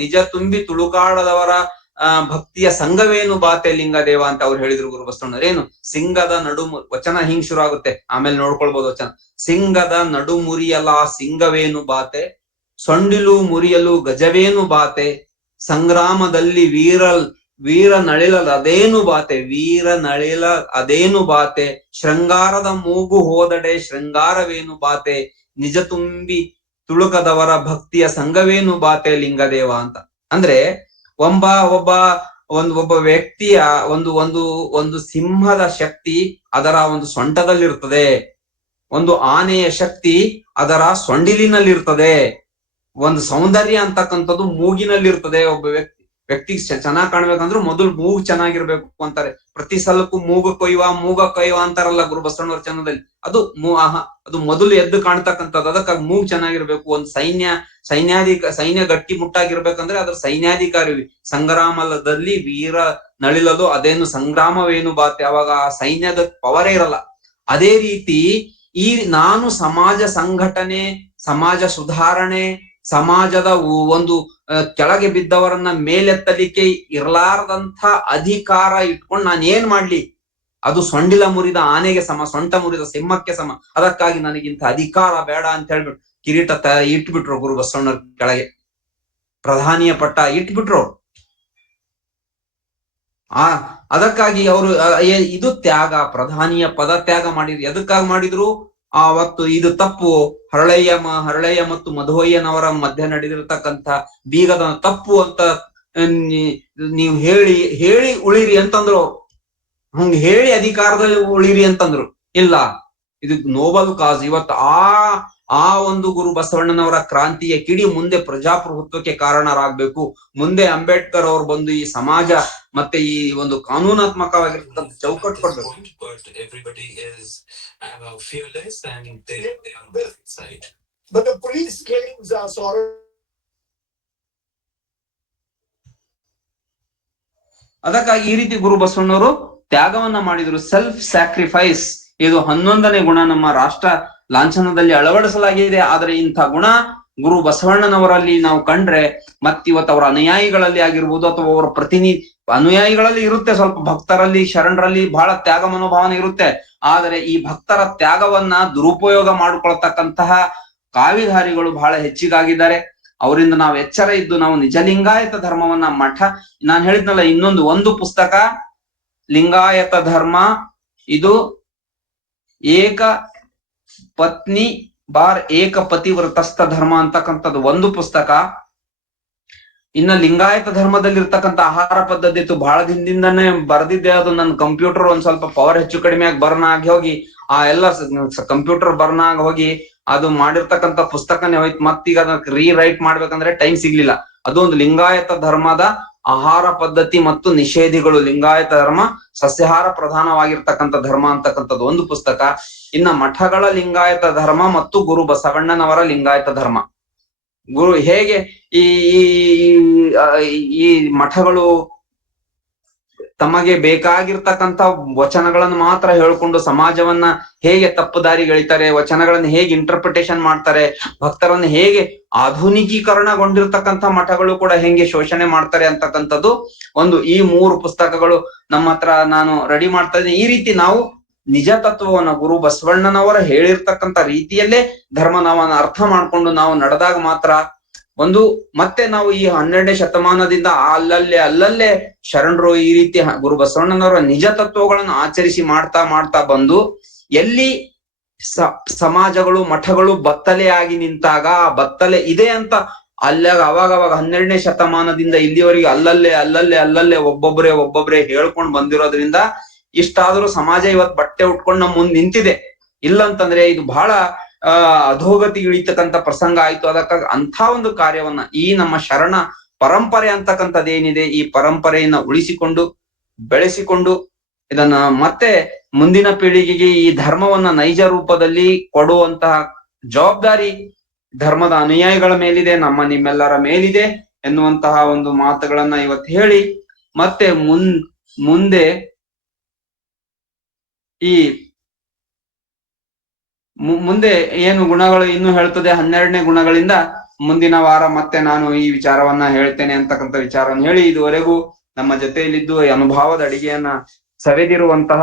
ನಿಜ ತುಂಬಿ ತುಳುಕಾಡದವರ ಭಕ್ತಿಯ ಸಂಘವೇನು ಬಾತೆ ಲಿಂಗದೇವ ಅಂತ ಅವ್ರು ಹೇಳಿದ್ರು ಗುರು ಬಸವಣ್ಣರು. ಏನು ಸಿಂಗದ ವಚನ ಹಿಂಗ್ ಶುರು ಆಗುತ್ತೆ, ಆಮೇಲೆ ನೋಡ್ಕೊಳ್ಬಹುದು ವಚನ. ಸಿಂಗದ ನಡುಮುರಿಯಲ ಸಿಂಗವೇನು ಬಾತೆ, ಸೊಂಡಿಲು ಮುರಿಯಲು ಗಜವೇನು ಬಾತೆ, ಸಂಗ್ರಾಮದಲ್ಲಿ ವೀರ ನಳಿಲಲ್ ಅದೇನು ಬಾತೆ, ಶೃಂಗಾರದ ಮೂಗು ಹೋದಡೆ ಶೃಂಗಾರವೇನು ಬಾತೆ, ನಿಜ ತುಂಬಿ ತುಳುಕದವರ ಭಕ್ತಿಯ ಸಂಘವೇನು ಬಾತೆ ಲಿಂಗದೇವ ಅಂತ. ಅಂದ್ರೆ ಒಬ್ಬ ವ್ಯಕ್ತಿಯ ಒಂದು ಸಿಂಹದ ಶಕ್ತಿ ಅದರ ಒಂದು ಸೊಂಟದಲ್ಲಿರ್ತದೆ, ಒಂದು ಆನೆಯ ಶಕ್ತಿ ಅದರ ಸೊಂಡಿಲಿನಲ್ಲಿರ್ತದೆ, ಒಂದು ಸೌಂದರ್ಯ ಅಂತಕ್ಕಂಥದ್ದು ಮೂಗಿನಲ್ಲಿರ್ತದೆ. ಒಬ್ಬ ವ್ಯಕ್ತಿಗೆ ಚೆನ್ನಾಗ್ ಕಾಣ್ಬೇಕಂದ್ರೆ ಮೊದಲು ಮೂಗು ಚೆನ್ನಾಗಿರ್ಬೇಕು ಅಂತಾರೆ. ಪ್ರತಿ ಸಲಕ್ಕೂ ಮೂಗ ಕೊಯ್ವ ಅಂತಾರಲ್ಲ ಗುರು ಬಸವಣ್ಣವ್ರ ಚನ್ನದಲ್ಲಿ. ಅದು ಮೊದಲು ಎದ್ದು ಕಾಣ್ತಕ್ಕಂಥದ್ದು. ಅದಕ್ಕಾಗಿ ಮೂಗು ಚೆನ್ನಾಗಿರ್ಬೇಕು. ಒಂದು ಸೈನ್ಯ ಗಟ್ಟಿ ಮುಟ್ಟಾಗಿರ್ಬೇಕಂದ್ರೆ ಅದ್ರ ಸೈನ್ಯಾಧಿಕಾರಿ. ಸಂಗ್ರಾಮದಲ್ಲಿ ವೀರ ನಳಿಲದು ಅದೇನು ಸಂಗ್ರಾಮವೇನು ಬಾತೆ, ಅವಾಗ ಆ ಸೈನ್ಯದ ಪವರೇ ಇರಲ್ಲ. ಅದೇ ರೀತಿ ನಾನು ಸಮಾಜ ಸಂಘಟನೆ, ಸಮಾಜ ಸುಧಾರಣೆ, ಸಮಾಜದ ಒಂದು ಕೆಳಗೆ ಬಿದ್ದವರನ್ನ ಮೇಲೆತ್ತಲಿಕ್ಕೆ ಇರಲಾರದಂಥ ಅಧಿಕಾರ ಇಟ್ಕೊಂಡು ನಾನು ಏನ್ ಮಾಡ್ಲಿ? ಅದು ಸೊಂಡಿಲ ಮುರಿದ ಆನೆಗೆ ಸಮ, ಸೊಂಟ ಮುರಿದ ಸಿಂಹಕ್ಕೆ ಸಮ. ಅದಕ್ಕಾಗಿ ನನಗಿಂತ ಅಧಿಕಾರ ಬೇಡ ಅಂತ ಹೇಳ್ಬಿಟ್ಟು ಕಿರೀಟ ಇಟ್ಬಿಟ್ರು ಗುರು ಬಸವಣ್ಣರ ಕೆಳಗೆ, ಪ್ರಧಾನಿಯ ಪಟ್ಟ ಇಟ್ಬಿಟ್ರು. ಅದಕ್ಕಾಗಿ ಅವರು ಇದು ತ್ಯಾಗ, ಪ್ರಧಾನಿಯ ಪದ ತ್ಯಾಗ ಮಾಡಿದ್ರು. ಎದಕ್ಕಾಗಿ ಮಾಡಿದ್ರು? ಅವತ್ತು ಇದು ತಪ್ಪು, ಹರಳಯ್ಯ ಮತ್ತು ಮಧುವಯ್ಯನವರ ಮಧ್ಯೆ ನಡೆದಿರ್ತಕ್ಕಂಥ ಬೀಗದ ತಪ್ಪು ಅಂತ ನೀವು ಹೇಳಿ ಉಳಿರಿ ಅಂತಂದ್ರು. ಹಂಗ ಹೇಳಿ ಅಧಿಕಾರದಲ್ಲಿ ಉಳಿರಿ ಅಂತಂದ್ರು. ಇಲ್ಲ, ಇದು ನೋಬಲ್ ಕಾಸ್. ಇವತ್ತು ಆ ಒಂದು ಗುರು ಬಸವಣ್ಣನವರ ಕ್ರಾಂತಿಯ ಕಿಡಿ ಮುಂದೆ ಪ್ರಜಾಪ್ರಭುತ್ವಕ್ಕೆ ಕಾರಣರಾಗ್ಬೇಕು. ಮುಂದೆ ಅಂಬೇಡ್ಕರ್ ಅವ್ರು ಬಂದು ಈ ಸಮಾಜ ಮತ್ತೆ ಈ ಒಂದು ಕಾನೂನಾತ್ಮಕವಾಗಿರ್ತಕ್ಕಂಥ ಚೌಕಟ್ಟು ಕೊಡ್ಬೇಕು. ಅದಕ್ಕಾಗಿ ಈ ರೀತಿ ಗುರು ಬಸವಣ್ಣವರು ತ್ಯಾಗವನ್ನ ಮಾಡಿದ್ರು. ಸೆಲ್ಫ್ ಸ್ಯಾಕ್ರಿಫೈಸ್ ಇದು 11ನೇ ಗುಣ ನಮ್ಮ ರಾಷ್ಟ್ರ ಲಾಂಛನದಲ್ಲಿ ಅಳವಡಿಸಲಾಗಿದೆ. ಆದ್ರೆ ಇಂಥ ಗುಣ ಗುರು ಬಸವಣ್ಣನವರಲ್ಲಿ ನಾವು ಕಂಡ್ರೆ ಮತ್ತಿವತ್ತು ಅವರ ಅನುಯಾಯಿಗಳಲ್ಲಿ ಆಗಿರ್ಬೋದು ಅಥವಾ ಅವರ ಅನುಯಾಯಿಗಳಲ್ಲಿ ಇರುತ್ತೆ, ಸ್ವಲ್ಪ ಭಕ್ತರಲ್ಲಿ ಶರಣರಲ್ಲಿ ಬಹಳ ತ್ಯಾಗ ಮನೋಭಾವನೆ ಇರುತ್ತೆ. ಆದರೆ ಈ ಭಕ್ತರ ತ್ಯಾಗವನ್ನ ದುರುಪಯೋಗ ಮಾಡಿಕೊಳ್ತಕ್ಕಂತಹ ಕಾವಿಧಾರಿಗಳು ಬಹಳ ಹೆಚ್ಚಿಗಾಗಿದ್ದಾರೆ. ಅವರಿಂದ ನಾವು ಎಚ್ಚರ ಇದ್ದು ನಾವು ನಿಜ ಲಿಂಗಾಯತ ಧರ್ಮವನ್ನ ನಾನು ಹೇಳಿದ್ನಲ್ಲ, ಒಂದು ಪುಸ್ತಕ ಲಿಂಗಾಯತ ಧರ್ಮ, ಇದು ಏಕ ಪತ್ನಿ ಏಕ ಪತಿವ್ರತಸ್ಥ ಧರ್ಮ ಅಂತಕ್ಕಂಥದ್ದು ಒಂದು ಪುಸ್ತಕ. ಇನ್ನ ಲಿಂಗಾಯತ ಧರ್ಮದಲ್ಲಿ ಇರ್ತಕ್ಕಂಥ ಆಹಾರ ಪದ್ಧತಿ ಇತ್ತು, ಬಹಳ ದಿನದಿಂದಾನೇ ಬರ್ದಿದ್ದೆ. ಅದು ನನ್ನ ಕಂಪ್ಯೂಟರ್ ಒಂದ್ ಸ್ವಲ್ಪ ಪವರ್ ಹೆಚ್ಚು ಕಡಿಮೆ ಆಗಿ ಬರ್ನ್ ಆಗಿ ಹೋಗಿ ಆ ಎಲ್ಲ ಕಂಪ್ಯೂಟರ್ ಬರ್ನ್ ಆಗಿ ಹೋಗಿ ಅದು ಮಾಡಿರ್ತಕ್ಕಂಥ ಪುಸ್ತಕನೇ ಹೋಯ್ತು. ಮತ್ತೀಗ ಅದಕ್ಕೆ ರೀರೈಟ್ ಮಾಡ್ಬೇಕಂದ್ರೆ ಟೈಮ್ ಸಿಗ್ಲಿಲ್ಲ. ಅದು ಒಂದು ಲಿಂಗಾಯತ ಧರ್ಮದ ಆಹಾರ ಪದ್ಧತಿ ಮತ್ತು ನಿಷೇಧಿಗಳು, ಲಿಂಗಾಯತ ಧರ್ಮ ಸಸ್ಯಾಹಾರ ಪ್ರಧಾನವಾಗಿರ್ತಕ್ಕಂಥ ಧರ್ಮ ಅಂತಕ್ಕಂಥದ್ದು ಒಂದು ಪುಸ್ತಕ. ಇನ್ನ ಮಠಗಳ ಲಿಂಗಾಯತ ಧರ್ಮ ಮತ್ತು ಗುರು ಬಸವಣ್ಣನವರ ಲಿಂಗಾಯತ ಧರ್ಮ. ಹೇಗೆ ಈ ಮಠಗಳು ತಮಗೆ ಬೇಕಾಗಿರ್ತಕ್ಕಂಥ ವಚನಗಳನ್ನು ಮಾತ್ರ ಹೇಳ್ಕೊಂಡು ಸಮಾಜವನ್ನ ಹೇಗೆ ತಪ್ಪು ದಾರಿಗೆಳಿತಾರೆ, ವಚನಗಳನ್ನು ಹೇಗೆ ಇಂಟರ್ಪ್ರಿಟೇಷನ್ ಮಾಡ್ತಾರೆ, ಭಕ್ತರನ್ನು ಹೇಗೆ ಆಧುನಿಕೀಕರಣಗೊಂಡಿರ್ತಕ್ಕಂಥ ಮಠಗಳು ಕೂಡ ಹೆಂಗೆ ಶೋಷಣೆ ಮಾಡ್ತಾರೆ ಅಂತಕ್ಕಂಥದ್ದು ಒಂದು ಈ 3 ಪುಸ್ತಕಗಳು ನಮ್ಮ ಹತ್ರ ನಾನು ರೆಡಿ ಮಾಡ್ತಾ ಇದ್ದೀನಿ. ಈ ರೀತಿ ನಾವು ನಿಜ ತತ್ವವನ್ನ ಗುರು ಬಸವಣ್ಣನವರ ಹೇಳಿರ್ತಕ್ಕಂಥ ರೀತಿಯಲ್ಲೇ ಧರ್ಮವನ್ನ ಅರ್ಥ ಮಾಡ್ಕೊಂಡು ನಾವು ನಡೆದಾಗ ಮಾತ್ರ ಮತ್ತೆ ನಾವು ಈ 12ನೇ ಶತಮಾನದಿಂದ ಅಲ್ಲಲ್ಲೇ ಶರಣರು ಈ ರೀತಿ ಗುರು ಬಸವಣ್ಣನವರ ನಿಜ ತತ್ವಗಳನ್ನು ಆಚರಿಸಿ ಮಾಡ್ತಾ ಬಂದು ಎಲ್ಲಿ ಸಮಾಜಗಳು ಮಠಗಳು ಬತ್ತಲೆ ಆಗಿ ನಿಂತಾಗ ಆ ಬತ್ತಲೆ ಇದೆ ಅಂತ ಅವಾಗ 12ನೇ ಶತಮಾನದಿಂದ ಇಲ್ಲಿವರೆಗೆ ಅಲ್ಲಲ್ಲೇ ಒಬ್ಬೊಬ್ರೆ ಹೇಳ್ಕೊಂಡು ಬಂದಿರೋದ್ರಿಂದ ಇಷ್ಟಾದ್ರೂ ಸಮಾಜ ಇವತ್ತು ಬಟ್ಟೆ ಉಟ್ಕೊಂಡು ನಮ್ಮ ಮುಂದೆ ನಿಂತಿದೆ. ಇಲ್ಲಂತಂದ್ರೆ ಇದು ಬಹಳ ಅಧೋಗತಿ ಇಳಿತಕ್ಕಂಥ ಪ್ರಸಂಗ ಆಯ್ತು. ಅದಕ್ಕಾಗಿ ಅಂಥ ಒಂದು ಕಾರ್ಯವನ್ನ ಈ ನಮ್ಮ ಶರಣ ಪರಂಪರೆ ಅಂತಕ್ಕಂಥದ್ದು ಏನಿದೆ, ಈ ಪರಂಪರೆಯನ್ನ ಉಳಿಸಿಕೊಂಡು ಬೆಳೆಸಿಕೊಂಡು ಇದನ್ನ ಮತ್ತೆ ಮುಂದಿನ ಪೀಳಿಗೆಗೆ ಈ ಧರ್ಮವನ್ನ ನೈಜ ರೂಪದಲ್ಲಿ ಕೊಡುವಂತಹ ಜವಾಬ್ದಾರಿ ಧರ್ಮದ ಅನುಯಾಯಿಗಳ ಮೇಲಿದೆ, ನಮ್ಮ ನಿಮ್ಮೆಲ್ಲರ ಮೇಲಿದೆ ಎನ್ನುವಂತಹ ಒಂದು ಮಾತುಗಳನ್ನ ಇವತ್ತು ಹೇಳಿ, ಮತ್ತೆ ಮುಂದೆ ಈ ಮುಂದೆ ಏನು ಗುಣಗಳು ಇನ್ನು ಹೇಳ್ತದೆ 12ನೇ ಗುಣಗಳಿಂದ ಮುಂದಿನ ವಾರ ಮತ್ತೆ ನಾನು ಈ ವಿಚಾರವನ್ನ ಹೇಳ್ತೇನೆ ಅಂತಕ್ಕಂಥ ವಿಚಾರವನ್ನು ಹೇಳಿ, ಇದುವರೆಗೂ ನಮ್ಮ ಜೊತೆಯಲ್ಲಿದ್ದು ಅನುಭವದ ಅಡಿಗೆಯನ್ನ ಸವೆದಿರುವಂತಹ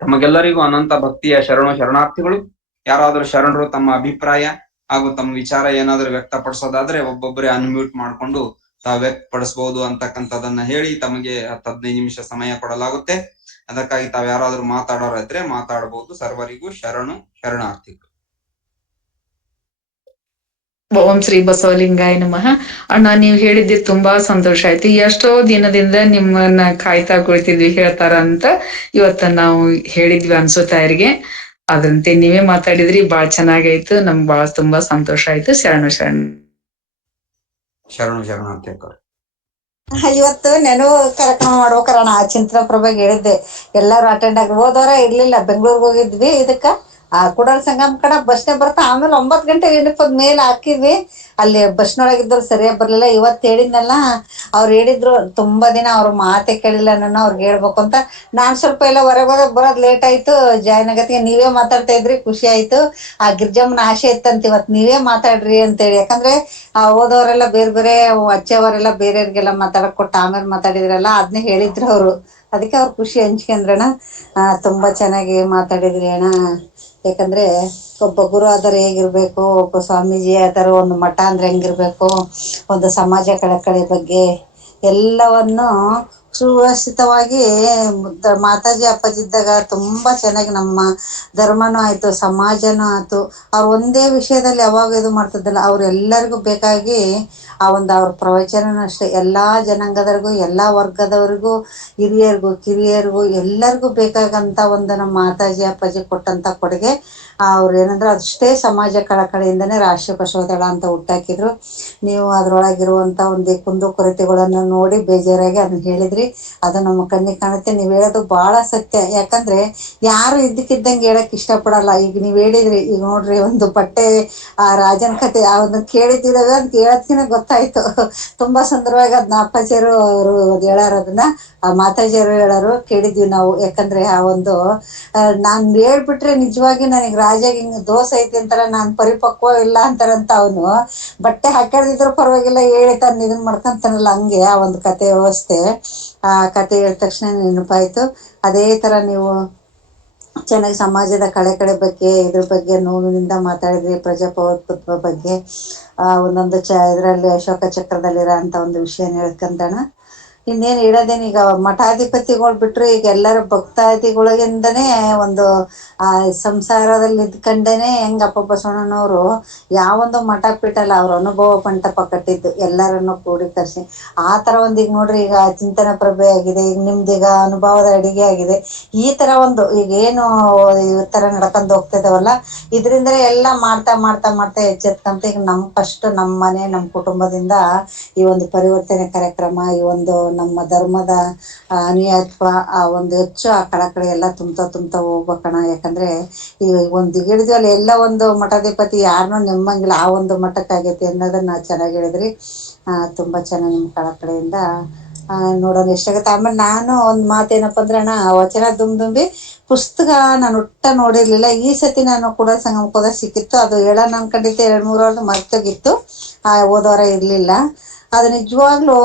ತಮಗೆಲ್ಲರಿಗೂ ಅನಂತ ಭಕ್ತಿಯ ಶರಣಾರ್ಥಿಗಳು. ಯಾರಾದ್ರೂ ಶರಣರು ತಮ್ಮ ಅಭಿಪ್ರಾಯ ಹಾಗೂ ತಮ್ಮ ವಿಚಾರ ಏನಾದ್ರೂ ವ್ಯಕ್ತಪಡಿಸೋದಾದ್ರೆ ಒಬ್ಬೊಬ್ಬರೇ ಅನ್ಮ್ಯೂಟ್ ಮಾಡ್ಕೊಂಡು ತಾವು ವ್ಯಕ್ತಪಡಿಸಬಹುದು ಅಂತಕ್ಕಂಥದನ್ನ ಹೇಳಿ ತಮಗೆ 10-15 ನಿಮಿಷ ಸಮಯ ಕೊಡಲಾಗುತ್ತೆ. ಅದಕ್ಕಾಗಿ ತಾವ್ ಯಾರಾದ್ರೂ ಮಾತಾಡೋರಿದ್ರೆ ಮಾತಾಡಬಹುದು. ಸರ್ವರಿಗೂ ಶರಣಾರ್ಥಿಗಳು. ಓಂ ಶ್ರೀ ಬಸವಲಿಂಗಾಯ ನಮಃ. ಅಣ್ಣ, ನೀವು ಹೇಳಿದ್ದು ತುಂಬಾ ಸಂತೋಷ ಆಯ್ತು. ಎಷ್ಟೋ ದಿನದಿಂದ ನಿಮ್ಮನ್ನ ಕಾಯ್ತಾ ಕುಳಿತಿದ್ವಿ ಹೇಳ್ತಾರ ಅಂತ ಇವತ್ತ ನಾವು ಹೇಳಿದ್ವಿ ಅನ್ಸುತ್ತಾ ಯಾರಿಗೆ. ಅದಂತೆ ನೀವೇ ಮಾತಾಡಿದ್ರಿ, ಬಾಳ್ ಚೆನ್ನಾಗಾಯ್ತು. ನಮ್ಗೆ ಬಾಳ ತುಂಬಾ ಸಂತೋಷ ಆಯ್ತು. ಶರಣಾರ್ಥಿ ಅಕ್ಕ. ಇವತ್ತು ನೆನಪು ಕಾರ್ಯಕ್ರಮ ಮಾಡ್ಬೇಕಣ್ಣ. ಆ ಚಿಂತನ ಪ್ರಭೆಗೆ ಹೇಳಿದ್ದೆ ಎಲ್ಲಾರು ಅಟೆಂಡ್ ಆಗಿ. ಹೋದವರ ಇರ್ಲಿಲ್ಲ, ಬೆಂಗ್ಳೂರ್ಗೆ ಹೋಗಿದ್ವಿ. ಇದಕ್ಕ ಆ ಕುಡಲ್ ಸಂಗಮ್ ಕಡೆ ಬಸ್ನೇ ಬರ್ತಾ. ಆಮೇಲೆ 9 ಗಂಟೆ ಏನಪ್ಪದ ಮೇಲೆ ಹಾಕಿದ್ವಿ. ಅಲ್ಲಿ ಬಸ್ನೊಳಗಿದ್ರು ಸರಿಯಾಗಿ ಬರ್ಲಿಲ್ಲ. ಇವತ್ತು ಹೇಳಿದ್ನಲ್ಲ, ಅವ್ರು ಹೇಳಿದ್ರು ತುಂಬಾ ದಿನ ಅವ್ರ ಮಾತೆ ಕೇಳಿಲ್ಲ ನಾನು, ಅವ್ರಿಗೆ ಹೇಳ್ಬೇಕು ಅಂತ. ನಾನ್ ಸ್ವಲ್ಪ ಎಲ್ಲ ಹೊರಗೆ ಬರೋದ್ ಲೇಟ್ ಆಯ್ತು. ಜಾಯ್ನ್ ಆಗತ್ತಿಗೆ ನೀವೇ ಮಾತಾಡ್ತಾ ಇದ್ರಿ, ಖುಷಿ ಆಯ್ತು. ಆ ಗಿರ್ಜಮ್ಮನ ಆಸೆ ಇತ್ತಂತ ಇವತ್ತು ನೀವೇ ಮಾತಾಡ್ರಿ ಅಂತೇಳಿ. ಯಾಕಂದ್ರೆ ಓದೋರೆಲ್ಲ ಬೇರೆ ಬೇರೆ, ಅಚ್ಚೆಯವರೆಲ್ಲ ಬೇರೆಯವ್ರಿಗೆಲ್ಲ ಮಾತಾಡಕ್ ಕೊಟ್ಟು ಆಮೇಲೆ ಮಾತಾಡಿದ್ರಲ್ಲ, ಅದನ್ನೇ ಹೇಳಿದ್ರು ಅವರು. ಅದಕ್ಕೆ ಅವ್ರು ಖುಷಿ ಹಂಚ್ಕೊಂಡ್ರಣ್ಣ. ತುಂಬಾ ಚೆನ್ನಾಗಿ ಮಾತಾಡಿದ್ರಿ ಅಣ್ಣ. ಯಾಕಂದ್ರೆ ಒಬ್ಬ ಗುರು ಆದರೆ ಹೇಗಿರ್ಬೇಕು, ಒಬ್ಬ ಸ್ವಾಮೀಜಿ ಆದರೂ ಒಂದು ಮಠ ಅಂದ್ರೆ ಹೆಂಗಿರ್ಬೇಕು, ಒಂದು ಸಮಾಜ ಕಳಕಳಿ ಬಗ್ಗೆ ಎಲ್ಲವನ್ನು ಸುವ್ಯವಸ್ಥಿತವಾಗಿ ಮಾತಾಜಿ ಅಪ್ಪಾಜಿದ್ದಾಗ ತುಂಬಾ ಚೆನ್ನಾಗಿ ನಮ್ಮ ಧರ್ಮನೂ ಆಯ್ತು, ಸಮಾಜನೂ ಆಯ್ತು. ಅವ್ರು ಒಂದೇ ವಿಷಯದಲ್ಲಿ ಯಾವಾಗ ಇದು ಮಾಡ್ತಿದ್ದಲ್ಲ, ಅವ್ರು ಎಲ್ಲರಿಗೂ ಬೇಕಾಗಿ ಆ ಒಂದು ಅವ್ರ ಪ್ರವಚನನೂ ಅಷ್ಟೇ ಎಲ್ಲಾ ಜನಾಂಗದವ್ರಿಗೂ, ಎಲ್ಲಾ ವರ್ಗದವ್ರಿಗೂ, ಹಿರಿಯರಿಗೂ ಕಿರಿಯರಿಗೂ ಎಲ್ಲರಿಗೂ ಬೇಕಾಗಂತ ಒಂದು ನಮ್ಮ ಮಾತಾಜಿ ಅಪ್ಪಾಜಿ ಕೊಟ್ಟಂತ ಕೊಡುಗೆ. ಅವ್ರು ಏನಂದ್ರೆ ಅಷ್ಟೇ ಸಮಾಜ ಕಳಕಳಿಯಿಂದನೇ ರಾಷ್ಟ್ರೀಯ ಬಸವದಳ ಅಂತ ಹುಟ್ಟಾಕಿದ್ರು. ನೀವು ಅದ್ರೊಳಗಿರುವಂತ ಒಂದು ಕುಂದುಕೊರತೆಗಳನ್ನು ನೋಡಿ ಬೇಜಾರಾಗಿ ಅದನ್ನ ಹೇಳಿದ್ರಿ. ಅದು ನಮ್ಮ ಕಣ್ಣಿಗೆ ಕಾಣುತ್ತೆ. ನೀವು ಹೇಳೋದು ಬಹಳ ಸತ್ಯ. ಯಾಕಂದ್ರೆ ಯಾರು ಇದ್ದಕ್ಕಿದ್ದಂಗೆ ಹೇಳಕ್ ಇಷ್ಟಪಡಲ್ಲ. ಈಗ ನೀವ್ ಹೇಳಿದ್ರಿ, ಈಗ ನೋಡ್ರಿ ಒಂದು ಬಟ್ಟೆ ಆ ರಾಜನ ಕತೆ ಅದನ್ನ ಕೇಳಿದ್ದೀರವೆ ಅಂತ ಹೇಳೋದ್ಕಿನ ಗೊತ್ತಾಯ್ತು. ತುಂಬಾ ಸುಂದರವಾಗಿ ಅದನ್ನ ಅಪ್ಪಾಜಿಯರು ಅವರು ಹೇಳಾರ, ಅದನ್ನ ಆ ಮಾತಾಜಿಯವರು ಹೇಳೋರು ಕೇಳಿದ್ವಿ ನಾವು. ಯಾಕಂದ್ರೆ ಆ ಒಂದು ನಾನ್ ಹೇಳ್ಬಿಟ್ರೆ ನಿಜವಾಗಿ ನನಗೆ ರಾಜಾಗ ಹಿಂಗ್ ದೋಸೆ ಐತಿ ಅಂತಾರ, ನಾನ್ ಪರಿಪಕ್ವ ಇಲ್ಲ ಅಂತಾರಂತ. ಅವನು ಬಟ್ಟೆ ಹಾಕಿದ್ರು ಪರವಾಗಿಲ್ಲ ಹೇಳಿ ತಾನು ಇದನ್ ಮಾಡ್ಕೊಂತಾನಲ್ಲ, ಹಂಗೆ ಆ ಒಂದು ಕತೆ ವ್ಯವಸ್ಥೆ. ಆ ಕತೆ ಹೇಳಿದ ತಕ್ಷಣ ನೆನಪಾಯ್ತು. ಅದೇ ತರ ನೀವು ಚೆನ್ನಾಗಿ ಸಮಾಜದ ಕಳೆ ಬಗ್ಗೆ, ಇದ್ರ ಬಗ್ಗೆ ನೋವಿನಿಂದ ಮಾತಾಡಿದ್ರಿ. ಪ್ರಜಾಪ್ರಭುತ್ವ ಬಗ್ಗೆ ಒಂದೊಂದು ಇದರಲ್ಲಿ ಅಶೋಕ ಚಕ್ರದಲ್ಲಿರೋ ಅಂತ ಒಂದು ವಿಷಯ ಹೇಳ್ಕಂತಾನ. ಇನ್ನೇನು ಹೇಳೋದೇನು, ಈಗ ಮಠಾಧಿಪತಿಗಳು ಬಿಟ್ರು ಈಗ ಎಲ್ಲರ ಭಕ್ತಾದಿಗಳಿಂದನೇ ಒಂದು ಆ ಸಂಸಾರದಲ್ಲಿ ಇದ್ಕೊಂಡೇನೆ ಹೆಂಗಪ್ಪ ಬಸವಣ್ಣನವರು ಯಾವೊಂದು ಮಠ ಪೀಠಲ್ಲ, ಅವ್ರ ಅನುಭವ ಮಂಟಪ ಕಟ್ಟಿದ್ದು ಎಲ್ಲರನ್ನು ಕೂಡಿ ಕರ್ಸಿ. ಆ ತರ ಒಂದು ಈಗ ನೋಡ್ರಿ, ಈಗ ಚಿಂತನ ಪ್ರಭೆ ಆಗಿದೆ, ಈಗ ನಿಮ್ದೀಗ ಅನುಭವದ ಅಡಿಗೆ ಆಗಿದೆ. ಈ ತರ ಒಂದು ಈಗ ಏನು ಈ ತರ ನಡ್ಕೊಂಡು ಹೋಗ್ತಿದಾವಲ್ಲ, ಇದರಿಂದಲೇ ಎಲ್ಲ ಮಾಡ್ತಾ ಮಾಡ್ತಾ ಮಾಡ್ತಾ ಎಚ್ಚೆತ್ಕಂತ ಈಗ ಫಸ್ಟ್ ನಮ್ಮ ಮನೆ, ನಮ್ಮ ಕುಟುಂಬದಿಂದ ಈ ಒಂದು ಪರಿವರ್ತನೆ ಕಾರ್ಯಕ್ರಮ, ಈ ಒಂದು ನಮ್ಮ ಧರ್ಮದ ಅನುಯಾಯತ್ವ ಆ ಒಂದು ಹೆಚ್ಚು ಆ ಕಳಕಳಿ ಎಲ್ಲ ತುಂಬ್ತಾ ಹೋಗ್ಬೇಕಣ. ಯಾಕಂದ್ರೆ ಈ ಒಂದು ಹಿಡಿದ್ವಲ್ಲ ಎಲ್ಲ ಒಂದು ಮಠಾಧಿಪತಿ ಯಾರನ್ನೂ ನೆಮ್ಮಂಗಿಲ್ಲ, ಆ ಒಂದು ಮಠಕ್ಕಾಗೈತಿ ಅನ್ನೋದನ್ನ ಚೆನ್ನಾಗಿ ಹೇಳಿದ್ರಿ. ತುಂಬಾ ಚೆನ್ನಾಗಿ ನಿಮ್ಮ ಕಳಕಳಿಯಿಂದ ನೋಡೋಣ ಎಷ್ಟಾಗತ್ತೆ. ಆಮೇಲೆ ನಾನು ಒಂದು ಮಾತೇನಪ್ಪ ಅಂದ್ರೆ ಅಣ್ಣ, ವಚನ ದುಂಬಿ ಪುಸ್ತಕ ನಾನು ಒಟ್ಟ ನೋಡಿರ್ಲಿಲ್ಲ. ಈ ಸತಿ ನಾನು ಕೂಡ ಸಂಗಮಕ್ಕೆ ಹೋದಾಗ ಸಿಕ್ಕಿತ್ತು. ಅದು ಹೇಳೋಣ ಅನ್ಕೊಂಡಿದ್ದೆ, 2-3 ವಾರದ ಮರ್ತೋಗಿತ್ತು, ಓದೋರ ಇರ್ಲಿಲ್ಲ. ಅದು ನಿಜವಾಗ್ಲೂ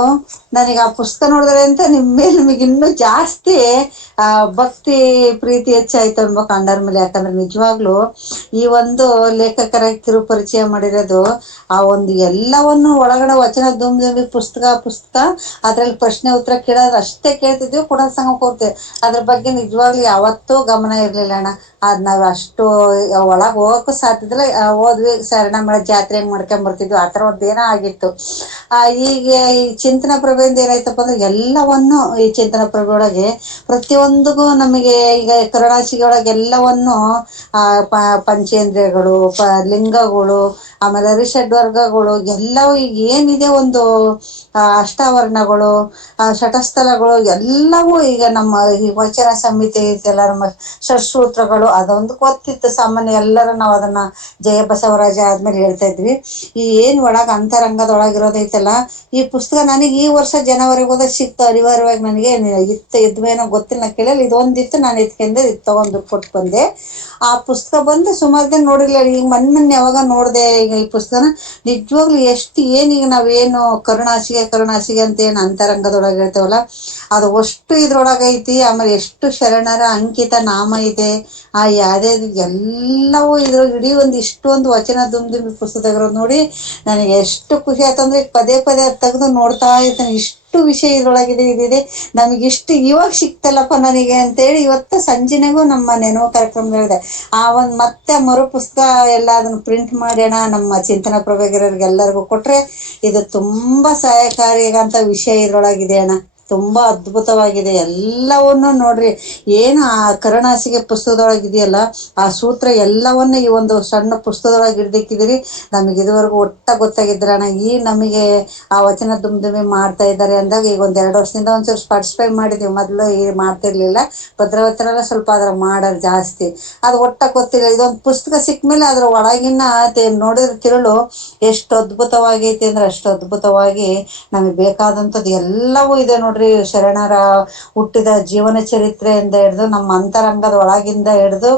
ನನಗೆ ಆ ಪುಸ್ತಕ ನೋಡಿದ್ರೆ ಅಂತ ನಿಮ್ಮ ಮೇಲೆ ನಿಮಗೆ ಇನ್ನೂ ಜಾಸ್ತಿ ಭಕ್ತಿ ಪ್ರೀತಿ ಹೆಚ್ಚಾಯ್ತು ಅನ್ಬೇಕು ಅಂಡರ್ ಮೇಲೆ. ಯಾಕಂದ್ರೆ ನಿಜವಾಗ್ಲೂ ಈ ಒಂದು ಲೇಖಕರ ಕಿರು ಪರಿಚಯ ಮಾಡಿರೋದು, ಆ ಒಂದು ಎಲ್ಲವನ್ನು ಒಳಗಡೆ ವಚನ ದುಂಬಿ ಪುಸ್ತಕ ಅದ್ರಲ್ಲಿ ಪ್ರಶ್ನೆ ಉತ್ತರ ಕೇಳೋದು ಅಷ್ಟೇ ಕೇಳ್ತಿದ್ವಿ. ಕೂಡ ಸಂಗಮಕ್ಕೆ ಹೋಗ್ತೇವೆ, ಅದ್ರ ಬಗ್ಗೆ ನಿಜವಾಗ್ಲೂ ಯಾವತ್ತೂ ಗಮನ ಇರ್ಲಿಲ್ಲ ಅಣ್ಣ. ಅದ್ ನಾವ್ ಅಷ್ಟು ಒಳಗೆ ಹೋಗಕ್ಕೂ ಸಾಧ್ಯದಿಲ್ಲ. ಹೋದ್ವಿ ಶರಣ ಮಳೆ ಜಾತ್ರೆ ಹೆಂಗ್ ಮಾಡ್ಕೊಂಡ್ ಬರ್ತಿದ್ವಿ, ಆ ಥರ ಒಂದೇನೋ ಆಗಿತ್ತು. ಈಗ ಈ ಚಿಂತನ ಪ್ರಭೆಯಿಂದ ಏನಾಯ್ತಪ್ಪ ಅಂದ್ರೆ ಎಲ್ಲವನ್ನು ಈ ಚಿಂತನ ಪ್ರಭೆ ಒಳಗೆ ಪ್ರತಿಯೊಂದಿಗೂ ನಮಗೆ ಈಗ ಕರುಣಾಸಿಗೆ ಒಳಗೆ ಎಲ್ಲವನ್ನು ಪಂಚೇಂದ್ರಿಯಗಳು, ಲಿಂಗಗಳು, ಆಮೇಲೆ ಅರಿಷಡ್ ವರ್ಗಗಳು ಎಲ್ಲವೂ ಈಗ ಏನಿದೆ ಒಂದು ಅಷ್ಟಾವರಣಗಳು, ಶಟಸ್ಥಲಗಳು ಎಲ್ಲವೂ ಈಗ ನಮ್ಮ ಈ ವಚನ ಸಂಹಿತೆ ಇದೆಲ್ಲ, ನಮ್ಮ ಷಟ್ಸೂತ್ರಗಳು ಅದೊಂದು ಗೊತ್ತಿತ್ತು ಸಾಮಾನ್ಯ, ಎಲ್ಲರೂ ನಾವು ಅದನ್ನ ಜಯ ಬಸವರಾಜ ಆದ್ಮೇಲೆ ಹೇಳ್ತಾ ಇದ್ವಿ. ಈ ಏನ್ ಒಳಗ ಅಂತರಂಗದೊಳಗಿರೋದೈತಲ್ಲ ಈ ಪುಸ್ತಕ ನನಗೆ ಈ ವರ್ಷ ಜನವರಿಗೆ ಹೋದ ಸಿಕ್ತು ಅನಿವಾರ್ಯವಾಗಿ. ನನಗೆ ಇದ್ವೇನೋ ಗೊತ್ತಿಲ್ಲ, ನಾ ಕೇಳಲ್ಲ, ಇದೊಂದಿತ್ತು, ನಾನು ಎತ್ಕೊಂಡೆ ಇದು ತಗೊಂಡು ಕೊಟ್ಟು ಬಂದೆ. ಆ ಪುಸ್ತಕ ಬಂದು ಸುಮಾರು ದಿನ ನೋಡಿರ್ಲಿಲ್ಲ, ಈಗ ಮೊನ್ನೆ ಯಾವಾಗ ನೋಡಿದೆ ಈಗ ಈ ಪುಸ್ತಕನ. ನಿಜವಾಗ್ಲೂ ಎಷ್ಟು ಏನೀಗ ನಾವೇನು ಕರುಣಾಸಿಗೆ ಅಂತ ಏನು ಅಂತರಂಗದೊಳಗೆ ಹೇಳ್ತೇವಲ್ಲ ಅದು ಅಷ್ಟು ಇದ್ರೊಳಗೈತಿ. ಆಮೇಲೆ ಎಷ್ಟು ಶರಣರ ಅಂಕಿತ ನಾಮ ಇದೆ, ಆ ಯಾವ್ದೇ ಎಲ್ಲವೂ ಇದ್ರೊಳಗೆ ಇಡೀ ಒಂದು ಇಷ್ಟೊಂದು ವಚನ ದುಂಬಿದ ಪುಸ್ತಕಗಳು ನೋಡಿ ನನಗೆ ಎಷ್ಟು ಖುಷಿ ಆಯ್ತಂದ್ರೆ ಪದೇ ಪದೇ ತೆಗೆದು ನೋಡ್ತಾ ಇರ್ತೇನೆ. ಇಷ್ಟು ವಿಷಯ ಇದ್ರೊಳಗಿದೆ, ಇದಿದೆ, ನಮಗಿಷ್ಟು ಇವಾಗ ಸಿಕ್ತಲ್ಲಪ್ಪ ನನಗೆ ಅಂತೇಳಿ ಇವತ್ತು ಸಂಜೆನಾಗೂ ನಮ್ಮ ನೆನಪು ಕಾರ್ಯಕ್ರಮ ಹೇಳಿದೆ. ಆ ಒಂದು ಮತ್ತೆ ಮರು ಪುಸ್ತಕ ಎಲ್ಲ ಅದನ್ನು ಪ್ರಿಂಟ್ ಮಾಡೋಣ, ನಮ್ಮ ಚಿಂತನ ಪ್ರಭೆಗಿರೋರಿಗೆ ಎಲ್ಲರಿಗೂ ಕೊಟ್ರೆ ಇದು ತುಂಬಾ ಸಹಾಯಕಾರಿಯಾಗಂತ ವಿಷಯ ಇದ್ರೊಳಗಿದೆ ಅಣ್ಣ. ತುಂಬಾ ಅದ್ಭುತವಾಗಿದೆ ಎಲ್ಲವನ್ನು ನೋಡ್ರಿ. ಏನು ಆ ಕರುಣಾಸಿಗೆ ಪುಸ್ತಕದೊಳಗಿದೆಯಲ್ಲ ಆ ಸೂತ್ರ ಎಲ್ಲವನ್ನ ಈ ಒಂದು ಸಣ್ಣ ಪುಸ್ತಕದೊಳಗೆ ಹಿಡ್ದಿಕ್ಕಿದಿರಿ. ನಮಗೆ ಇದುವರೆಗೂ ಗೊತ್ತಾಗಿದ್ರಣ್ಣ. ಈ ನಮಗೆ ಆ ವಚನ ದುಮ್ದುಮೆ ಮಾಡ್ತಾ ಇದ್ದಾರೆ ಅಂದಾಗ ಈಗ ಒಂದ್ 2 ವರ್ಷದಿಂದ ಒಂಚೂರು ಪಾರ್ಟಿಸಿಪೇಟ್ ಮಾಡಿದೀವಿ. ಮೊದಲು ಈ ಮಾಡ್ತಿರ್ಲಿಲ್ಲ, ಭದ್ರಾವತಿರೆಲ್ಲ ಸ್ವಲ್ಪ ಅದ್ರ ಮಾಡೋದು ಜಾಸ್ತಿ, ಅದು ಗೊತ್ತಿಲ್ಲ. ಇದೊಂದು ಪುಸ್ತಕ ಸಿಕ್ಮೇಲೆ ಅದ್ರ ಒಳಗಿನ ನೋಡಿದ್ರೆ ತಿರುಳು ಎಷ್ಟು ಅದ್ಭುತವಾಗೈತಿ ಅಂದ್ರೆ ಅಷ್ಟು ಅದ್ಭುತವಾಗಿ ನಮಗೆ ಬೇಕಾದಂಥದ್ದು ಎಲ್ಲವೂ ಇದೆ ನೋಡ್ರಿ. ಶರಣರ ಹುಟ್ಟಿದ ಜೀವನ ಚರಿತ್ರೆಯಿಂದ ಹಿಡಿದು ನಮ್ಮ ಅಂತರಂಗದ ಒಳಗಿಂದ ಹಿಡಿದು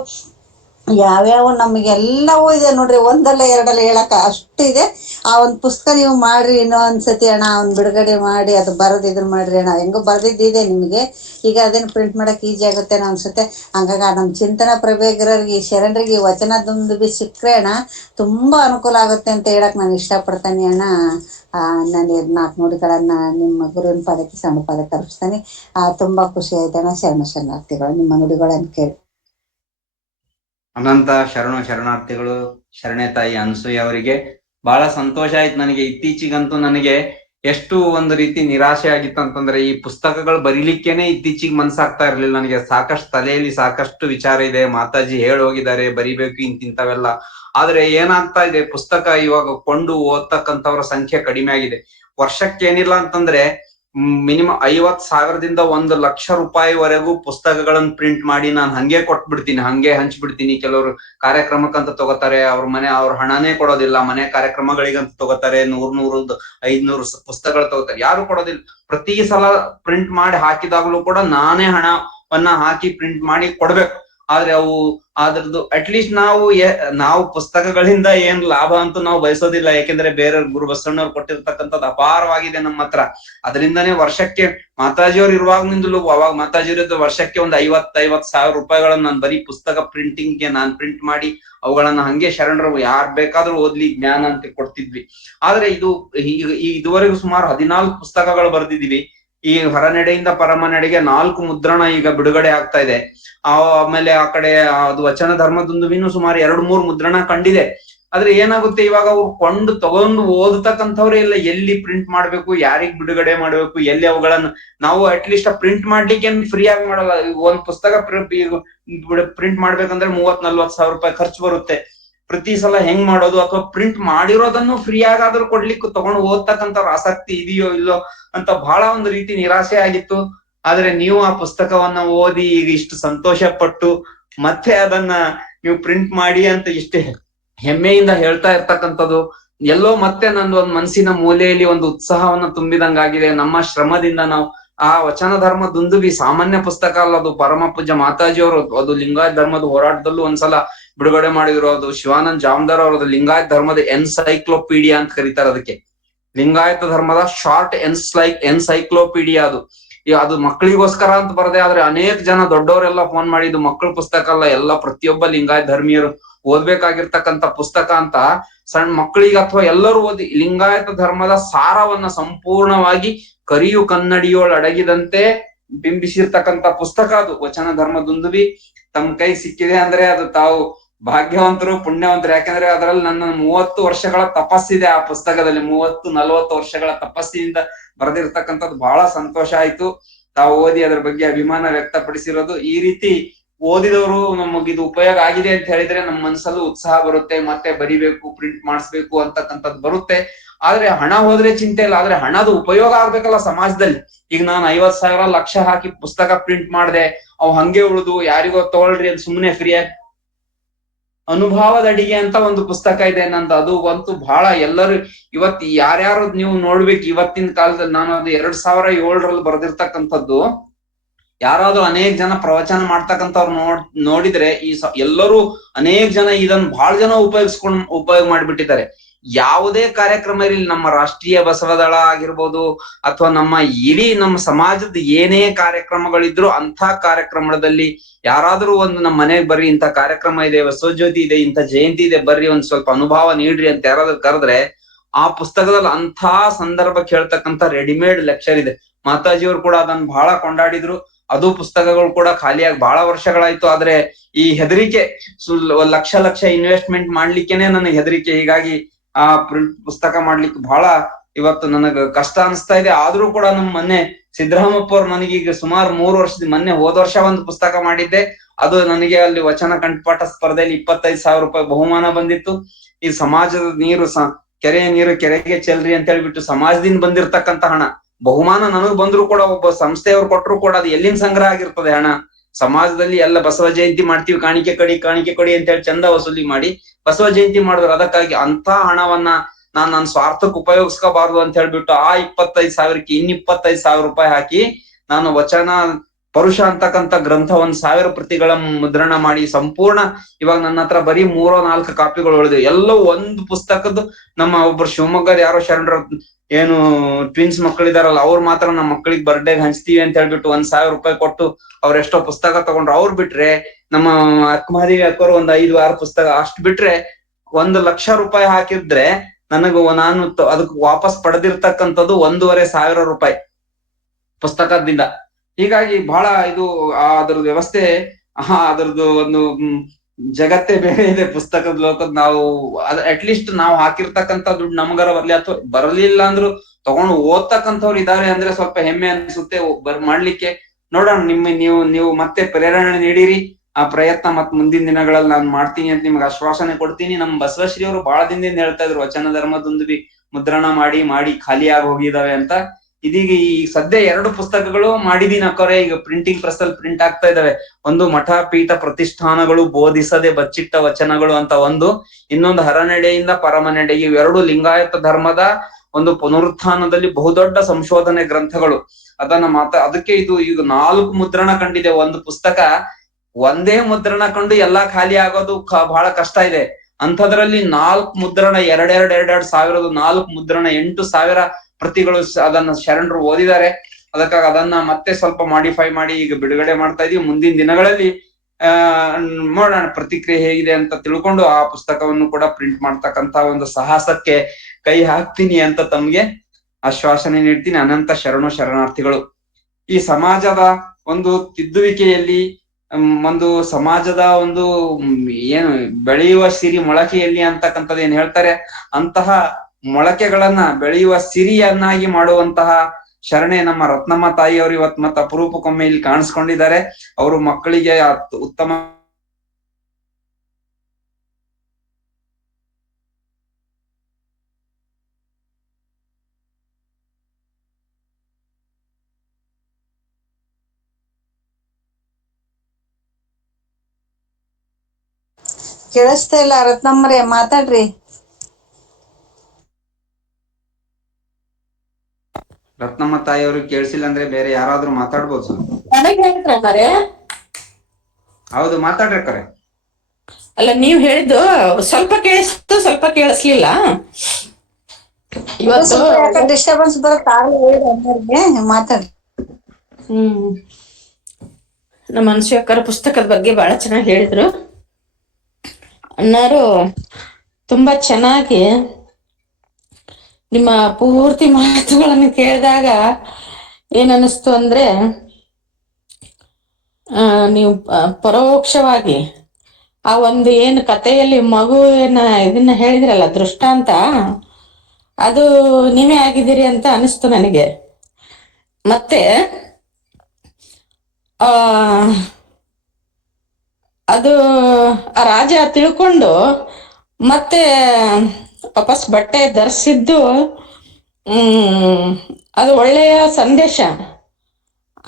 ಯಾವ್ಯಾವ ನಮಗೆಲ್ಲವೂ ಇದೆ ನೋಡ್ರಿ. ಒಂದಲ್ಲ ಎರಡಲ್ಲ ಹೇಳಕ್ಕ ಅಷ್ಟು ಇದೆ. ಆ ಒಂದು ಪುಸ್ತಕ ನೀವು ಮಾಡ್ರಿ, ಇನ್ನೊಂದ್ಸತಿ ಅಣ್ಣ ಅವ್ನು ಬಿಡುಗಡೆ ಮಾಡಿ ಅದು ಬರೋದು ಇದನ್ನ ಮಾಡ್ರಿ ಅಣ್ಣ. ಹೆಂಗೋ ಬರ್ದಿದ್ದಿದೆ ನಿಮಗೆ, ಈಗ ಅದನ್ನು ಪ್ರಿಂಟ್ ಮಾಡಕ್ಕೆ ಈಜಿ ಆಗುತ್ತೆ ಅನ್ಸುತ್ತೆ. ಹಂಗಾಗಿ ನಮ್ಮ ಚಿಂತನ ಪ್ರಭೆಗಿರೋರಿಗೆ ಈ ಶರಣರಿಗೆ ಈ ವಚನ ದುಂದುಬಿ ಸಿಕ್ಕರೆ ಅಣ್ಣ ತುಂಬ ಅನುಕೂಲ ಆಗುತ್ತೆ ಅಂತ ಹೇಳಕ್ ನಾನು ಇಷ್ಟಪಡ್ತೇನೆ ಅಣ್ಣ. ನಾನು 4 ನುಡಿಗಳನ್ನ ನಿಮ್ಮ ಗುರುವಿನ ಪದಕ್ಕೆ ಸಣ್ಣ ಪದಕ್ಕೆ ಅರ್ಪಿಸ್ತಾನೆ. ತುಂಬಾ ಖುಷಿ ಆಯ್ತಣ್ಣ. ಶರಣಾರ್ಥಿಗಳು ನಿಮ್ಮ ನುಡಿಗಳನ್ನು ಕೇಳಿ. ಅನಂತ ಶರಣಾರ್ಥಿಗಳು ಶರಣೆ ತಾಯಿ ಅನಸೂಯ ಅವರಿಗೆ. ಬಹಳ ಸಂತೋಷ ಆಯ್ತು ನನಗೆ. ಇತ್ತೀಚಿಗಂತೂ ನನಗೆ ಎಷ್ಟು ಒಂದು ರೀತಿ ನಿರಾಶೆ ಆಗಿತ್ತು ಅಂತಂದ್ರೆ, ಈ ಪುಸ್ತಕಗಳು ಬರೀಲಿಕ್ಕೇನೆ ಇತ್ತೀಚಿಗೆ ಮನ್ಸಾಗ್ತಾ ಇರ್ಲಿಲ್ಲ ನನಗೆ. ಸಾಕಷ್ಟು ತಲೆಯಲ್ಲಿ ಸಾಕಷ್ಟು ವಿಚಾರ ಇದೆ, ಮಾತಾಜಿ ಹೇಳಿ ಹೋಗಿದ್ದಾರೆ ಬರಿಬೇಕು ಇಂತಿಂತವೆಲ್ಲ. ಆದ್ರೆ ಏನಾಗ್ತಾ ಇದೆ, ಪುಸ್ತಕ ಇವಾಗ ಕೊಂಡು ಓದ್ತಕ್ಕಂಥವ್ರ ಸಂಖ್ಯೆ ಕಡಿಮೆ ಆಗಿದೆ. ವರ್ಷಕ್ಕೆ ಏನಿಲ್ಲ ಅಂತಂದ್ರೆ ಮಿನಿಮಮ್ 50,000ದಿಂದ 1,00,000 ರೂಪಾಯಿವರೆಗೂ ಪುಸ್ತಕಗಳನ್ನ ಪ್ರಿಂಟ್ ಮಾಡಿ ನಾನು ಹಂಗೆ ಕೊಟ್ಬಿಡ್ತೀನಿ, ಹಂಗೆ ಹಂಚ್ಬಿಡ್ತೀನಿ. ಕೆಲವರು ಕಾರ್ಯಕ್ರಮಕ್ಕಂತ ತಗೋತಾರೆ, ಅವ್ರ ಹಣನೇ ಕೊಡೋದಿಲ್ಲ. ಮನೆ ಕಾರ್ಯಕ್ರಮಗಳಿಗಂತ ತಗೋತಾರೆ, 100 500 ಪುಸ್ತಕಗಳು ತಗೋತಾರೆ, ಯಾರು ಕೊಡೋದಿಲ್ಲ. ಪ್ರತಿ ಸಲ ಪ್ರಿಂಟ್ ಮಾಡಿ ಹಾಕಿದಾಗ್ಲೂ ಕೂಡ ನಾನೇ ಹಣವನ್ನ ಹಾಕಿ ಪ್ರಿಂಟ್ ಮಾಡಿ ಕೊಡ್ಬೇಕು. ಆದ್ರೆ ಅದ್ರದ್ದು ಅಟ್ಲೀಸ್ಟ್ ನಾವು ಪುಸ್ತಕಗಳಿಂದ ಏನ್ ಲಾಭ ಅಂತೂ ನಾವು ಬಯಸೋದಿಲ್ಲ. ಯಾಕೆಂದ್ರೆ ಬೇರೆ ಗುರು ಬಸವಣ್ಣವ್ರು ಕೊಟ್ಟಿರ್ತಕ್ಕಂಥದ್ದು ಅಪಾರವಾಗಿದೆ ನಮ್ಮ ಹತ್ರ. ಅದರಿಂದನೇ ವರ್ಷಕ್ಕೆ ಮಾತಾಜಿಯವ್ರು ಇರುವಾಗ್ನಿಂದಲೂ, ಅವಾಗ ಮಾತಾಜಿಯವ್ರದ್ದು ವರ್ಷಕ್ಕೆ ಒಂದು 50,000 ರೂಪಾಯಿಗಳನ್ನ ನಾನು ಬರೀ ಪುಸ್ತಕ ಪ್ರಿಂಟಿಂಗ್ಗೆ ನಾನು ಪ್ರಿಂಟ್ ಮಾಡಿ ಅವುಗಳನ್ನ ಹಂಗೆ ಶರಣರು ಯಾರ್ ಬೇಕಾದ್ರೂ ಓದ್ಲಿ ಜ್ಞಾನ ಅಂತ ಕೊಡ್ತಿದ್ವಿ. ಆದ್ರೆ ಇದುವರೆಗೂ ಸುಮಾರು 14 ಪುಸ್ತಕಗಳು ಬರ್ದಿದೀವಿ. ಈ ಹೊರನಡೆಯಿಂದ ಪರಮನಡೆಗೆ 4 ಮುದ್ರಣ ಈಗ ಬಿಡುಗಡೆ ಆಗ್ತಾ ಇದೆ. ಆಮೇಲೆ ಆ ಕಡೆ ಅದು ವಚನ ಧರ್ಮದುಂದುಬಿನೂ ಸುಮಾರು 2-3 ಮುದ್ರಣ ಕಂಡಿದೆ. ಆದ್ರೆ ಏನಾಗುತ್ತೆ, ಇವಾಗ ಅವ್ರು ತಗೊಂಡು ಓದತಕ್ಕಂಥವ್ರೆ ಇಲ್ಲ. ಎಲ್ಲಿ ಪ್ರಿಂಟ್ ಮಾಡ್ಬೇಕು, ಯಾರಿಗ್ ಬಿಡುಗಡೆ ಮಾಡ್ಬೇಕು, ಎಲ್ಲಿ ಅವುಗಳನ್ನ ನಾವು ಅಟ್ಲೀಸ್ಟ್ ಪ್ರಿಂಟ್ ಮಾಡ್ಲಿಕ್ಕೆ ಏನ್ ಫ್ರೀ ಆಗಿ ಮಾಡಲ್ಲ. ಒಂದ್ ಪುಸ್ತಕ ಪ್ರಿಂಟ್ ಮಾಡ್ಬೇಕಂದ್ರೆ 30-40 ಸಾವಿರ ರೂಪಾಯಿ ಖರ್ಚು ಬರುತ್ತೆ. ಪ್ರತಿ ಸಲ ಹೆಂಗ್ ಮಾಡೋದು, ಅಥವಾ ಪ್ರಿಂಟ್ ಮಾಡಿರೋದನ್ನು ಫ್ರೀ ಆಗಾದ್ರೂ ಕೊಡ್ಲಿಕ್ಕೆ ತಗೊಂಡು ಓದ್ತಕ್ಕಂಥವ್ರ ಆಸಕ್ತಿ ಇದೆಯೋ ಇಲ್ಲೋ ಅಂತ ಬಹಳ ಒಂದು ರೀತಿ ನಿರಾಸೆ ಆಗಿತ್ತು. ಆದ್ರೆ ನೀವು ಆ ಪುಸ್ತಕವನ್ನ ಓದಿ ಈಗ ಇಷ್ಟು ಸಂತೋಷ ಪಟ್ಟು ಮತ್ತೆ ಅದನ್ನ ನೀವು ಪ್ರಿಂಟ್ ಮಾಡಿ ಅಂತ ಇಷ್ಟೇ ಹೆಮ್ಮೆಯಿಂದ ಹೇಳ್ತಾ ಇರ್ತಕ್ಕಂಥದ್ದು ಎಲ್ಲೋ ಮತ್ತೆ ನಂದು ಒಂದು ಮನಸ್ಸಿನ ಮೂಲೆಯಲ್ಲಿ ಒಂದು ಉತ್ಸಾಹವನ್ನ ತುಂಬಿದಂಗಾಗಿದೆ. ನಮ್ಮ ಶ್ರಮದಿಂದ ನಾವು ಆ ವಚನ ಧರ್ಮ ದುಂದುಬಿ ಸಾಮಾನ್ಯ ಪುಸ್ತಕ ಅಲ್ಲ, ಅದು ಪರಮ ಪೂಜ್ಯ ಮಾತಾಜಿಯವರು ಅದು ಲಿಂಗಾಯತ ಧರ್ಮದ ಹೋರಾಟದಲ್ಲೂ ಒಂದ್ಸಲ ಬಿಡುಗಡೆ ಮಾಡಿದ್ರು. ಅದು ಶಿವಾನಂದ್ ಜಾಮದಾರ್ ಅವರದು ಲಿಂಗಾಯತ ಧರ್ಮದ ಎನ್ಸೈಕ್ಲೋಪೀಡಿಯಾ ಅಂತ ಕರೀತಾರೆ ಅದಕ್ಕೆ. ಲಿಂಗಾಯತ ಧರ್ಮದ ಶಾರ್ಟ್ ಎನ್ಸೈಕ್ಲೋಪೀಡಿಯಾ ಅದು ಮಕ್ಕಳಿಗೋಸ್ಕರ ಅಂತ ಬರದೆ. ಆದ್ರೆ ಅನೇಕ ಜನ ದೊಡ್ಡವರೆಲ್ಲ ಫೋನ್ ಮಾಡಿದ್ದು ಮಕ್ಕಳ ಪುಸ್ತಕ ಅಲ್ಲ, ಎಲ್ಲ ಪ್ರತಿಯೊಬ್ಬ ಲಿಂಗಾಯತ ಧರ್ಮೀಯರು ಓದ್ಬೇಕಾಗಿರ್ತಕ್ಕಂಥ ಪುಸ್ತಕ ಅಂತ. ಸಣ್ಣ ಮಕ್ಕಳಿಗೆ ಅಥವಾ ಎಲ್ಲರೂ ಓದಿ ಲಿಂಗಾಯತ ಧರ್ಮದ ಸಾರವನ್ನ ಸಂಪೂರ್ಣವಾಗಿ ಕರಿಯು ಕನ್ನಡಿಯೋಳು ಅಡಗಿದಂತೆ ಬಿಂಬಿಸಿರ್ತಕ್ಕಂಥ ಪುಸ್ತಕ ಅದು ವಚನ ಧರ್ಮ ದುಂದುಬಿ. ತಮ್ಮ ಕೈ ಸಿಕ್ಕಿದೆ ಅಂದ್ರೆ ಅದು ತಾವು ಭಾಗ್ಯವಂತರು, ಪುಣ್ಯವಂತರು. ಯಾಕಂದ್ರೆ ಅದರಲ್ಲಿ ನನ್ನ 30 ವರ್ಷಗಳ ತಪಸ್ಸಿದೆ ಆ ಪುಸ್ತಕದಲ್ಲಿ. 30-40 ವರ್ಷಗಳ ತಪಸ್ಸಿನಿಂದ ಬರೆದಿರ್ತಕ್ಕಂಥದ್ದು ಬಹಳ ಸಂತೋಷ ಆಯ್ತು. ತಾವು ಓದಿ ಅದ್ರ ಬಗ್ಗೆ ಅಭಿಮಾನ ವ್ಯಕ್ತಪಡಿಸಿರೋದು. ಈ ರೀತಿ ಓದಿದವರು ನಮಗಿದು ಉಪಯೋಗ ಆಗಿದೆ ಅಂತ ಹೇಳಿದ್ರೆ ನಮ್ಮ ಮನಸ್ಸಲ್ಲೂ ಉತ್ಸಾಹ ಬರುತ್ತೆ, ಮತ್ತೆ ಬರಿಬೇಕು, ಪ್ರಿಂಟ್ ಮಾಡಿಸ್ಬೇಕು ಅಂತಕ್ಕಂಥದ್ದು ಬರುತ್ತೆ. ಆದ್ರೆ ಹಣ ಹೋದ್ರೆ ಚಿಂತೆ ಇಲ್ಲ, ಆದ್ರೆ ಹಣದ ಉಪಯೋಗ ಆಗ್ಬೇಕಲ್ಲ ಸಮಾಜದಲ್ಲಿ. ಈಗ ನಾನು 50,000 ಲಕ್ಷ ಹಾಕಿ ಪುಸ್ತಕ ಪ್ರಿಂಟ್ ಮಾಡಿದೆ, ಅವ್ ಹಂಗೆ ಉಳಿದು ಯಾರಿಗೋ ತಗೊಳ್ರಿ ಅಂತ ಸುಮ್ಮನೆ ಫ್ರೀಯಾಗಿ. ಅನುಭವದ ಅಡಿಗೆ ಅಂತ ಒಂದು ಪುಸ್ತಕ ಇದೆ ನಂದು, ಅದು ಅಂತೂ ಬಹಳ ಎಲ್ಲರೂ ಇವತ್ ಯಾರ್ಯಾರು ನೀವು ನೋಡ್ಬೇಕು. ಇವತ್ತಿನ ಕಾಲದಲ್ಲಿ ನಾನು ಅದು 2007ರಲ್ಲಿ ಬರೆದಿರ್ತಕ್ಕಂಥದ್ದು. ಯಾರಾದ್ರೂ ಅನೇಕ ಜನ ಪ್ರವಚನ ಮಾಡ್ತಕ್ಕಂಥವ್ರು ನೋಡಿದ್ರೆ ಎಲ್ಲರೂ ಅನೇಕ ಜನ ಇದನ್ನ ಬಹಳ ಜನ ಉಪಯೋಗ ಮಾಡಿಬಿಟ್ಟಿದ್ದಾರೆ. ಯಾವುದೇ ಕಾರ್ಯಕ್ರಮ ಇರಲಿ, ನಮ್ಮ ರಾಷ್ಟ್ರೀಯ ಬಸವದಳ ಆಗಿರ್ಬೋದು ಅಥವಾ ನಮ್ಮ ಇಡೀ ನಮ್ಮ ಸಮಾಜದ ಏನೇ ಕಾರ್ಯಕ್ರಮಗಳಿದ್ರು ಅಂಥ ಕಾರ್ಯಕ್ರಮದಲ್ಲಿ ಯಾರಾದ್ರೂ ಒಂದು ನಮ್ಮ ಮನೆಗೆ ಬರ್ರಿ, ಇಂಥ ಕಾರ್ಯಕ್ರಮ ಇದೆ, ಬಸವ ಜ್ಯೋತಿ ಇದೆ, ಇಂಥ ಜಯಂತಿ ಇದೆ, ಬರ್ರಿ ಒಂದ್ ಸ್ವಲ್ಪ ಅನುಭವ ನೀಡ್ರಿ ಅಂತ ಯಾರಾದ್ರೂ ಕರೆದ್ರೆ ಆ ಪುಸ್ತಕದಲ್ಲಿ ಅಂಥ ಸಂದರ್ಭಕ್ಕೆ ಹೇಳ್ತಕ್ಕಂಥ ರೆಡಿಮೇಡ್ ಲೆಕ್ಚರ್ ಇದೆ. ಮಾತಾಜಿಯವರು ಕೂಡ ಅದನ್ನ ಬಹಳ ಕೊಂಡಾಡಿದ್ರು. ಅದು ಪುಸ್ತಕಗಳು ಕೂಡ ಖಾಲಿಯಾಗಿ ಬಹಳ ವರ್ಷಗಳಾಯ್ತು. ಆದ್ರೆ ಈ ಹೆದರಿಕೆ, ಲಕ್ಷ ಇನ್ವೆಸ್ಟ್ಮೆಂಟ್ ಮಾಡ್ಲಿಕ್ಕೇನೆ ನನಗೆ ಹೆದರಿಕೆ. ಹೀಗಾಗಿ ಆ ಪ್ರಿಂಟ್ ಪುಸ್ತಕ ಮಾಡ್ಲಿಕ್ಕೆ ಬಹಳ ಇವತ್ತು ನನಗ ಕಷ್ಟ ಅನಿಸ್ತಾ ಇದೆ. ಆದ್ರೂ ಕೂಡ ನಮ್ಮ ಮೊನ್ನೆ ಸಿದ್ದರಾಮಪ್ಪ ಅವ್ರು ನನಗೀಗ ಸುಮಾರು 3 ವರ್ಷದ ಮೊನ್ನೆ ಹೋದ ವರ್ಷ ಒಂದು ಪುಸ್ತಕ ಮಾಡಿದ್ದೆ. ಅದು ನನಗೆ ಅಲ್ಲಿ ವಚನ ಕಂಠಪಾಠ ಸ್ಪರ್ಧೆಯಲ್ಲಿ 25,000 ರೂಪಾಯಿ ಬಹುಮಾನ ಬಂದಿತ್ತು. ಈ ಸಮಾಜದ ನೀರು ಕೆರೆಯ ನೀರು ಕೆರೆಗೆ ಚೆಲ್ರಿ ಅಂತ ಹೇಳ್ಬಿಟ್ಟು ಸಮಾಜದಿಂದ ಬಂದಿರತಕ್ಕಂತ ಹಣ, ಬಹುಮಾನ ನನಗ್ ಬಂದ್ರು ಕೂಡ ಒಬ್ಬ ಸಂಸ್ಥೆಯವ್ರು ಕೊಟ್ಟರು ಕೂಡ ಅದು ಎಲ್ಲಿಂದ ಸಂಗ್ರಹ ಆಗಿರ್ತದೆ ಹಣ? ಸಮಾಜದಲ್ಲಿ ಎಲ್ಲ ಬಸವ ಜಯಂತಿ ಮಾಡ್ತೀವಿ, ಕಾಣಿಕೆ ಕೊಡಿ ಅಂತ ಹೇಳಿ ಚಂದ ವಸೂಲಿ ಮಾಡಿ ಬಸವ ಜಯಂತಿ ಮಾಡಿದ್ರು. ಅದಕ್ಕಾಗಿ ಅಂತ ಹಣವನ್ನ ನನ್ನ ಸ್ವಾರ್ಥಕ್ಕೆ ಉಪಯೋಗಿಸ್ಕೋಬಾರ್ದು ಅಂತ ಹೇಳ್ಬಿಟ್ಟು ಆ 25,000ಕ್ಕೆ ಇನ್ 25,000 ರೂಪಾಯಿ ಹಾಕಿ ನಾನು ವಚನ ಪರುಷ ಅಂತಕ್ಕಂಥ ಗ್ರಂಥ 1,000 ಪ್ರತಿಗಳ ಮುದ್ರಣ ಮಾಡಿ ಸಂಪೂರ್ಣ ಇವಾಗ ನನ್ನ ಹತ್ರ ಬರೀ 3-4 ಕಾಪಿಗಳು ಉಳಿದಿವೆ. ಎಲ್ಲೋ ಒಂದು ಪುಸ್ತಕದ್ದು ನಮ್ಮ ಒಬ್ರು ಶಿವಮೊಗ್ಗದ ಯಾರೋ ಶರಣರ ಏನು ಟ್ವಿನ್ಸ್ ಮಕ್ಕಳಿದಾರಲ್ಲ, ಅವ್ರು ಮಾತ್ರ ನಮ್ಮ ಮಕ್ಕಳಿಗೆ ಬರ್ಡೇಗೆ ಹಂಚ್ತೀವಿ ಅಂತ ಹೇಳ್ಬಿಟ್ಟು 1,000 ರೂಪಾಯಿ ಕೊಟ್ಟು ಅವ್ರೆಷ್ಟೋ ಪುಸ್ತಕ ತಗೊಂಡ್ರು. ಅವ್ರು ಬಿಟ್ರೆ ನಮ್ಮ ಅಕ್ಕಮಾದೇವಿ ಅಕ್ಕವರು ಒಂದ್ 5-6 ಪುಸ್ತಕ, ಅಷ್ಟು ಬಿಟ್ರೆ 1,00,000 ರೂಪಾಯಿ ಹಾಕಿದ್ರೆ ನನಗೂ ನಾನು ಅದಕ್ಕೆ ವಾಪಸ್ ಪಡೆದಿರ್ತಕ್ಕಂಥದ್ದು 1,500 ರೂಪಾಯಿ ಪುಸ್ತಕದಿಂದ. ಹೀಗಾಗಿ ಬಹಳ ಇದು ಅದ್ರದ್ದು ವ್ಯವಸ್ಥೆ, ಅದ್ರದ್ದು ಒಂದು ಜಗತ್ತೇ ಬೇರೆ ಇದೆ ಪುಸ್ತಕದ ಲೋಕದ್. ನಾವು ಅಟ್ಲೀಸ್ಟ್ ನಾವು ಹಾಕಿರ್ತಕ್ಕಂಥ ದುಡ್ಡು ನಮ್ಗಾರ ಬರ್ಲಿ, ಅಥವಾ ಬರಲಿಲ್ಲ ಅಂದ್ರು ತಗೊಂಡು ಓದ್ತಕ್ಕಂಥವ್ರು ಇದಾರೆ ಅಂದ್ರೆ ಸ್ವಲ್ಪ ಹೆಮ್ಮೆ ಅನ್ಸುತ್ತೆ ಮಾಡ್ಲಿಕ್ಕೆ. ನೋಡೋಣ, ನೀವು ಮತ್ತೆ ಪ್ರೇರಣೆ ನೀಡಿರಿ. ಆ ಪ್ರಯತ್ನ ಮತ್ ಮುಂದಿನ ದಿನಗಳಲ್ಲಿ ನಾನು ಮಾಡ್ತೀನಿ ಅಂತ ನಿಮ್ಗೆ ಆಶ್ವಾಸನೆ ಕೊಡ್ತೀನಿ. ನಮ್ ಬಸವಶ್ರೀ ಅವರು ಬಹಳ ದಿನದಿಂದ ಹೇಳ್ತಾ ಇದ್ರು ವಚನ ಧರ್ಮದೊಂದು ಮುದ್ರಣ ಮಾಡಿ ಖಾಲಿ ಆಗಿ ಹೋಗಿದಾವೆ ಅಂತ. ಇದೀಗ ಈ ಸದ್ಯ 2 ಪುಸ್ತಕಗಳು ಮಾಡಿದೀನಿ ಅಕ್ಕರೆ. ಈಗ ಪ್ರಿಂಟಿಂಗ್ ಪ್ರೆಸ್ ಅಲ್ಲಿ ಪ್ರಿಂಟ್ ಆಗ್ತಾ ಇದಾವೆ. ಒಂದು ಮಠ ಪೀಠ ಪ್ರತಿಷ್ಠಾನಗಳು ಬೋಧಿಸದೆ ಬಚ್ಚಿಟ್ಟ ವಚನಗಳು ಅಂತ ಒಂದು, ಇನ್ನೊಂದು ಹರನೆಡೆಯಿಂದ ಪರಮನೆಡೆಗೆ. ಇವೆರಡು ಲಿಂಗಾಯತ ಧರ್ಮದ ಒಂದು ಪುನರುತ್ಥಾನದಲ್ಲಿ ಬಹುದೊಡ್ಡ ಸಂಶೋಧನೆ ಗ್ರಂಥಗಳು. ಅದಕ್ಕೆ ಇದು ಈಗ 4 ಮುದ್ರಣ ಕಂಡಿದೆ. ಒಂದು ಪುಸ್ತಕ ಒಂದೇ ಮುದ್ರಣ ಕಂಡು ಎಲ್ಲಾ ಖಾಲಿ ಆಗೋದು ಬಹಳ ಕಷ್ಟ ಇದೆ. ಅಂಥದ್ರಲ್ಲಿ 4 ಮುದ್ರಣ, 2,000 4 ಮುದ್ರಣ 8,000 ಪ್ರತಿಗಳು ಅದನ್ನ ಶರಣರು ಓದಿದ್ದಾರೆ. ಅದಕ್ಕಾಗಿ ಅದನ್ನ ಮತ್ತೆ ಸ್ವಲ್ಪ ಮಾಡಿಫೈ ಮಾಡಿ ಈಗ ಬಿಡುಗಡೆ ಮಾಡ್ತಾ ಇದೀವಿ. ಮುಂದಿನ ದಿನಗಳಲ್ಲಿ ನೋಡೋಣ ಪ್ರತಿಕ್ರಿಯೆ ಹೇಗಿದೆ ಅಂತ ತಿಳ್ಕೊಂಡು ಆ ಪುಸ್ತಕವನ್ನು ಕೂಡ ಪ್ರಿಂಟ್ ಮಾಡ್ತಕ್ಕಂತ ಒಂದು ಸಾಹಸಕ್ಕೆ ಕೈ ಹಾಕ್ತೀನಿ ಅಂತ ತಮ್ಗೆ ಆಶ್ವಾಸನೆ ನೀಡ್ತೀನಿ. ಅನಂತ ಶರಣಾರ್ಥಿಗಳು. ಈ ಸಮಾಜದ ಒಂದು ತಿದ್ದುವಿಕೆಯಲ್ಲಿ, ಒಂದು ಸಮಾಜದ ಒಂದು ಏನು ಬೆಳೆಯುವ ಸಿರಿ ಮೊಳಕೆಯಲ್ಲಿ ಅಂತಕ್ಕಂಥದ್ದು ಏನ್ ಹೇಳ್ತಾರೆ, ಅಂತಹ ಮೊಳಕೆಗಳನ್ನ ಬೆಳೆಯುವ ಸಿರಿಯನ್ನಾಗಿ ಮಾಡುವಂತಹ ಶರಣೆ ನಮ್ಮ ರತ್ನಮ್ಮ ತಾಯಿಯವರು ಇವತ್ತು ಮತ್ತೆ ಅಪರೂಪಕ್ಕೊಮ್ಮೆ ಇಲ್ಲಿ ಕಾಣಿಸ್ಕೊಂಡಿದ್ದಾರೆ. ಅವರು ಮಕ್ಕಳಿಗೆ ಉತ್ತಮ ಕೇಳಿಸ್ತಾ ಇಲ್ಲ ರತ್ನಮ್ಮರೇ, ಮಾತಾಡ್ರಿ. ರತ್ನಮ್ಮ ತಾಯಿಯವರು ಕೇಳಿಸಿಲ್ಲ ಅಂದ್ರೆ ಬೇರೆ ಯಾರಾದ್ರೂ ಮಾತಾಡ್ಬೋದು ಸರ್. ಹೌದು, ಮಾತಾಡ್ರಿ ಕರೆ. ಅಲ್ಲ, ನೀವ್ ಹೇಳಿದ್ದು ಸ್ವಲ್ಪ ಕೇಳಿಸ್ತು, ಸ್ವಲ್ಪ ಕೇಳಿಸ್ಲಿಲ್ಲ. ಇವತ್ತು ಡಿಸ್ಟರ್ಬೆನ್ಸ್ ಬರುತ್ತೆ, ಮಾತಾಡ್ರಿ. ನಮ್ಮ ಮನುಷ್ಯಕ್ಕರ ಪುಸ್ತಕದ ಬಗ್ಗೆ ಬಹಳ ಚೆನ್ನಾಗಿ ಹೇಳಿದ್ರು. ಅಣ್ಣಾರು ತುಂಬಾ ಚೆನ್ನಾಗಿ ನಿಮ್ಮ ಪೂರ್ತಿ ಮಾತುಗಳನ್ನು ಕೇಳಿದಾಗ ಏನನ್ನಿಸ್ತು ಅಂದ್ರೆ, ನೀವು ಪರೋಕ್ಷವಾಗಿ ಆ ಒಂದು ಏನು ಕಥೆಯಲ್ಲಿ ಮಗುವಿನ ಇದನ್ನ ಹೇಳಿದ್ರಲ್ಲ ದೃಷ್ಟಾಂತ, ಅದು ನೀವೇ ಆಗಿದ್ದೀರಿ ಅಂತ ಅನಿಸ್ತು ನನಗೆ. ಮತ್ತೆ ಅದು ಆ ರಾಜ ತಿಳ್ಕೊಂಡು ಮತ್ತೆ ವಾಪಸ್ ಬಟ್ಟೆ ಧರಿಸಿದ್ದು ಅದು ಒಳ್ಳೆಯ ಸಂದೇಶ.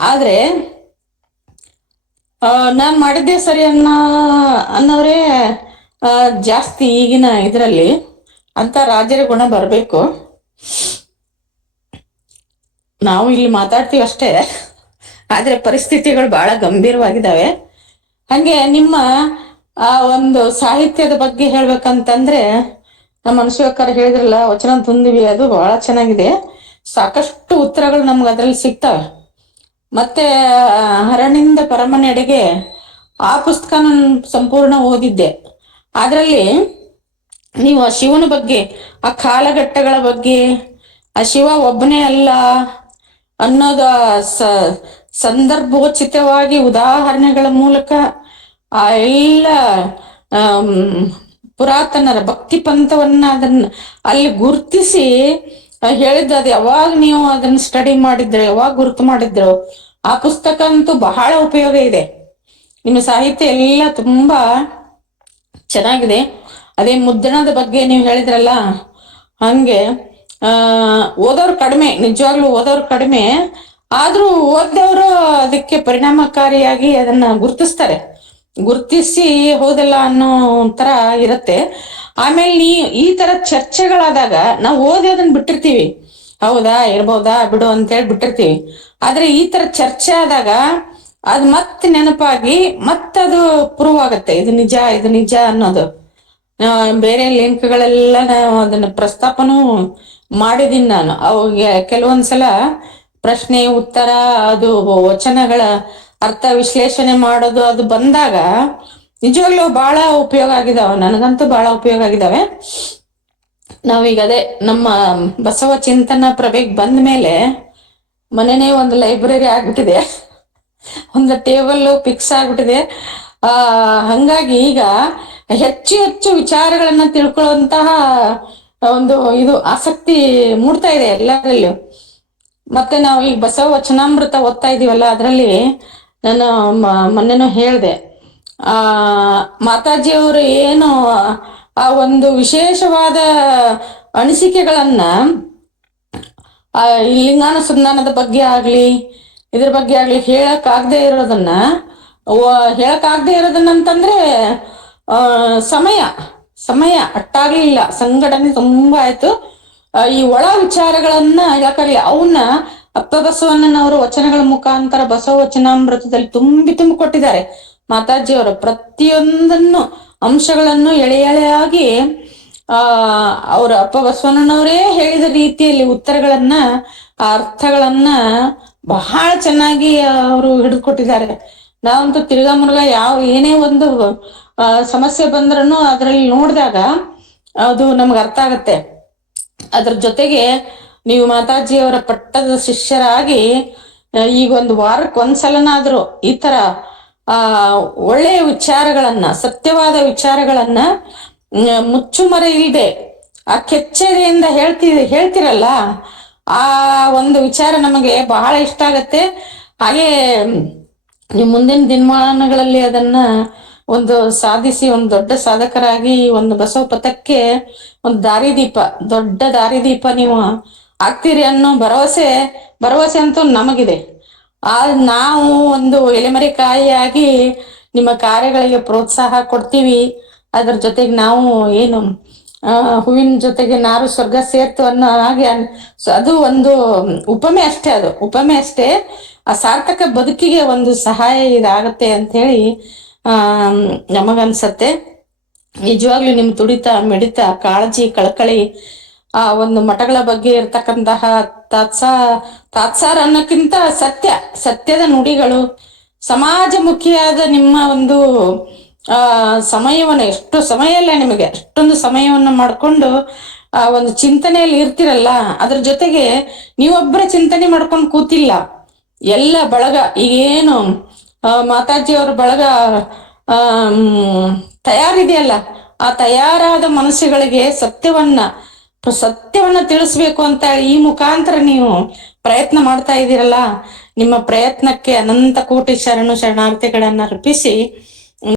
ಆದ್ರೆ ನಾನ್ ಮಾಡಿದ್ದೆ ಸರಿ ಅನ್ನೋರೇ ಜಾಸ್ತಿ ಈಗಿನ ಇದರಲ್ಲಿ. ಅಂತ ರಾಜರ ಗುಣ ಬರಬೇಕು. ನಾವು ಇಲ್ಲಿ ಮಾತಾಡ್ತೀವಿ ಅಷ್ಟೇ, ಆದ್ರೆ ಪರಿಸ್ಥಿತಿಗಳು ಬಹಳ ಗಂಭೀರವಾಗಿದ್ದಾವೆ. ಹಂಗೆ ನಿಮ್ಮ ಆ ಒಂದು ಸಾಹಿತ್ಯದ ಬಗ್ಗೆ ಹೇಳ್ಬೇಕಂತಂದ್ರೆ, ನಮ್ಮ ಮನುಷ್ಯಕರ್ ಹೇಳಿದ್ರಲ್ಲ ವಚನ ತುಂದಿವಿ, ಅದು ಬಹಳ ಚೆನ್ನಾಗಿದೆ. ಸಾಕಷ್ಟು ಉತ್ತರಗಳು ನಮ್ಗೆ ಅದ್ರಲ್ಲಿ ಸಿಗ್ತವೆ. ಮತ್ತೆ ಹರಣಿಂದ ಪರಮನೆಡೆಗೆ ಆ ಪುಸ್ತಕ ನಾನು ಸಂಪೂರ್ಣ ಓದಿದ್ದೆ. ಅದರಲ್ಲಿ ನೀವು ಆ ಶಿವನ ಬಗ್ಗೆ, ಆ ಕಾಲಘಟ್ಟಗಳ ಬಗ್ಗೆ, ಆ ಶಿವ ಒಬ್ಬನೇ ಅಲ್ಲ ಅನ್ನೋದ ಸಂದರ್ಭೋಚಿತವಾಗಿ ಉದಾಹರಣೆಗಳ ಮೂಲಕ ಆ ಎಲ್ಲ ಪುರಾತನರ ಭಕ್ತಿ ಪಂಥವನ್ನ ಅದನ್ನ ಅಲ್ಲಿ ಗುರ್ತಿಸಿ ಹೇಳಿದ್ದು. ಅದು ಯಾವಾಗ ನೀವು ಅದನ್ನ ಸ್ಟಡಿ ಮಾಡಿದ್ರೆ, ಯಾವಾಗ ಗುರ್ತು ಮಾಡಿದ್ರು, ಆ ಪುಸ್ತಕ ಅಂತೂ ಬಹಳ ಉಪಯೋಗ ಇದೆ. ನಿಮ್ಮ ಸಾಹಿತ್ಯ ಎಲ್ಲ ತುಂಬಾ ಚೆನ್ನಾಗಿದೆ. ಅದೇ ಮುದ್ರಣದ ಬಗ್ಗೆ ನೀವು ಹೇಳಿದ್ರಲ್ಲ, ಹಂಗೆ ಓದೋರು ಕಡಿಮೆ, ನಿಜವಾಗ್ಲೂ ಓದೋರು ಕಡಿಮೆ. ಆದ್ರೂ ಓದ್ದವರು ಅದಕ್ಕೆ ಪರಿಣಾಮಕಾರಿಯಾಗಿ ಅದನ್ನ ಗುರ್ತಿಸಿ ಹೌದಲ್ಲ ಅನ್ನೋ ತರ ಇರುತ್ತೆ. ಆಮೇಲೆ ಈ ತರ ಚರ್ಚೆಗಳಾದಾಗ ನಾವು ಓದಿ ಅದನ್ನ ಬಿಟ್ಟಿರ್ತೀವಿ, ಹೌದಾ ಇರ್ಬೋದಾ ಬಿಡು ಅಂತೇಳಿ ಬಿಟ್ಟಿರ್ತೀವಿ. ಆದ್ರೆ ಈ ತರ ಚರ್ಚೆ ಆದಾಗ ಅದ್ ಮತ್ತೆ ನೆನಪಾಗಿ ಮತ್ತದು ಪ್ರೂವ್ ಆಗತ್ತೆ, ಇದು ನಿಜ ಅನ್ನೋದು. ಬೇರೆ ಲಿಂಕ್ಗಳೆಲ್ಲ ನಾವು ಅದನ್ನ ಪ್ರಸ್ತಾಪನೂ ಮಾಡಿದೀನಿ ನಾನು. ಅವಾಗ ಕೆಲವೊಂದ್ಸಲ ಪ್ರಶ್ನೆ ಉತ್ತರ, ಅದು ವಚನಗಳ ಅರ್ಥ ವಿಶ್ಲೇಷಣೆ ಮಾಡೋದು ಅದು ಬಂದಾಗ ನಿಜವಾಗ್ಲೂ ಬಹಳ ಉಪಯೋಗ ಆಗಿದಾವೆ. ನನಗಂತೂ ಬಹಳ ಉಪಯೋಗ ಆಗಿದಾವೆ. ನಾವೀಗ ಅದೇ ನಮ್ಮ ಬಸವ ಚಿಂತನ ಪ್ರಭೆಗೆ ಬಂದ ಮೇಲೆ ಮನೆನೇ ಒಂದು ಲೈಬ್ರರಿ ಆಗ್ಬಿಟ್ಟಿದೆ, ಒಂದು ಟೇಬಲ್ ಫಿಕ್ಸ್ ಆಗ್ಬಿಟ್ಟಿದೆ. ಹಂಗಾಗಿ ಈಗ ಹೆಚ್ಚು ವಿಚಾರಗಳನ್ನ ತಿಳ್ಕೊಳ್ಳುವಂತಹ ಒಂದು ಇದು ಆಸಕ್ತಿ ಮೂಡ್ತಾ ಇದೆ ಎಲ್ಲರಲ್ಲೂ. ಮತ್ತೆ ನಾವು ಈಗ ಬಸವ ವಚನಾಮೃತ ಓದ್ತಾ ಇದೀವಲ್ಲ, ಅದರಲ್ಲಿ ನಾನು ಮೊನ್ನೆನೂ ಹೇಳ್ದೆ, ಮಾತಾಜಿಯವರು ಏನು ಆ ಒಂದು ವಿಶೇಷವಾದ ಅನಿಸಿಕೆಗಳನ್ನ ಈ ಲಿಂಗಾನುಸಂಧಾನದ ಬಗ್ಗೆ ಆಗ್ಲಿ ಇದ್ರ ಬಗ್ಗೆ ಆಗ್ಲಿ ಹೇಳಕ್ಕಾಗದೆ ಇರೋದನ್ನಂತಂದ್ರೆ ಸಮಯ ಅಟ್ಟಾಗ್ಲಿಲ್ಲ. ಸಂಘಟನೆ ತುಂಬಾ ಆಯ್ತು. ಈ ಒಳ ವಿಚಾರಗಳನ್ನ ಯಾಕಾಗ್ಲಿ ಅವನ್ನ ಅಪ್ಪ ಬಸವಣ್ಣನವರು ವಚನಗಳ ಮುಖಾಂತರ ಬಸವ ವಚನಾಮೃತದಲ್ಲಿ ತುಂಬಿ ಕೊಟ್ಟಿದ್ದಾರೆ. ಮಾತಾಜಿಯವರು ಪ್ರತಿಯೊಂದನ್ನು ಅಂಶಗಳನ್ನು ಎಳೆಯಾಗಿ ಅವ್ರ ಅಪ್ಪ ಬಸವಣ್ಣನವರೇ ಹೇಳಿದ ರೀತಿಯಲ್ಲಿ ಉತ್ತರಗಳನ್ನ, ಆ ಅರ್ಥಗಳನ್ನ ಬಹಳ ಚೆನ್ನಾಗಿ ಅವರು ಹಿಡಿದುಕೊಟ್ಟಿದ್ದಾರೆ. ನಾವಂತೂ ತಿರ್ಗಾ ಮುರ್ಗಾ ಏನೇ ಒಂದು ಸಮಸ್ಯೆ ಬಂದ್ರೂ ಅದ್ರಲ್ಲಿ ನೋಡಿದಾಗ ಅದು ನಮ್ಗೆ ಅರ್ಥ ಆಗತ್ತೆ. ಅದ್ರ ಜೊತೆಗೆ ನೀವು ಮಾತಾಜಿಯವರ ಪಟ್ಟದ ಶಿಷ್ಯರಾಗಿ ಈಗ ಒಂದು ವಾರಕ್ಕೆ ಒಂದ್ಸಲನಾದ್ರೂ ಈ ತರ ಒಳ್ಳೆಯ ವಿಚಾರಗಳನ್ನ, ಸತ್ಯವಾದ ವಿಚಾರಗಳನ್ನ ಮುಚ್ಚುಮರೆ ಇಲ್ಲದೆ ಆ ಕೆಚ್ಚೆದೆಯಿಂದ ಹೇಳ್ತಿರಲ್ಲ, ಆ ಒಂದು ವಿಚಾರ ನಮಗೆ ಬಹಳ ಇಷ್ಟ ಆಗತ್ತೆ. ಹಾಗೆ ನೀವು ಮುಂದಿನ ದಿನಮಾನಗಳಲ್ಲಿ ಅದನ್ನ ಒಂದು ಸಾಧಿಸಿ ಒಂದು ದೊಡ್ಡ ಸಾಧಕರಾಗಿ ಒಂದು ಬಸವ ಪಥಕ್ಕೆ ಒಂದು ದೊಡ್ಡ ದಾರಿದೀಪ ನೀವು ಆಗ್ತೀರಿ ಅನ್ನೋ ಭರವಸೆ ಅಂತೂ ನಮಗಿದೆ. ನಾವು ಒಂದು ಎಲೆಮರೆಕಾಯಿಯಾಗಿ ನಿಮ್ಮ ಕಾರ್ಯಗಳಿಗೆ ಪ್ರೋತ್ಸಾಹ ಕೊಡ್ತೀವಿ. ಅದ್ರ ಜೊತೆಗೆ ನಾವು ಏನು ಹೂವಿನ ಜೊತೆಗೆ ನಾರು ಸ್ವರ್ಗ ಸೇರ್ತು ಅನ್ನೋ ಹಾಗೆ ಅದು ಒಂದು ಉಪಮೆ ಅಷ್ಟೇ. ಆ ಸಾರ್ಥಕ ಬದುಕಿಗೆ ಒಂದು ಸಹಾಯ ಇದಾಗತ್ತೆ ಅಂತ ಹೇಳಿ ನಮಗನ್ಸತ್ತೆ. ನಿಜವಾಗ್ಲೂ ನಿಮ್ ತುಡಿತ, ಮಿಡಿತ, ಕಾಳಜಿ, ಕಳಕಳಿ, ಆ ಒಂದು ಮಠಗಳ ಬಗ್ಗೆ ಇರ್ತಕ್ಕಂತಹ ತಾತ್ಸಾರ ಅನ್ನೋಕ್ಕಿಂತ ಸತ್ಯದ ನುಡಿಗಳು, ಸಮಾಜಮುಖಿಯಾದ ನಿಮ್ಮ ಒಂದು ಸಮಯವನ್ನ, ಎಷ್ಟು ಸಮಯ ಇಲ್ಲ ನಿಮಗೆ, ಅಷ್ಟೊಂದು ಸಮಯವನ್ನ ಮಾಡ್ಕೊಂಡು ಆ ಒಂದು ಚಿಂತನೆಯಲ್ಲಿ ಇರ್ತಿರಲ್ಲ. ಅದ್ರ ಜೊತೆಗೆ ನೀವೊಬ್ಬರ ಚಿಂತನೆ ಮಾಡ್ಕೊಂಡು ಕೂತಿಲ್ಲ, ಎಲ್ಲ ಬಳಗ ಈಗೇನು ಮಾತಾಜಿಯವ್ರ ಬಳಗ ತಯಾರಿದೆಯಲ್ಲ, ಆ ತಯಾರಾದ ಮನಸ್ಸುಗಳಿಗೆ ಸತ್ಯವನ್ನ ತಿಳಿಸ್ಬೇಕು ಅಂತ ಈ ಮುಖಾಂತರ ನೀವು ಪ್ರಯತ್ನ ಮಾಡ್ತಾ ಇದ್ದೀರಲ್ಲ, ನಿಮ್ಮ ಪ್ರಯತ್ನಕ್ಕೆ ಅನಂತ ಕೋಟಿ ಶರಣಾರ್ಥಿಗಳನ್ನ ಅರ್ಪಿಸಿ